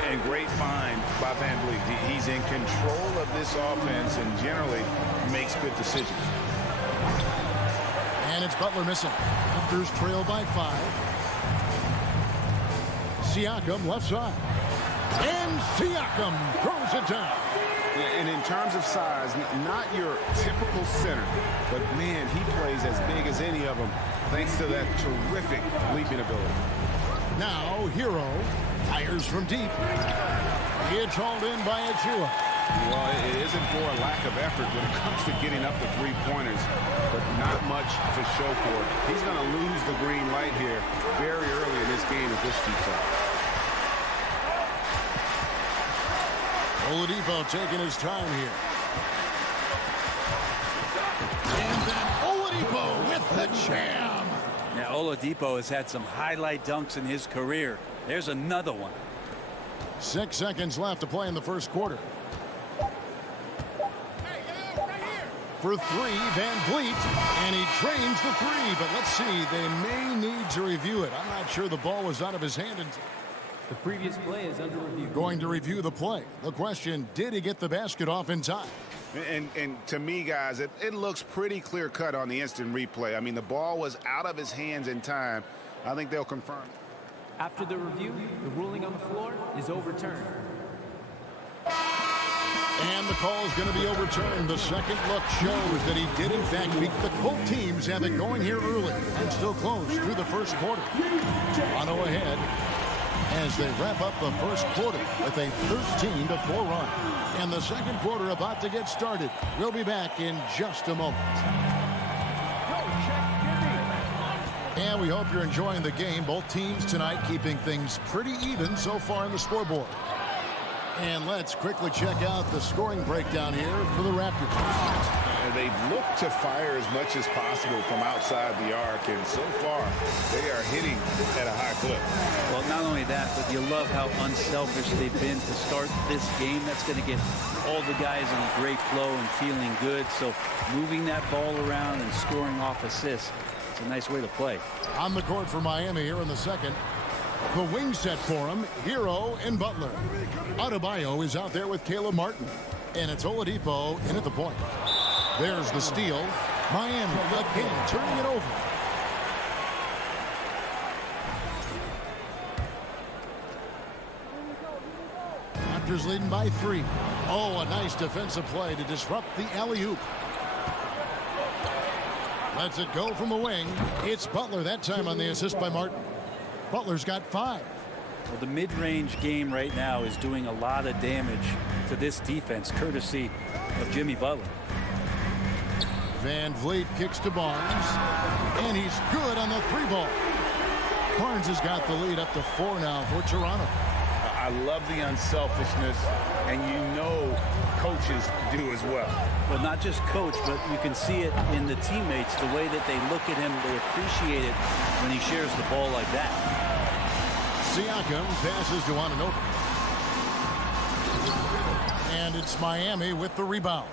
And great find by Van Vliet. He's in control of this offense and generally makes good decisions. And it's Butler missing. Raptors trail by 5. Siakam left side. And Siakam throws it down. And in terms of size, not your typical center, but man, he plays as big as any of them thanks to that terrific leaping ability. Now Hero fires from deep. It's hauled in by Achua. Well, it isn't for a lack of effort when it comes to getting up the three-pointers, but not much to show for it. He's going to lose the green light here very early in this game if this keeps up. Oladipo taking his time here. And then Oladipo with the jam. Now, Oladipo has had some highlight dunks in his career. There's another one. 6 seconds left to play in the first quarter. For 3, Van Vliet, and he trains the 3, but let's see, they may need to review it. I'm not sure the ball was out of his hand. The previous play is under review. Going to review the play. The question, did he get the basket off in time? And to me, guys, it looks pretty clear-cut on the instant replay. I mean, the ball was out of his hands in time. I think they'll confirm. After the review, the ruling on the floor is overturned. And the call is going to be overturned. The second look shows that he did, in fact, beat the both teams have it going here early and still close through the first quarter. Toronto ahead as they wrap up the first quarter with a 13-4 run. And the second quarter about to get started. We'll be back in just a moment. And we hope you're enjoying the game. Both teams tonight keeping things pretty even so far in the scoreboard. And let's quickly check out the scoring breakdown here for the Raptors. They've looked to fire as much as possible from outside the arc, and so far they are hitting at a high clip. Well, not only that, but you love how unselfish they've been to start this game. That's going to get all the guys in a great flow and feeling good. So moving that ball around and scoring off assists, it's a nice way to play. On the court for Miami here in the second. The wing set for him, Hero and Butler. Adebayo is out there with Caleb Martin. And it's Oladipo in at the point. There's the steal. Miami again turning it over. Raptors leading by 3. Oh, a nice defensive play to disrupt the alley-oop. Lets it go from the wing. It's Butler that time on the assist by Martin. Butler's got 5. Well, the mid-range game right now is doing a lot of damage to this defense, courtesy of Jimmy Butler. Van Vliet kicks to Barnes, and he's good on the 3-ball. Barnes has got the lead up to 4 now for Toronto. I love the unselfishness, and you know coaches do as well. Well, not just coach, but you can see it in the teammates, the way that they look at him. They appreciate it when he shares the ball like that. Siakam passes to Anunoby. And it's Miami with the rebound.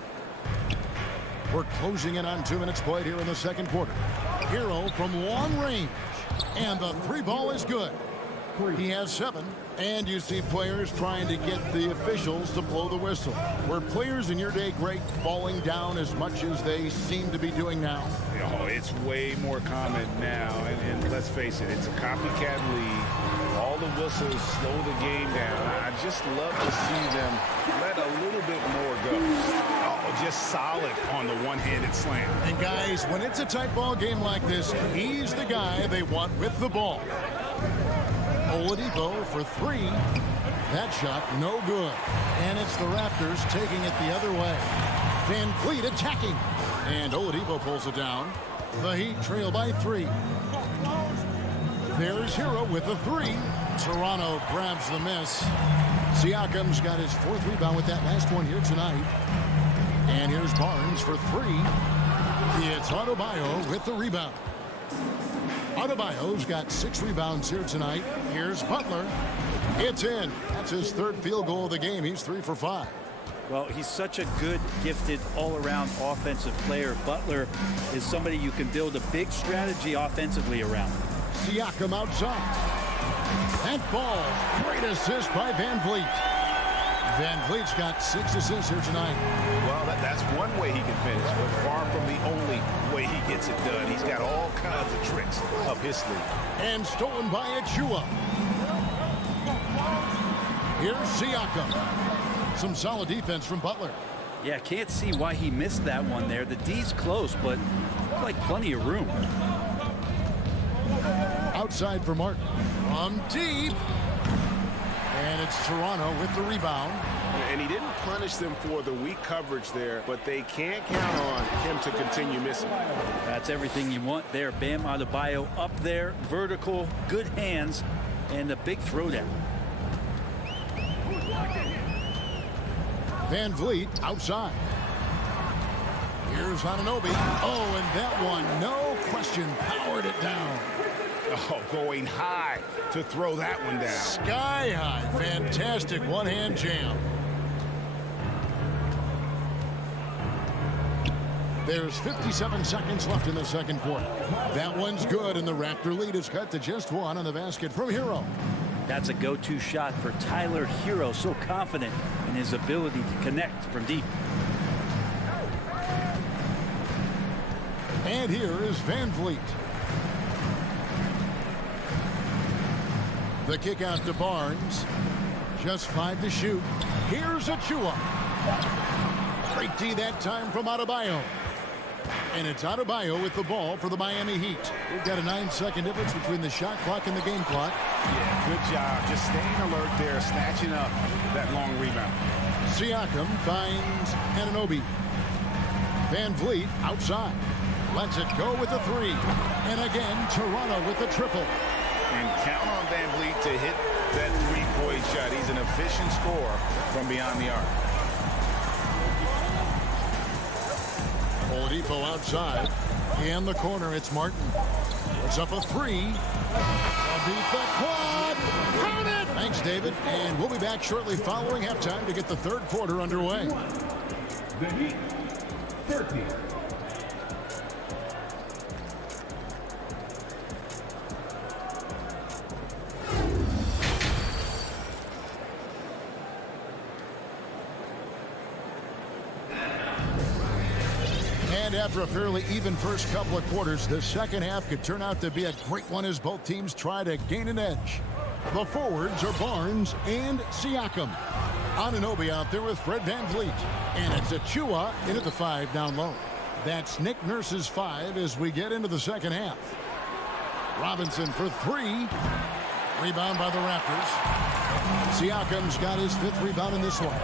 We're closing in on 2 minutes played here in the second quarter. Hero from long range. And the 3-ball is good. He has 7. And you see players trying to get the officials to blow the whistle. Were players in your day great falling down as much as they seem to be doing now? Oh, it's way more common now. And let's face it, it's a copycat league. All the whistles slow the game down. I just love to see them let a little bit more go. Just solid on the one-handed slam. And guys, when it's a tight ball game like this, he's the guy they want with the ball. Oladipo for 3. That shot no good. And it's the Raptors taking it the other way. Van Vliet attacking. And Oladipo pulls it down. The Heat trail by 3. There's Hero with the 3. Toronto grabs the miss. Siakam's got his 4th rebound with that last one here tonight. And here's Barnes for 3. It's Adebayo with the rebound. Adebayo's got 6 rebounds here tonight. Here's Butler. It's in. That's his 3rd field goal of the game. He's 3 for 5. Well, he's such a good, gifted, all-around offensive player. Butler is somebody you can build a big strategy offensively around. Siakam outside. That falls. Great assist by Van Vliet. Van Vliet's got 6 assists here tonight. Well, that's one way he can finish, but far from the only way he gets it done. He's got all kinds of tricks up his sleeve. And stolen by Achua. Here's Siakam. Some solid defense from Butler. Yeah, can't see why he missed that one there. The D's close, but like plenty of room. Outside for Martin. From deep. And it's Toronto with the rebound. And he didn't punish them for the weak coverage there, but they can't count on him to continue missing. That's everything you want there. Bam Adebayo up there, vertical, good hands, and a big throwdown. Van Vliet outside. Here's Anunoby. Oh, and that one, no question, powered it down. Oh, going high to throw that one down. Sky high. Fantastic one-hand jam. There's 57 seconds left in the second quarter. That one's good, and the Raptor lead is cut to just 1 on the basket from Hero. That's a go-to shot for Tyler Hero, so confident in his ability to connect from deep. And here is Van Vliet. The kick out to Barnes. Just 5 to shoot. Here's Achua. Great D that time from Adebayo. And it's Adebayo with the ball for the Miami Heat. We've got a 9-second difference between the shot clock and the game clock. Yeah, good job. Just staying alert there, snatching up that long rebound. Siakam finds Anunoby. Van Vliet outside. Lets it go with a 3. And again, Toronto with the triple. And count on Van Vliet to hit that three-point shot. He's an efficient scorer from beyond the arc. Oladipo outside. In the corner, it's Martin. Puts up a 3. Beat the quad. Count it! Thanks, David. And we'll be back shortly following halftime to get the third quarter underway. The Heat, 30. And after a fairly even first couple of quarters, the second half could turn out to be a great one as both teams try to gain an edge. The forwards are Barnes and Siakam. Anunoby out there with Fred Van Vliet. And it's Achua in at the 5 down low. That's Nick Nurse's 5 as we get into the second half. Robinson for 3. Rebound by the Raptors. Siakam's got his 5th rebound in this one.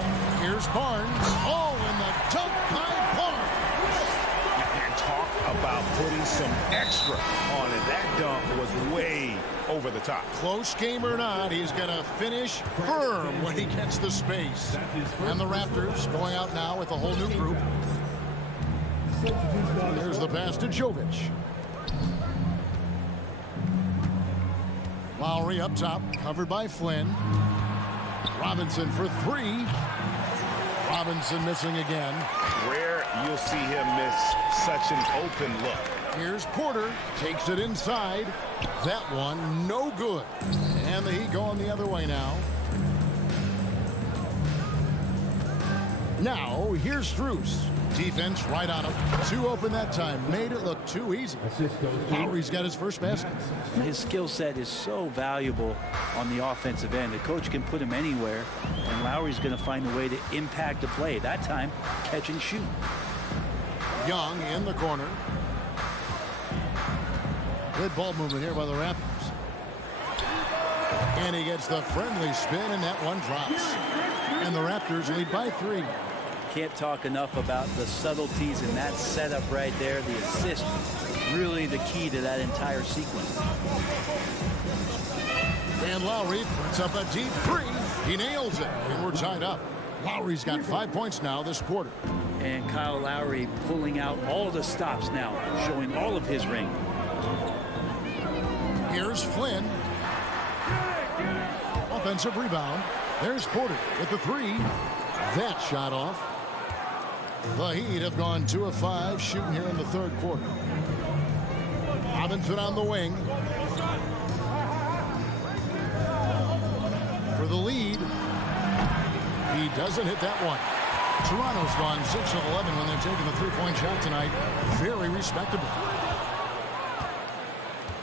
Here's Barnes. Oh, and the dunk by Barnes. And talk about putting some extra on it. That dunk was way over the top. Close game or not, he's going to finish firm when he gets the space. And the Raptors going out now with a whole new group. There's the pass to Jovic. Lowry up top, covered by Flynn. Robinson for 3. Robinson missing again. Rare you'll see him miss such an open look. Here's Porter, takes it inside. That one, no good. And the Heat going the other way now. Now, here's Strus. Defense right on him. 2 open that time. Made it look too easy. Lowry's got his first basket. His skill set is so valuable on the offensive end. The coach can put him anywhere, and Lowry's going to find a way to impact the play. That time, catch and shoot. Young in the corner. Good ball movement here by the Raptors. And he gets the friendly spin, and that one drops. And the Raptors lead by 3. Can't talk enough about the subtleties in that setup right there. The assist, really the key to that entire sequence. And Lowry puts up a deep 3. He nails it, and we're tied up. Lowry's got 5 points now this quarter. And Kyle Lowry pulling out all the stops now, showing all of his ring. Here's Flynn. Offensive rebound. There's Porter with the 3. That shot off. The Heat have gone 2 of 5 shooting here in the third quarter. Robinson on the wing. doesn't hit that one. Toronto's gone 6 of 11 when they're taking the three-point shot tonight. Very respectable.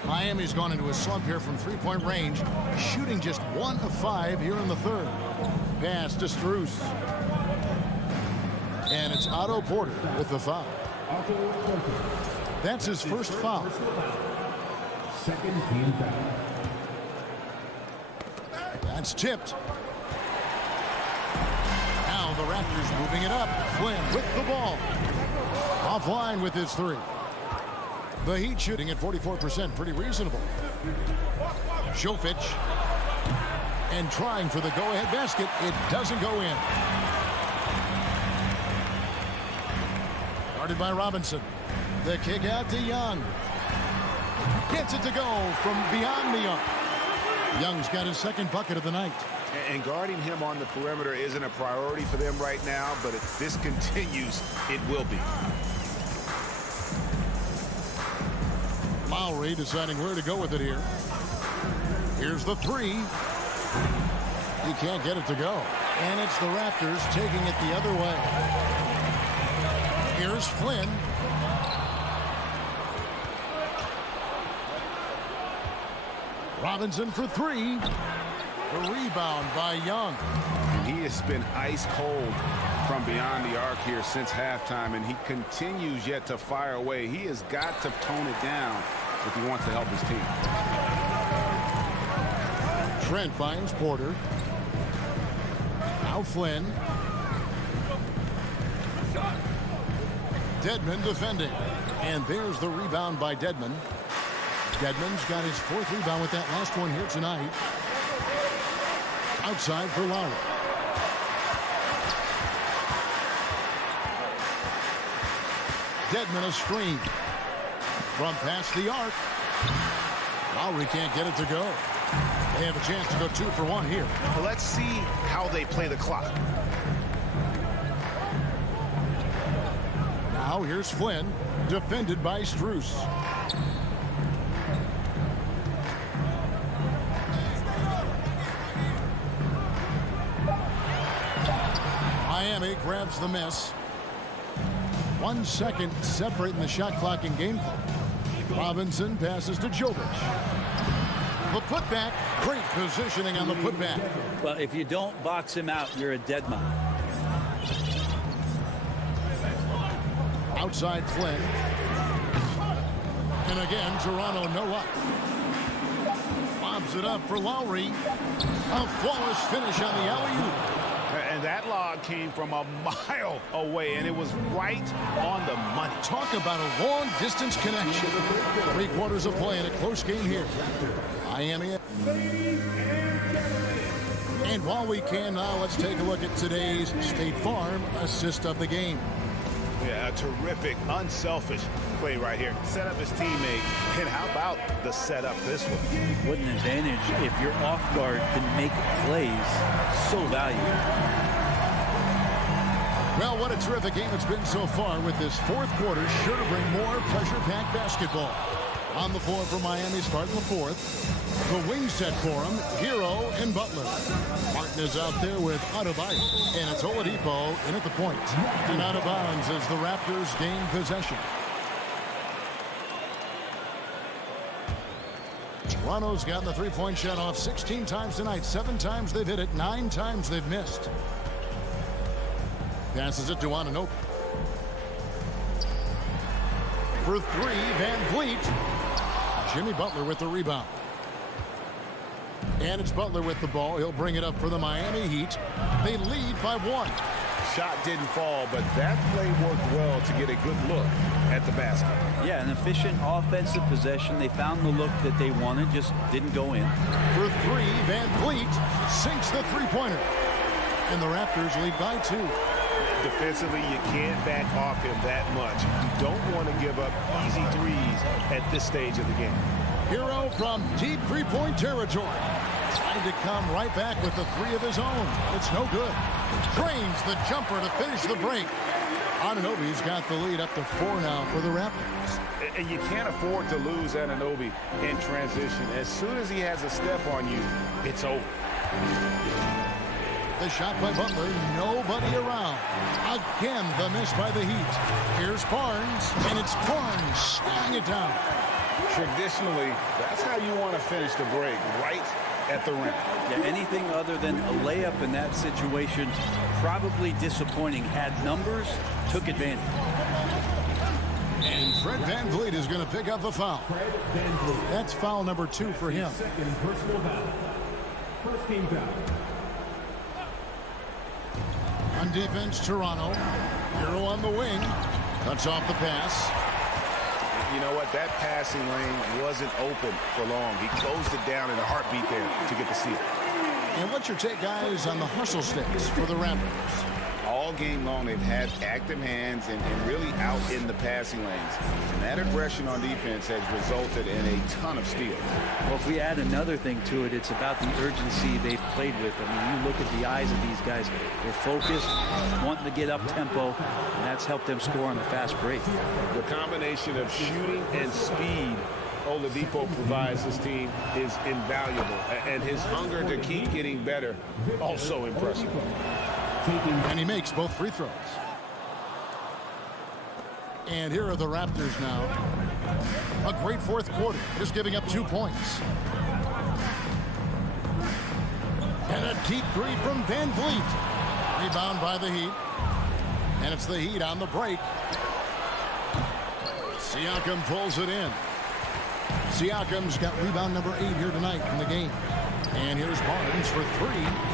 Miami's gone into a slump here from three-point range, shooting just 1 of 5 here in the third. Pass to Strus. And it's Otto Porter with the foul. That's his first foul. Second team foul. That's tipped. Now the Raptors moving it up. Flynn with the ball. Offline with his three. The Heat shooting at 44%. Pretty reasonable. Jovic. And trying for the go-ahead basket. It doesn't go in. Guarded by Robinson. The kick out to Young. Gets it to go from beyond the arc. Young's got his second bucket of the night. And guarding him on the perimeter isn't a priority for them right now, but if this continues, it will be. Lowry deciding where to go with it here. Here's the three. He can't get it to go. And it's the Raptors taking it the other way. Here's Flynn. Robinson for three. The rebound by Young. He has been ice cold from beyond the arc here since halftime, and he continues yet to fire away. He has got to tone it down if he wants to help his team. Trent finds Porter. Now Flynn. Dedmon defending. And there's the rebound by Dedmon. Dedmon's got his fourth rebound with that last one here tonight. Outside for Lowry. Dedmon a screen. From past the arc. Lowry can't get it to go. They have a chance to go 2 for 1 here. Let's see how they play the clock. Now here's Flynn. Defended by Strus. Miami grabs the miss. 1 second separating the shot clock and game clock. Robinson passes to Jovic. The putback. Great positioning on the putback. Well, if you don't box him out, you're a dead man. Outside Flynn. And again, Toronto no up. Lobs it up for Lowry. A flawless finish on the alley-oop. And that log came from a mile away, and it was right on the money. Talk about a long-distance connection. 3 quarters of play in a close game here. Miami. And while we can now, let's take a look at today's State Farm assist of the game. Yeah, a terrific, unselfish play right here. Set up his teammate. And how about the setup this one? What an advantage if your off guard can make plays. So valuable. Well, what a terrific game it's been so far, with this fourth quarter sure to bring more pressure-packed basketball. On the floor for Miami starting the fourth. The wing set for him, Hero and Butler. Martin is out there with Adebayo. And it's Oladipo in at the point. And out of bounds as the Raptors gain possession. Toronto's gotten the three-point shot off 16 times tonight. 7 times they've hit it. 9 times they've missed. Passes it to Anunoby. For 3, Van Vliet. Jimmy Butler with the rebound. And it's Butler with the ball. He'll bring it up for the Miami Heat. They lead by 1. Shot didn't fall, but that play worked well to get a good look at the basket. Yeah, an efficient offensive possession. They found the look that they wanted, just didn't go in. For 3, Van Vliet sinks the three-pointer. And the Raptors lead by 2. Defensively, you can't back off him that much. You don't want to give up easy threes at this stage of the game. Hero from deep three-point territory. Trying to come right back with the 3 of his own. It's no good. Drains the jumper to finish the break. Anunoby's got the lead up to 4 now for the Raptors. And you can't afford to lose Anunoby in transition. As soon as he has a step on you, it's over. The shot by Butler, nobody around. Again, the miss by the Heat. Here's Barnes, and it's Barnes slowing it down. Traditionally, that's how you want to finish the break, right at the rim. Yeah, anything other than a layup in that situation, probably disappointing. Had numbers, took advantage. And Fred VanVleet is going to pick up the foul. That's foul number 2 for him. Second personal foul. First team foul. On defense, Toronto. Hero on the wing. Cuts off the pass. You know what? That passing lane wasn't open for long. He closed it down in a heartbeat there to get the steal. And what's your take, guys, on the hustle sticks for the Raptors? All game long, they've had active hands and really out in the passing lanes. And that aggression on defense has resulted in a ton of steals. Well, if we add another thing to it, it's about the urgency they've played with. I mean, you look at the eyes of these guys. They're focused, wanting to get up tempo, and that's helped them score on the fast break. The combination of shooting and speed Oladipo provides this team is invaluable. And his hunger to keep getting better, also impressive. And he makes both free throws. And here are the Raptors now. A great fourth quarter, just giving up 2 points. And a deep three from VanVleet. Rebound by the Heat. And it's the Heat on the break. Siakam pulls it in. Siakam's got rebound number 8 here tonight in the game. And here's Barnes for 3.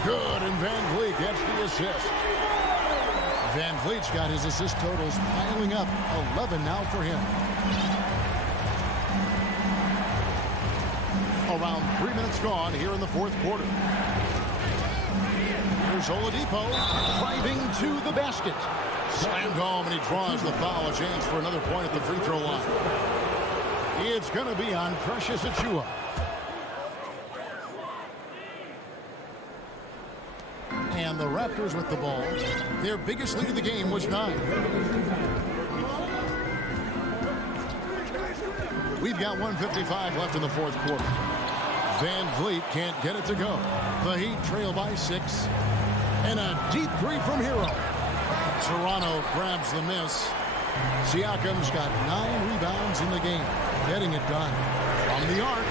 Good, and VanVleet gets the assist. VanVleet's got his assist totals piling up. 11 now for him. Around 3 minutes gone here in the fourth quarter. Here's Oladipo driving to the basket. Slammed home, and he draws the foul. A chance for another point at the free throw line. It's going to be on Precious Achiuwa. And the Raptors with the ball. Their biggest lead of the game was 9. We've got 1:55 left in the fourth quarter. VanVleet can't get it to go. The Heat trail by 6. And a deep three from Hero. Toronto grabs the miss. Siakam's got 9 rebounds in the game. Getting it done. From the arc.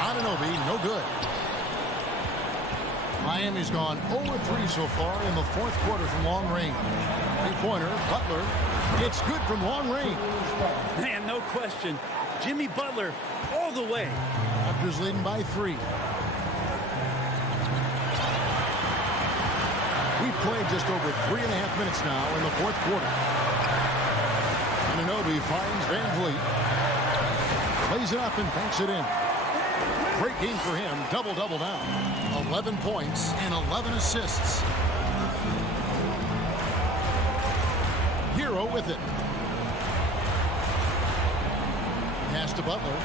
Anunoby, no good. Miami's gone 0-3 so far in the fourth quarter from long range. Three-pointer, Butler. It's good from long range. Man, no question. Jimmy Butler all the way. Raptors leading by 3. We've played just over 3.5 minutes now in the fourth quarter. Anunoby finds VanVleet. Plays it up and banks it in. Great game for him. Double-double now. 11 points and 11 assists. Hero with it. Pass to Butler.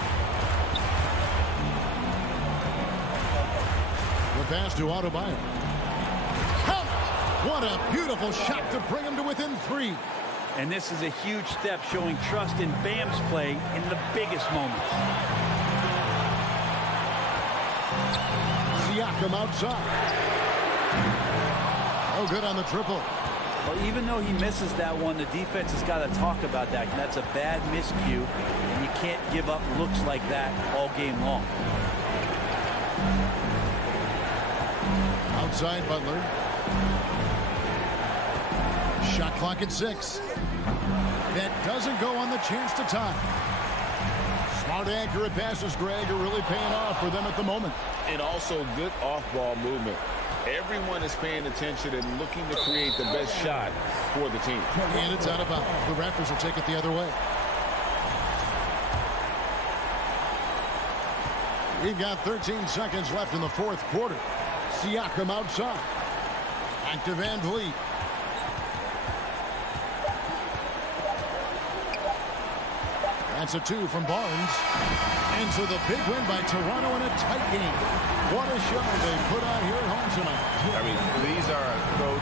The pass to Adebayo. Count! What a beautiful shot to bring him to within 3. And this is a huge step showing trust in Bam's play in the biggest moments. Siakam outside. Oh, good on the triple. Well, even though he misses that one, the defense has got to talk about that. That's a bad miscue, and you can't give up looks like that all game long. Outside Butler. Shot clock at 6. That doesn't go on the chance to tie. Smart, accurate passes, Greg, are really paying off for them at the moment. And also good off-ball movement. Everyone is paying attention and looking to create the best shot for the team. And it's out of bounds. The Raptors will take it the other way. We've got 13 seconds left in the fourth quarter. Siakam outside. Back to VanVleet. That's a 2 from Barnes. And so the big win by Toronto in a tight game. What a show they put on here at home tonight. I mean, these are those.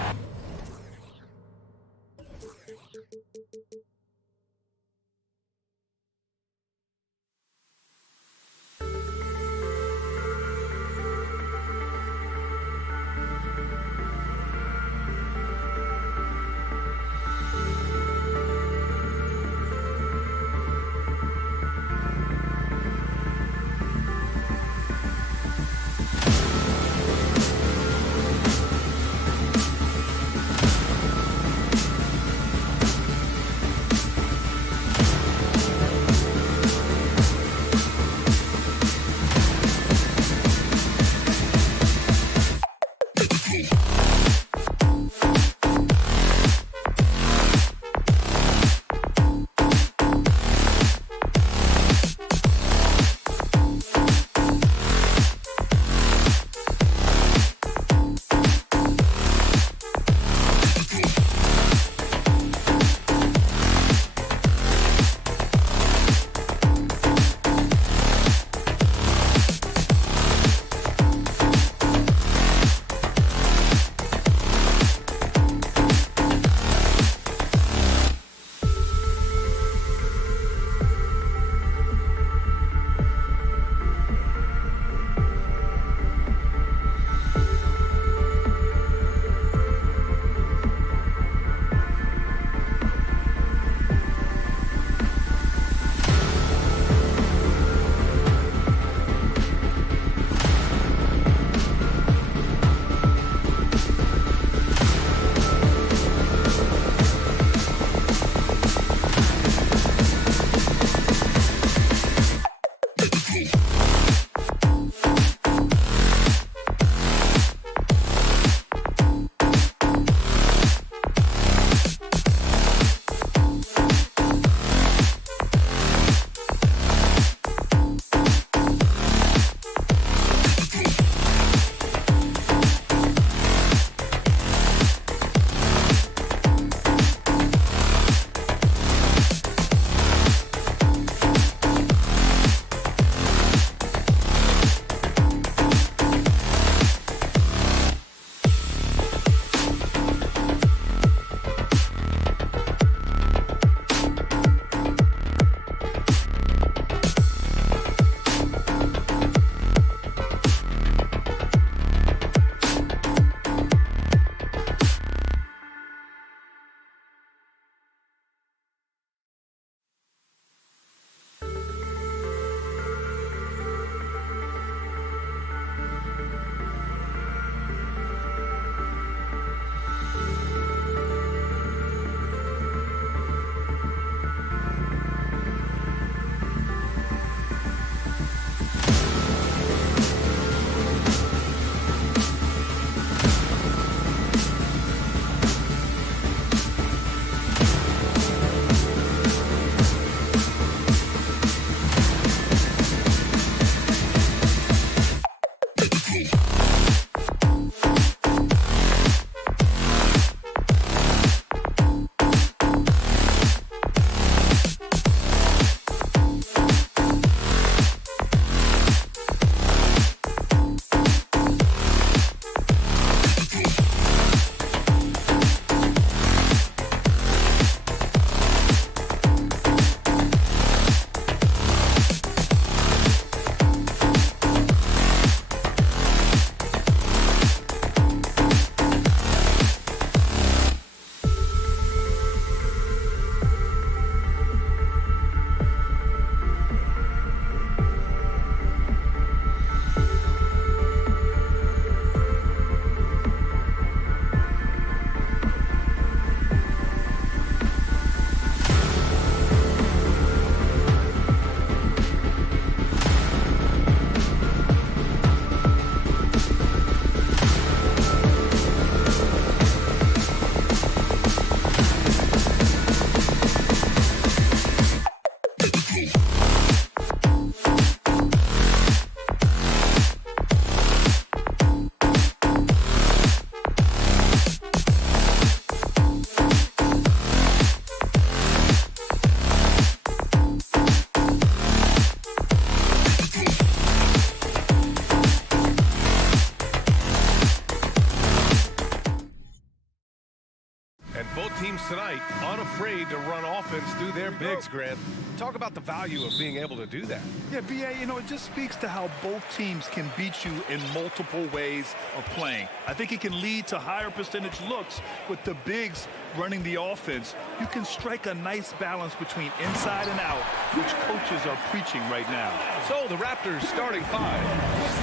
teams tonight unafraid to run offense through their bigs, Grant. Talk about the value of being able to do that. Yeah, B.A., you know, it just speaks to how both teams can beat you in multiple ways of playing. I think it can lead to higher percentage looks with the bigs running the offense. You can strike a nice balance between inside and out, which coaches are preaching right now. So the Raptors starting five.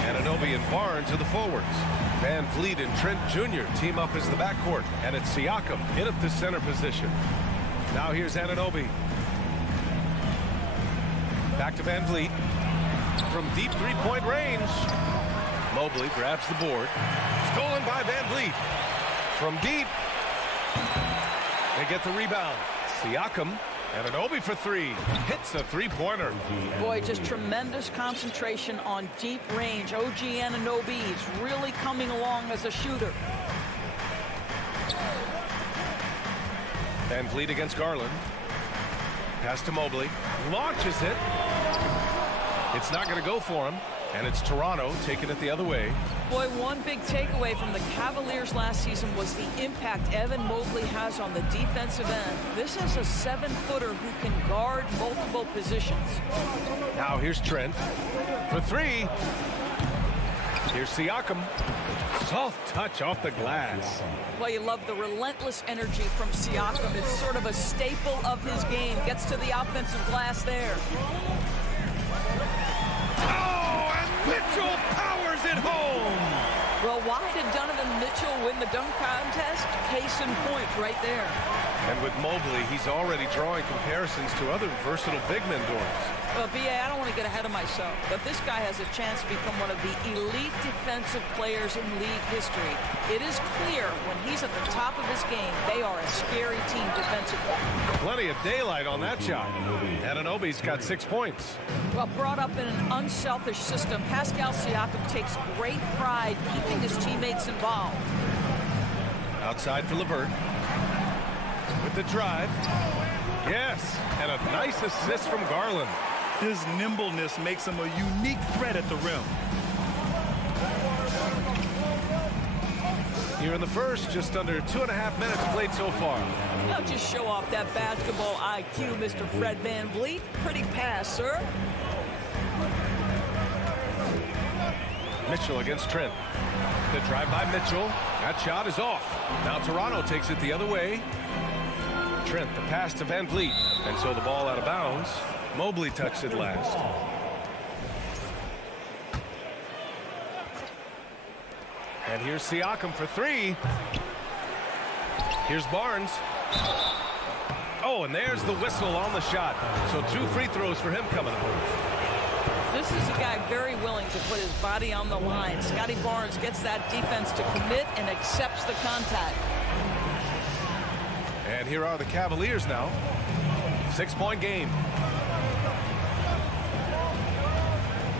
Anunoby and Barnes are the forwards. Van Vliet and Trent Jr. team up as the backcourt. And it's Siakam in at the center position. Now here's Anunoby. Back to Van Vliet. From deep three-point range. Mobley grabs the board. Stolen by Van Vliet. From deep. They get the rebound. Siakam. Anunoby for three. Hits a three-pointer. Boy, just tremendous concentration on deep range. OG Anunoby is really coming along as a shooter. Van Vliet against Garland. Pass to Mobley. Launches it. It's not going to go for him. And it's Toronto taking it the other way. Boy, one big takeaway from the Cavaliers last season was the impact Evan Mobley has on the defensive end. This is a 7-footer who can guard multiple positions. Now here's Trent for three. Here's Siakam. Soft touch off the glass. Well, you love the relentless energy from Siakam. It's sort of a staple of his game. Gets to the offensive glass there. Oh, and Mitchell powers it home. Well, why did Donovan Mitchell win the dunk contest? Case in point right there. And with Mobley, he's already drawing comparisons to other versatile big men doors. Well, B.A., I don't want to get ahead of myself, but this guy has a chance to become one of the elite defensive players in league history. It is clear when he's at the top of his game, they are a scary team defensively. Plenty of daylight on that shot. Anunoby's got 6 points. Well, brought up in an unselfish system, Pascal Siakam takes great pride keeping his teammates involved. Outside for LeVert. With the drive. Yes, and a nice assist from Garland. His nimbleness makes him a unique threat at the rim. Here in the first, just under 2.5 minutes played so far. Now just show off that basketball IQ, Mr. Fred Van Vliet. Pretty pass, sir. Mitchell against Trent. The drive by Mitchell. That shot is off. Now Toronto takes it the other way. Trent, the pass to Van Vliet. And so the ball out of bounds. Mobley touched it last. And here's Siakam for three. Here's Barnes. Oh, and there's the whistle on the shot. So 2 free throws for him coming up. This is a guy very willing to put his body on the line. Scotty Barnes gets that defense to commit and accepts the contact. And here are the Cavaliers now. 6-point game.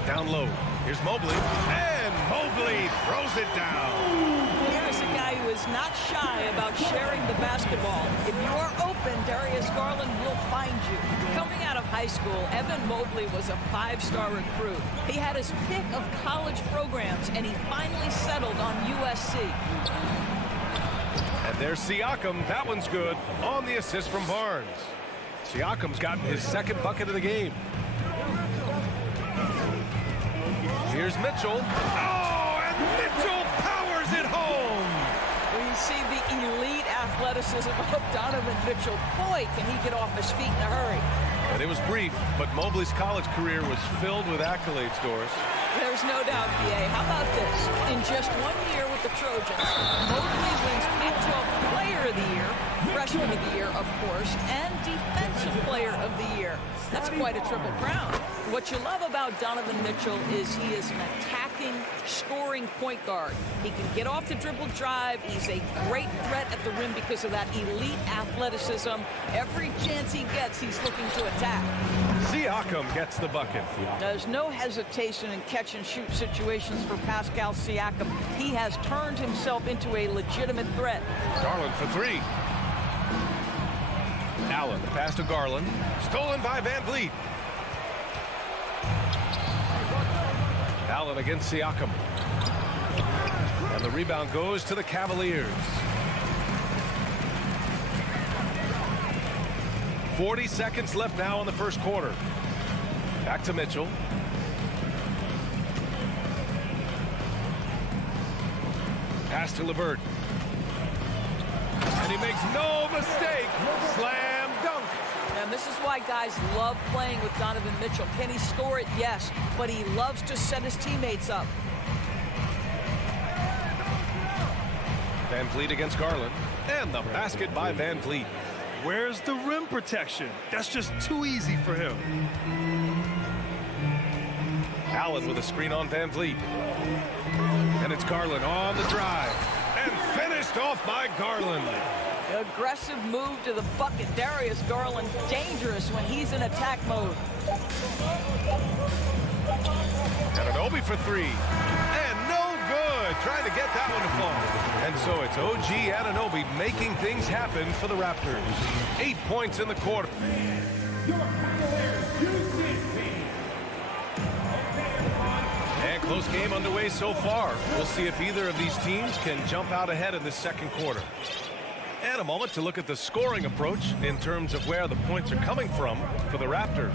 Down low. Here's Mobley. And Mobley throws it down. Here's a guy who is not shy about sharing the basketball. If you are open, Darius Garland will find you. Coming out of high school, Evan Mobley was a 5-star recruit. He had his pick of college programs, and he finally settled on USC. And there's Siakam. That one's good on the assist from Barnes. Siakam's gotten his 2nd bucket of the game. Here's Mitchell. Oh, and Mitchell powers it home. Well, you see the elite athleticism of Donovan Mitchell. Boy, can he get off his feet in a hurry. And it was brief, but Mobley's college career was filled with accolades, Doris. There's no doubt, B.A. How about this? In just 1 year with the Trojans, Mobley wins Pac-12 Player of the Year, Freshman of the Year, of course, and Defensive Player of the Year. That's quite a triple crown. What you love about Donovan Mitchell is he is an attacking, scoring point guard. He can get off the dribble drive. He's a great threat at the rim because of that elite athleticism. Every chance he gets, he's looking to attack. Siakam gets the bucket. There's no hesitation in catch-and-shoot situations for Pascal Siakam. He has turned himself into a legitimate threat. Garland for three. Allen, the pass to Garland. Stolen by Van Vliet. Allen against Siakam. And the rebound goes to the Cavaliers. 40 seconds left now in the first quarter. Back to Mitchell. Pass to LeVert. And he makes no mistake. Slam dunk. And this is why guys love playing with Donovan Mitchell. Can he score it? Yes. But he loves to set his teammates up. Van Vliet against Garland. And the basket by Van Vliet. Where's the rim protection? That's just too easy for him. Allen with a screen on Van Vliet. And it's Garland on the drive. And finished off by Garland. Aggressive move to the bucket. Darius Garland, dangerous when he's in attack mode. Anunoby for three. And no good. Trying to get that one to fall. And so it's OG Anunoby making things happen for the Raptors. 8 points in the quarter. And close game underway so far. We'll see if either of these teams can jump out ahead in this second quarter. And a moment to look at the scoring approach in terms of where the points are coming from for the Raptors.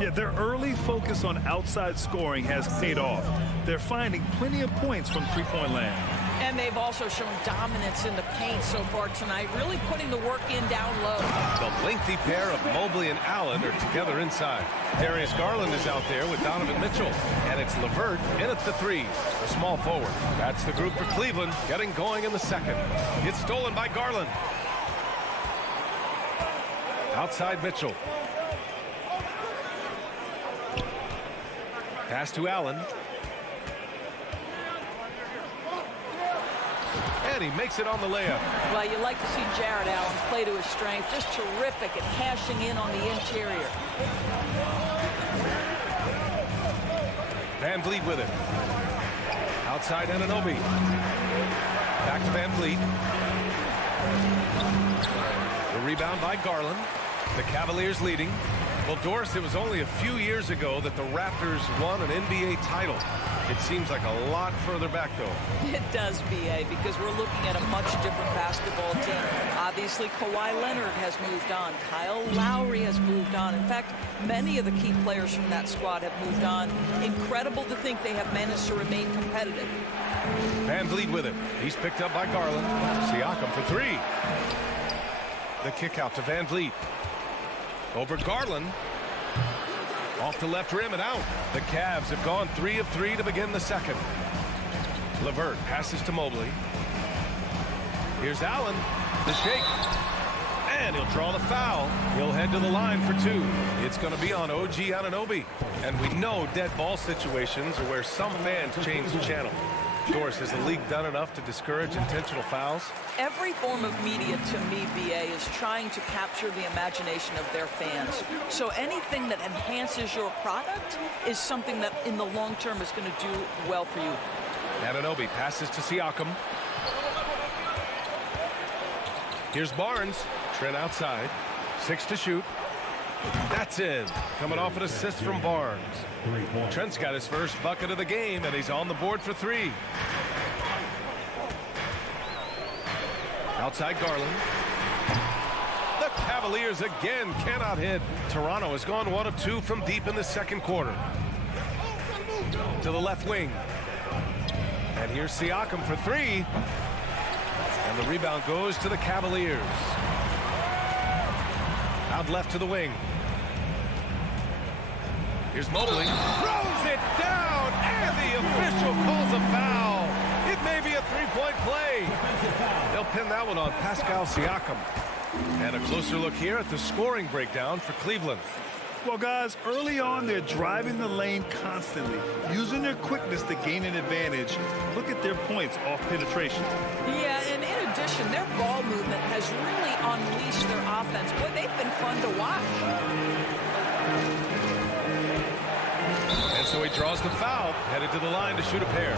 Yeah, their early focus on outside scoring has paid off. They're finding plenty of points from three-point land. And they've also shown dominance in the paint so far tonight, really putting the work in down low. The lengthy pair of Mobley and Allen are together inside. Darius Garland is out there with Donovan Mitchell. And it's LeVert in at the three, the small forward. That's the group for Cleveland, getting going in the second. It's stolen by Garland. Outside Mitchell. Pass to Allen. And he makes it on the layup. Well, you like to see Jared Allen play to his strength. Just terrific at cashing in on the interior. Van Vliet with it. Outside Anunoby. Back to Van Vliet. The rebound by Garland. The Cavaliers leading. Well, Doris, it was only a few years ago that the Raptors won an NBA title. It seems like a lot further back, though. It does, B.A., because we're looking at a much different basketball team. Obviously, Kawhi Leonard has moved on. Kyle Lowry has moved on. In fact, many of the key players from that squad have moved on. Incredible to think they have managed to remain competitive. Van Vliet with it. He's picked up by Garland. Siakam for three. The kick out to Van Vliet. Over Garland. Off the left rim and out. The Cavs have gone 3 of 3 to begin the second. LeVert passes to Mobley. Here's Allen. The shake. And he'll draw the foul. He'll head to the line for two. It's going to be on OG Anunoby. And we know dead ball situations are where some fans change the channel. Doris, has the league done enough to discourage intentional fouls? Every form of media, to me, BA, is trying to capture the imagination of their fans. So anything that enhances your product is something that in the long term is going to do well for you. Anunoby passes to Siakam. Here's Barnes. Trent outside. 6 to shoot. That's in. Coming off an assist from Barnes. Trent's got his first bucket of the game, and he's on the board for three. Outside Garland. The Cavaliers again cannot hit. Toronto has gone 1 of 2 from deep in the second quarter. To the left wing. And here's Siakam for three. And the rebound goes to the Cavaliers. Out left to the wing. Here's Mobley. Throws it down, and the official calls a foul. It may be a three-point play. They'll pin that one on Pascal Siakam. And a closer look here at the scoring breakdown for Cleveland. Well, guys, early on, they're driving the lane constantly, using their quickness to gain an advantage. Look at their points off penetration. Yeah, and in addition, their ball movement has really unleashed their offense. Boy, they've been fun to watch. And so he draws the foul, headed to the line to shoot a pair.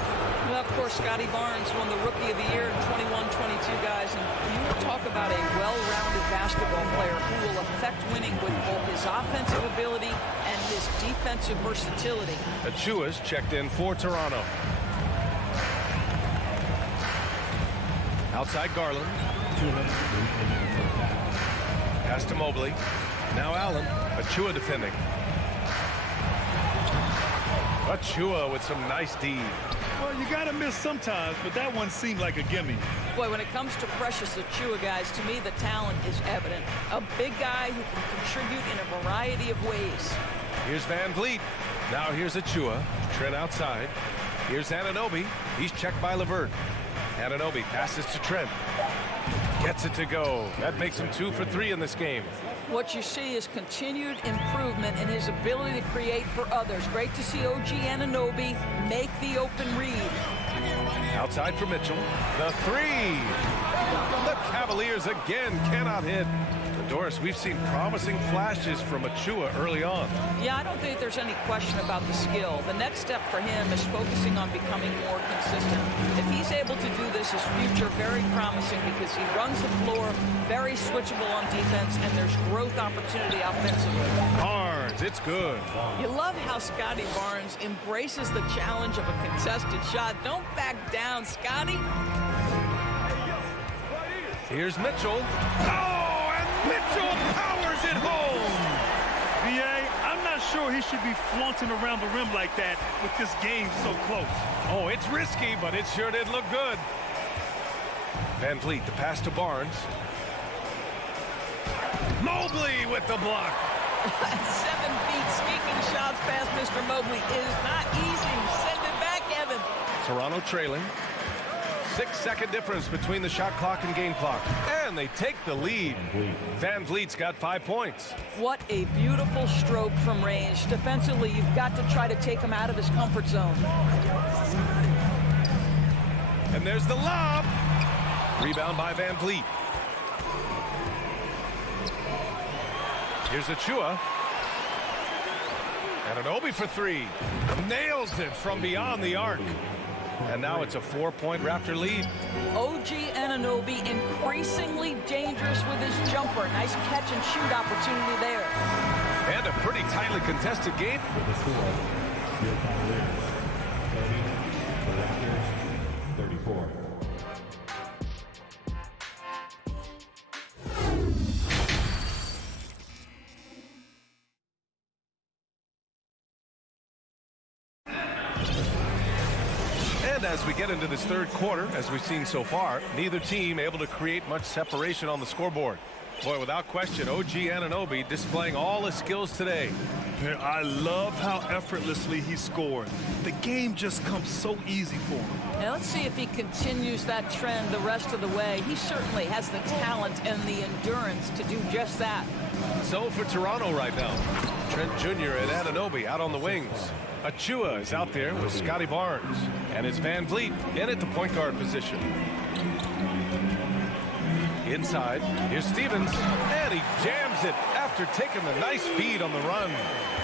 Well, of course, Scotty Barnes won the Rookie of the Year in 21-22, guys. And you talk about a well-rounded basketball player who will affect winning with both his offensive ability and his defensive versatility. Achua's checked in for Toronto. Outside Garland. Pass to Mobley. Now Allen. Achua defending. Achua with some nice D. Well, you got to miss sometimes, but that one seemed like a gimme. Boy, when it comes to Precious Achua, guys, to me the talent is evident. A big guy who can contribute in a variety of ways. Here's Van Vliet. Now here's Achua. Trent outside. Here's Anunoby. He's checked by LeVert. Anunoby passes to Trent. Gets it to go. That makes him 2 for 3 in this game. What you see is continued improvement in his ability to create for others. Great to see OG Anunoby make the open read. Outside for Mitchell. The 3. The Cavaliers again cannot hit. Doris, we've seen promising flashes from Achua early on. Yeah, I don't think there's any question about the skill. The next step for him is focusing on becoming more consistent. If he's able to do this, his future very promising because he runs the floor, very switchable on defense, and there's growth opportunity offensively. Barnes, it's good. You love how Scotty Barnes embraces the challenge of a contested shot. Don't back down, Scotty. Here's Mitchell. Oh! Mitchell powers it home. VA, I'm not sure he should be flaunting around the rim like that with this game so close. Oh, it's risky, but it sure did look good. Van Vliet, the pass to Barnes. Mobley with the block. 7 feet sneaking shots past Mr. Mobley is not easy. Send it back, Evan. Toronto trailing. 6-second difference between the shot clock and game clock. And they take the lead. Van Vliet's got 5 points. What a beautiful stroke from range. Defensively, you've got to try to take him out of his comfort zone. And there's the lob. Rebound by Van Vliet. Here's Achua. Anunoby for 3. Nails it from beyond the arc. And now it's a 4-point Raptor lead. OG Anunoby increasingly dangerous with his jumper. Nice catch and shoot opportunity there. And a pretty tightly contested game. With the score, your Cavaliers 30, the Raptors 34. And as we get into this third quarter, as we've seen so far, neither team able to create much separation on the scoreboard. Boy, without question, OG Anunoby displaying all his skills today. I love how effortlessly he scored. The game just comes so easy for him. Now let's see if he continues that trend the rest of the way. He certainly has the talent and the endurance to do just that. So for Toronto right now, Trent Jr. and Anunoby out on the wings. Achua is out there with Scotty Barnes. And it's Van Vliet in at the point guard position. Inside, here's Stevens, and he jams it after taking the nice feed on the run.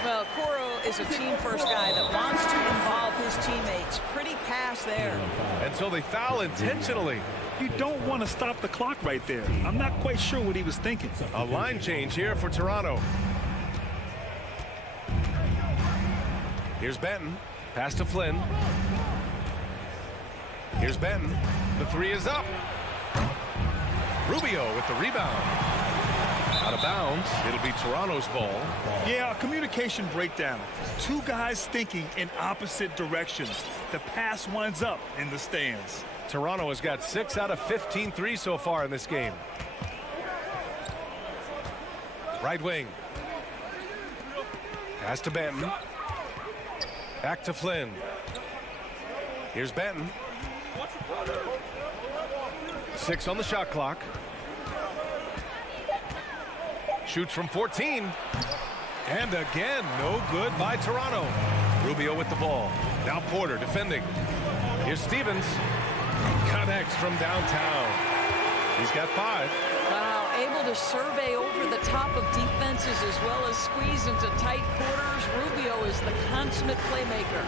Well, Coro is a team-first guy that wants to involve his teammates. Pretty pass there. And so they foul intentionally. You don't want to stop the clock right there. I'm not quite sure what he was thinking. A line change here for Toronto. Here's Benton. Pass to Flynn. Here's Benton. The 3 is up. Rubio with the rebound. Out of bounds. It'll be Toronto's ball. Yeah, a communication breakdown. 2 guys thinking in opposite directions. The pass winds up in the stands. Toronto has got 6 out of 15 threes so far in this game. Right wing. Pass to Benton. Back to Flynn. Here's Benton. 6 on the shot clock. Shoots from 14. And again, no good by Toronto. Rubio with the ball. Now Porter defending. Here's Stevens. Connects from downtown. He's got 5. Wow, able to survey over the top of defenses as well as squeeze into tight quarters. Rubio is the consummate playmaker.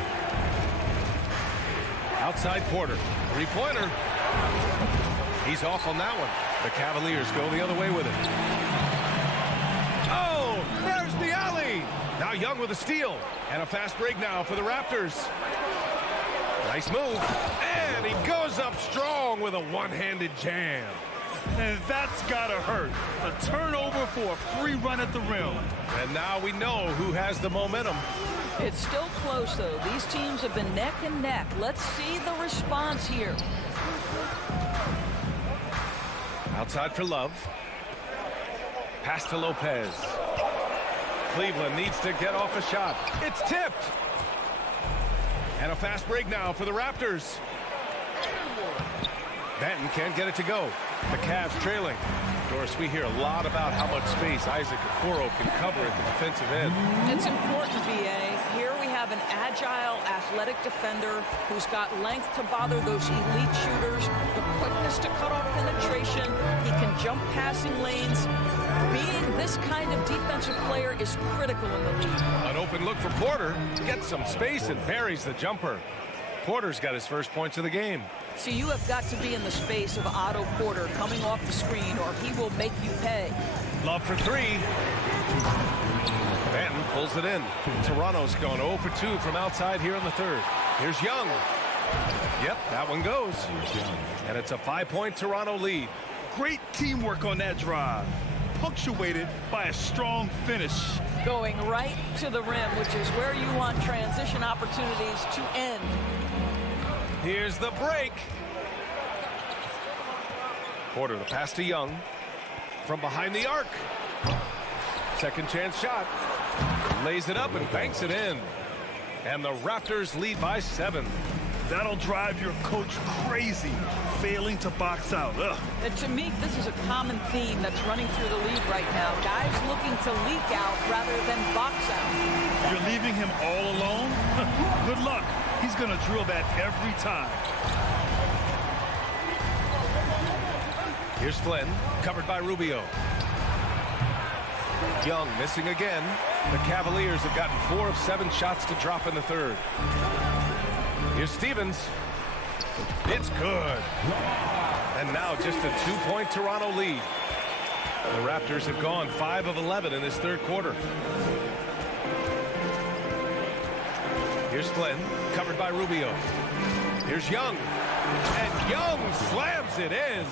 Outside Porter. 3-pointer. He's off on that one. The Cavaliers go the other way with it. Oh, there's the alley. Now Young with a steal. And a fast break now for the Raptors. Nice move. And he goes up strong with a one-handed jam. And that's got to hurt. A turnover for a free run at the rim. And now we know who has the momentum. It's still close, though. These teams have been neck and neck. Let's see the response here. Outside for Love. Pass to Lopez. Cleveland needs to get off a shot. It's tipped. And a fast break now for the Raptors. Benton can't get it to go. The Cavs trailing. Doris, we hear a lot about how much space Isaac Okoro can cover at the defensive end. It's important, B.A. Here we have an agile, athletic defender who's got length to bother those elite shooters, the quickness to cut off penetration. He can jump passing lanes. Being this kind of defensive player is critical in the league. An open look for Porter. Gets some space and buries the jumper. Porter's got his first points of the game. So you have got to be in the space of Otto Porter coming off the screen, or he will make you pay. Love for three. Benton pulls it in. Toronto's going 0 for 2 from outside here in the third. Here's Young. Yep, that one goes. And it's a 5-point Toronto lead. Great teamwork on that drive, punctuated by a strong finish. Going right to the rim, which is where you want transition opportunities to end. Here's the break. Porter, the pass to Young. From behind the arc. Second chance shot. Lays it up and banks it in. And the Raptors lead by 7. That'll drive your coach crazy, failing to box out. Ugh. And to me, this is a common theme that's running through the league right now. Guys looking to leak out rather than box out. You're leaving him all alone? Good luck. He's going to drill that every time. Here's Flynn, covered by Rubio. Young missing again. The Cavaliers have gotten 4 of 7 shots to drop in the third. Here's Stevens. It's good. And now just a 2-point Toronto lead. The Raptors have gone 5 of 11 in this third quarter. Here's Flynn, covered by Rubio. Here's Young. And Young slams it in.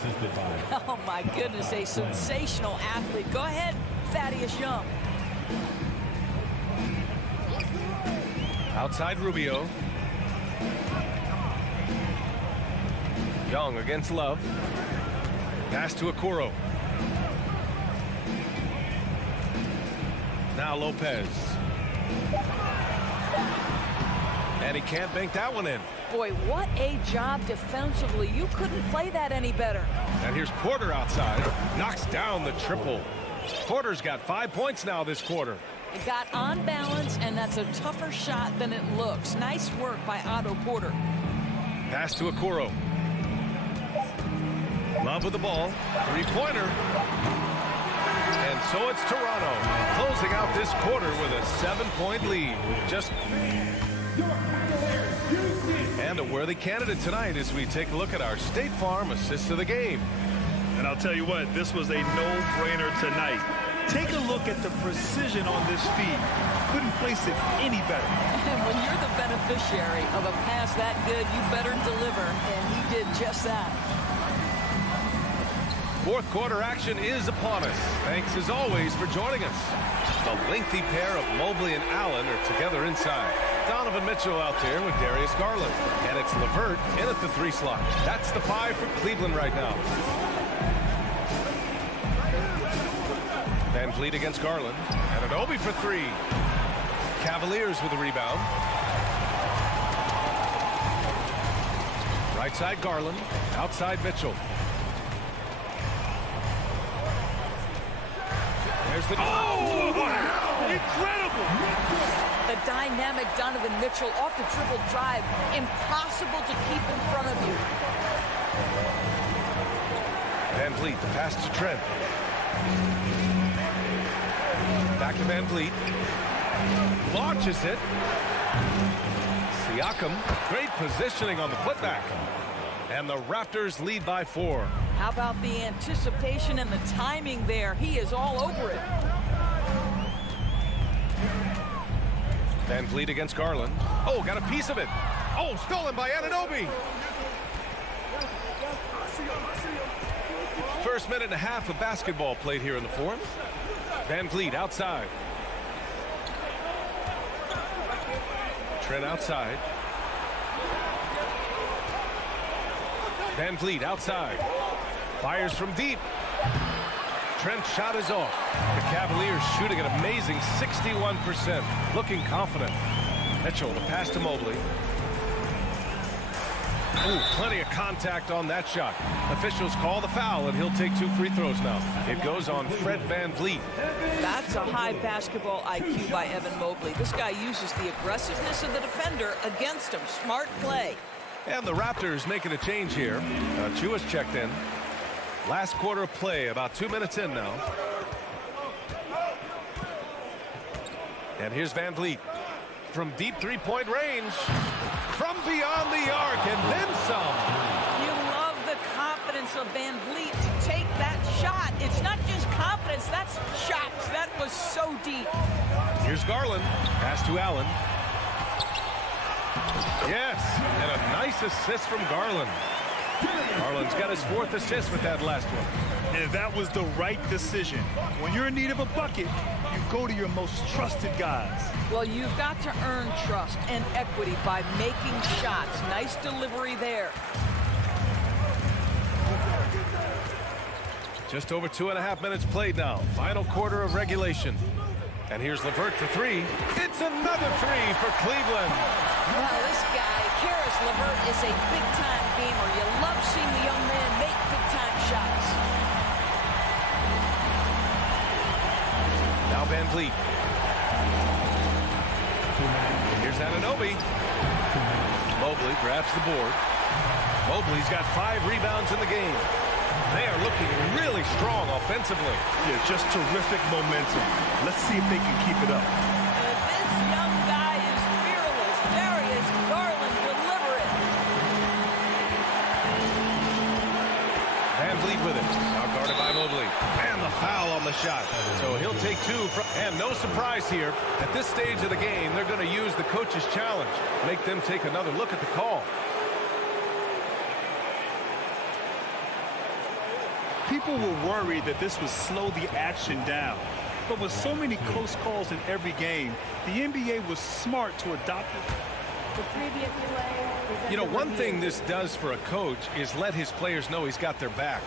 Oh, my goodness, a sensational athlete. Go ahead, Thaddeus Young. Outside Rubio. Young against Love. Pass to Okoro. Now Lopez. And he can't bank that one in. Boy, what a job defensively. You couldn't play that any better. And here's Porter outside. Knocks down the triple. Porter's got 5 points now this quarter. It got on balance, and that's a tougher shot than it looks. Nice work by Otto Porter. Pass to Okoro. Love with the ball. Three-pointer. And so it's Toronto closing out this quarter with a 7-point lead. And a worthy candidate tonight as we take a look at our State Farm assist of the game. And I'll tell you what, this was a no-brainer tonight. Take a look at the precision on this feed. Couldn't place it any better. And when you're the beneficiary of a pass that good, you better deliver, and he did just that. Fourth quarter action is upon us. Thanks as always for joining us. The lengthy pair of Mobley and Allen are together inside. Donovan Mitchell out there with Darius Garland. And it's LeVert in at the 3 slot. That's the 5 for Cleveland right now. Van Vliet against Garland. And Anunoby for 3. Cavaliers with the rebound. Right side Garland. Outside Mitchell. There's the... Oh, wow! Incredible! The dynamic Donovan Mitchell off the dribble drive. Impossible to keep in front of you. Van Vliet, the pass to Trent. Back to Van Vliet. Launches it. Siakam, great positioning on the putback. And the Raptors lead by 4. How about the anticipation and the timing there? He is all over it. Van Vliet against Garland. Oh, got a piece of it. Oh, stolen by Anunoby. first minute and a half of basketball played here in the fourth. Van Vliet outside. Trent outside. Van Vliet outside. Fires from deep. Trent's shot is off. The Cavaliers shooting an amazing 61%. Looking confident. Mitchell, the pass to Mobley. Ooh, plenty of contact on that shot. Officials call the foul, and he'll take 2 free throws now. It goes on Fred Van Vliet. That's a high basketball IQ by Evan Mobley. This guy uses the aggressiveness of the defender against him. Smart play. And the Raptors making a change here. Chua's checked in. Last quarter of play, about 2 minutes in now. And here's Van Vliet from deep three-point range. From beyond the arc, and then some. You love the confidence of Van Vliet to take that shot. It's not just confidence, that's shots. That was so deep. Here's Garland. Pass to Allen. Yes, and a nice assist from Garland. Garland's got his 4th assist with that last one. And that was the right decision. When you're in need of a bucket, you go to your most trusted guys. Well, you've got to earn trust and equity by making shots. Nice delivery there. Just over 2.5 minutes played now. Final quarter of regulation. And here's LeVert for 3. It's another 3 for Cleveland. Well, this guy, Karis LeVert, is a big-time gamer. You love seeing the young man make big-time shots. Now Van Vliet. Here's Anunoby. Mobley grabs the board. Mobley's got 5 rebounds in the game. They are looking really strong offensively. Yeah, just terrific momentum. Let's see if they can keep it up. This young guy is fearless. Darius Garland deliver it. Van Vliet with it. Now guarded by Mobley. And the foul on the shot. So he'll take 2. And no surprise here. At this stage of the game, they're going to use the coach's challenge. Make them take another look at the call. People were worried that this would slow the action down. But with so many close calls in every game, the NBA was smart to adopt it. The previous play. You know, one thing this does for a coach is let his players know he's got their back.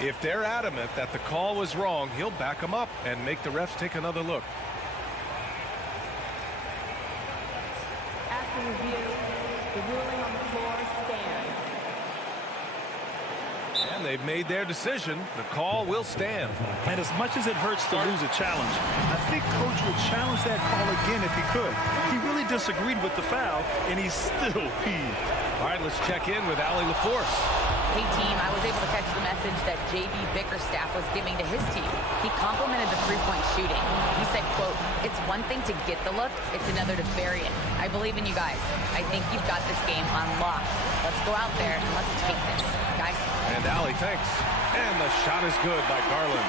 If they're adamant that the call was wrong, he'll back them up and make the refs take another look. After review, the ruling on the floor stands. And they've made their decision. The call will stand. And as much as it hurts to lose a challenge, I think Coach would challenge that call again if he could. He really disagreed with the foul, and he's still peeved. All right, let's check in with Allie LaForce. Hey, team, I was able to catch the message that J.B. Bickerstaff was giving to his team. He complimented the three-point shooting. He said, quote, "It's one thing to get the look, it's another to bury it. I believe in you guys. I think you've got this game on lock. Let's go out there and let's take this, guys." And Allie, thanks. And the shot is good by Garland.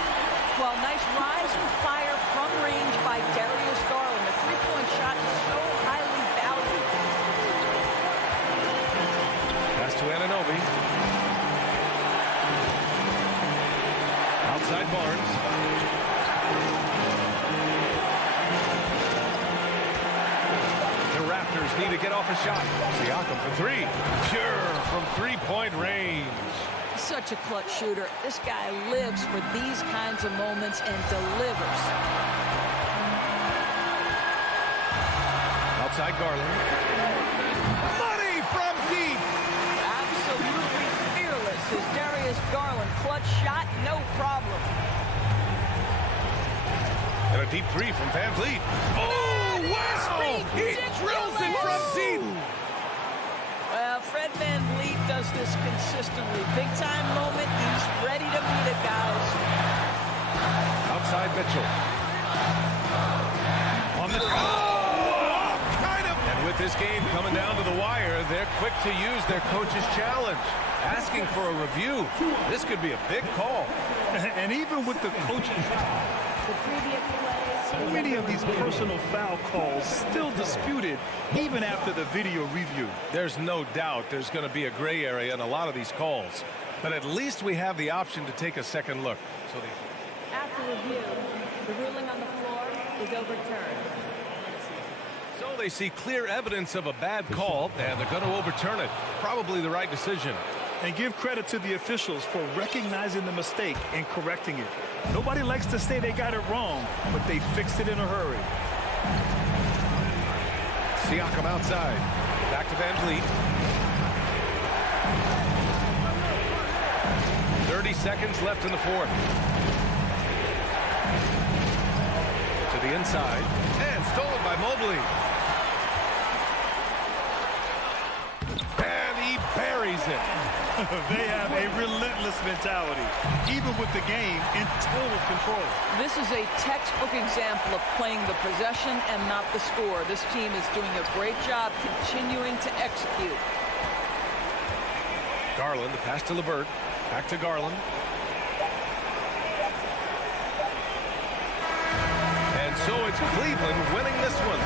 Well, nice rise and fire from range by Darius Garland. The three-point shot is so highly valued. Pass to Anunoby. Outside Barnes. The Raptors need to get off a shot. Siakam for 3. Pure from three-point range. Such a clutch shooter. This guy lives for these kinds of moments and delivers. Outside Garland. Money from deep. Absolutely fearless is Darius Garland. Clutch shot, no problem. And a deep 3 from Van Vliet. Oh, wow! He drills it from deep. Well, Fred Van Vliet does this consistently. Big-time moment, he's ready to meet it, guys. Outside Mitchell. On the kind of. And with this game coming down to the wire, they're quick to use their coach's challenge. Asking for a review. This could be a big call. And even with the coach's... So many of these personal foul calls still disputed even after the video review. There's no doubt there's going to be a gray area in a lot of these calls. But at least we have the option to take a second look. So after review, the ruling on the floor is overturned. So they see clear evidence of a bad call, and they're going to overturn it. Probably the right decision. And give credit to the officials for recognizing the mistake and correcting it. Nobody likes to say they got it wrong, but they fixed it in a hurry. Siakam outside. Back to Van Vliet. 30 seconds left in the fourth. To the inside. And stolen by Mobley. And he buries it. They have a relentless mentality, even with the game in total control. This is a textbook example of playing the possession and not the score. This team is doing a great job continuing to execute. Garland, the pass to LeVert. Back to Garland. And so it's Cleveland winning this one.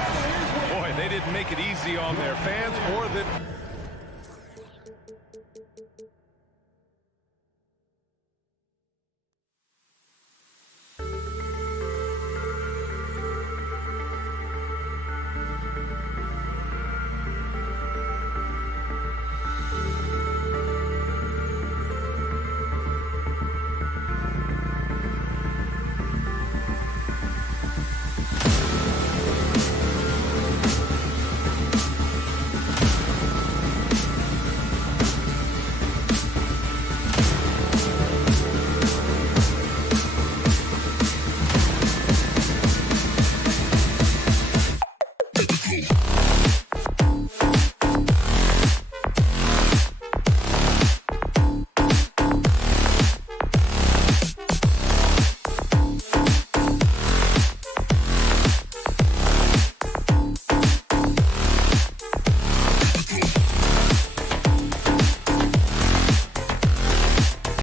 Boy, they didn't make it easy on their fans or the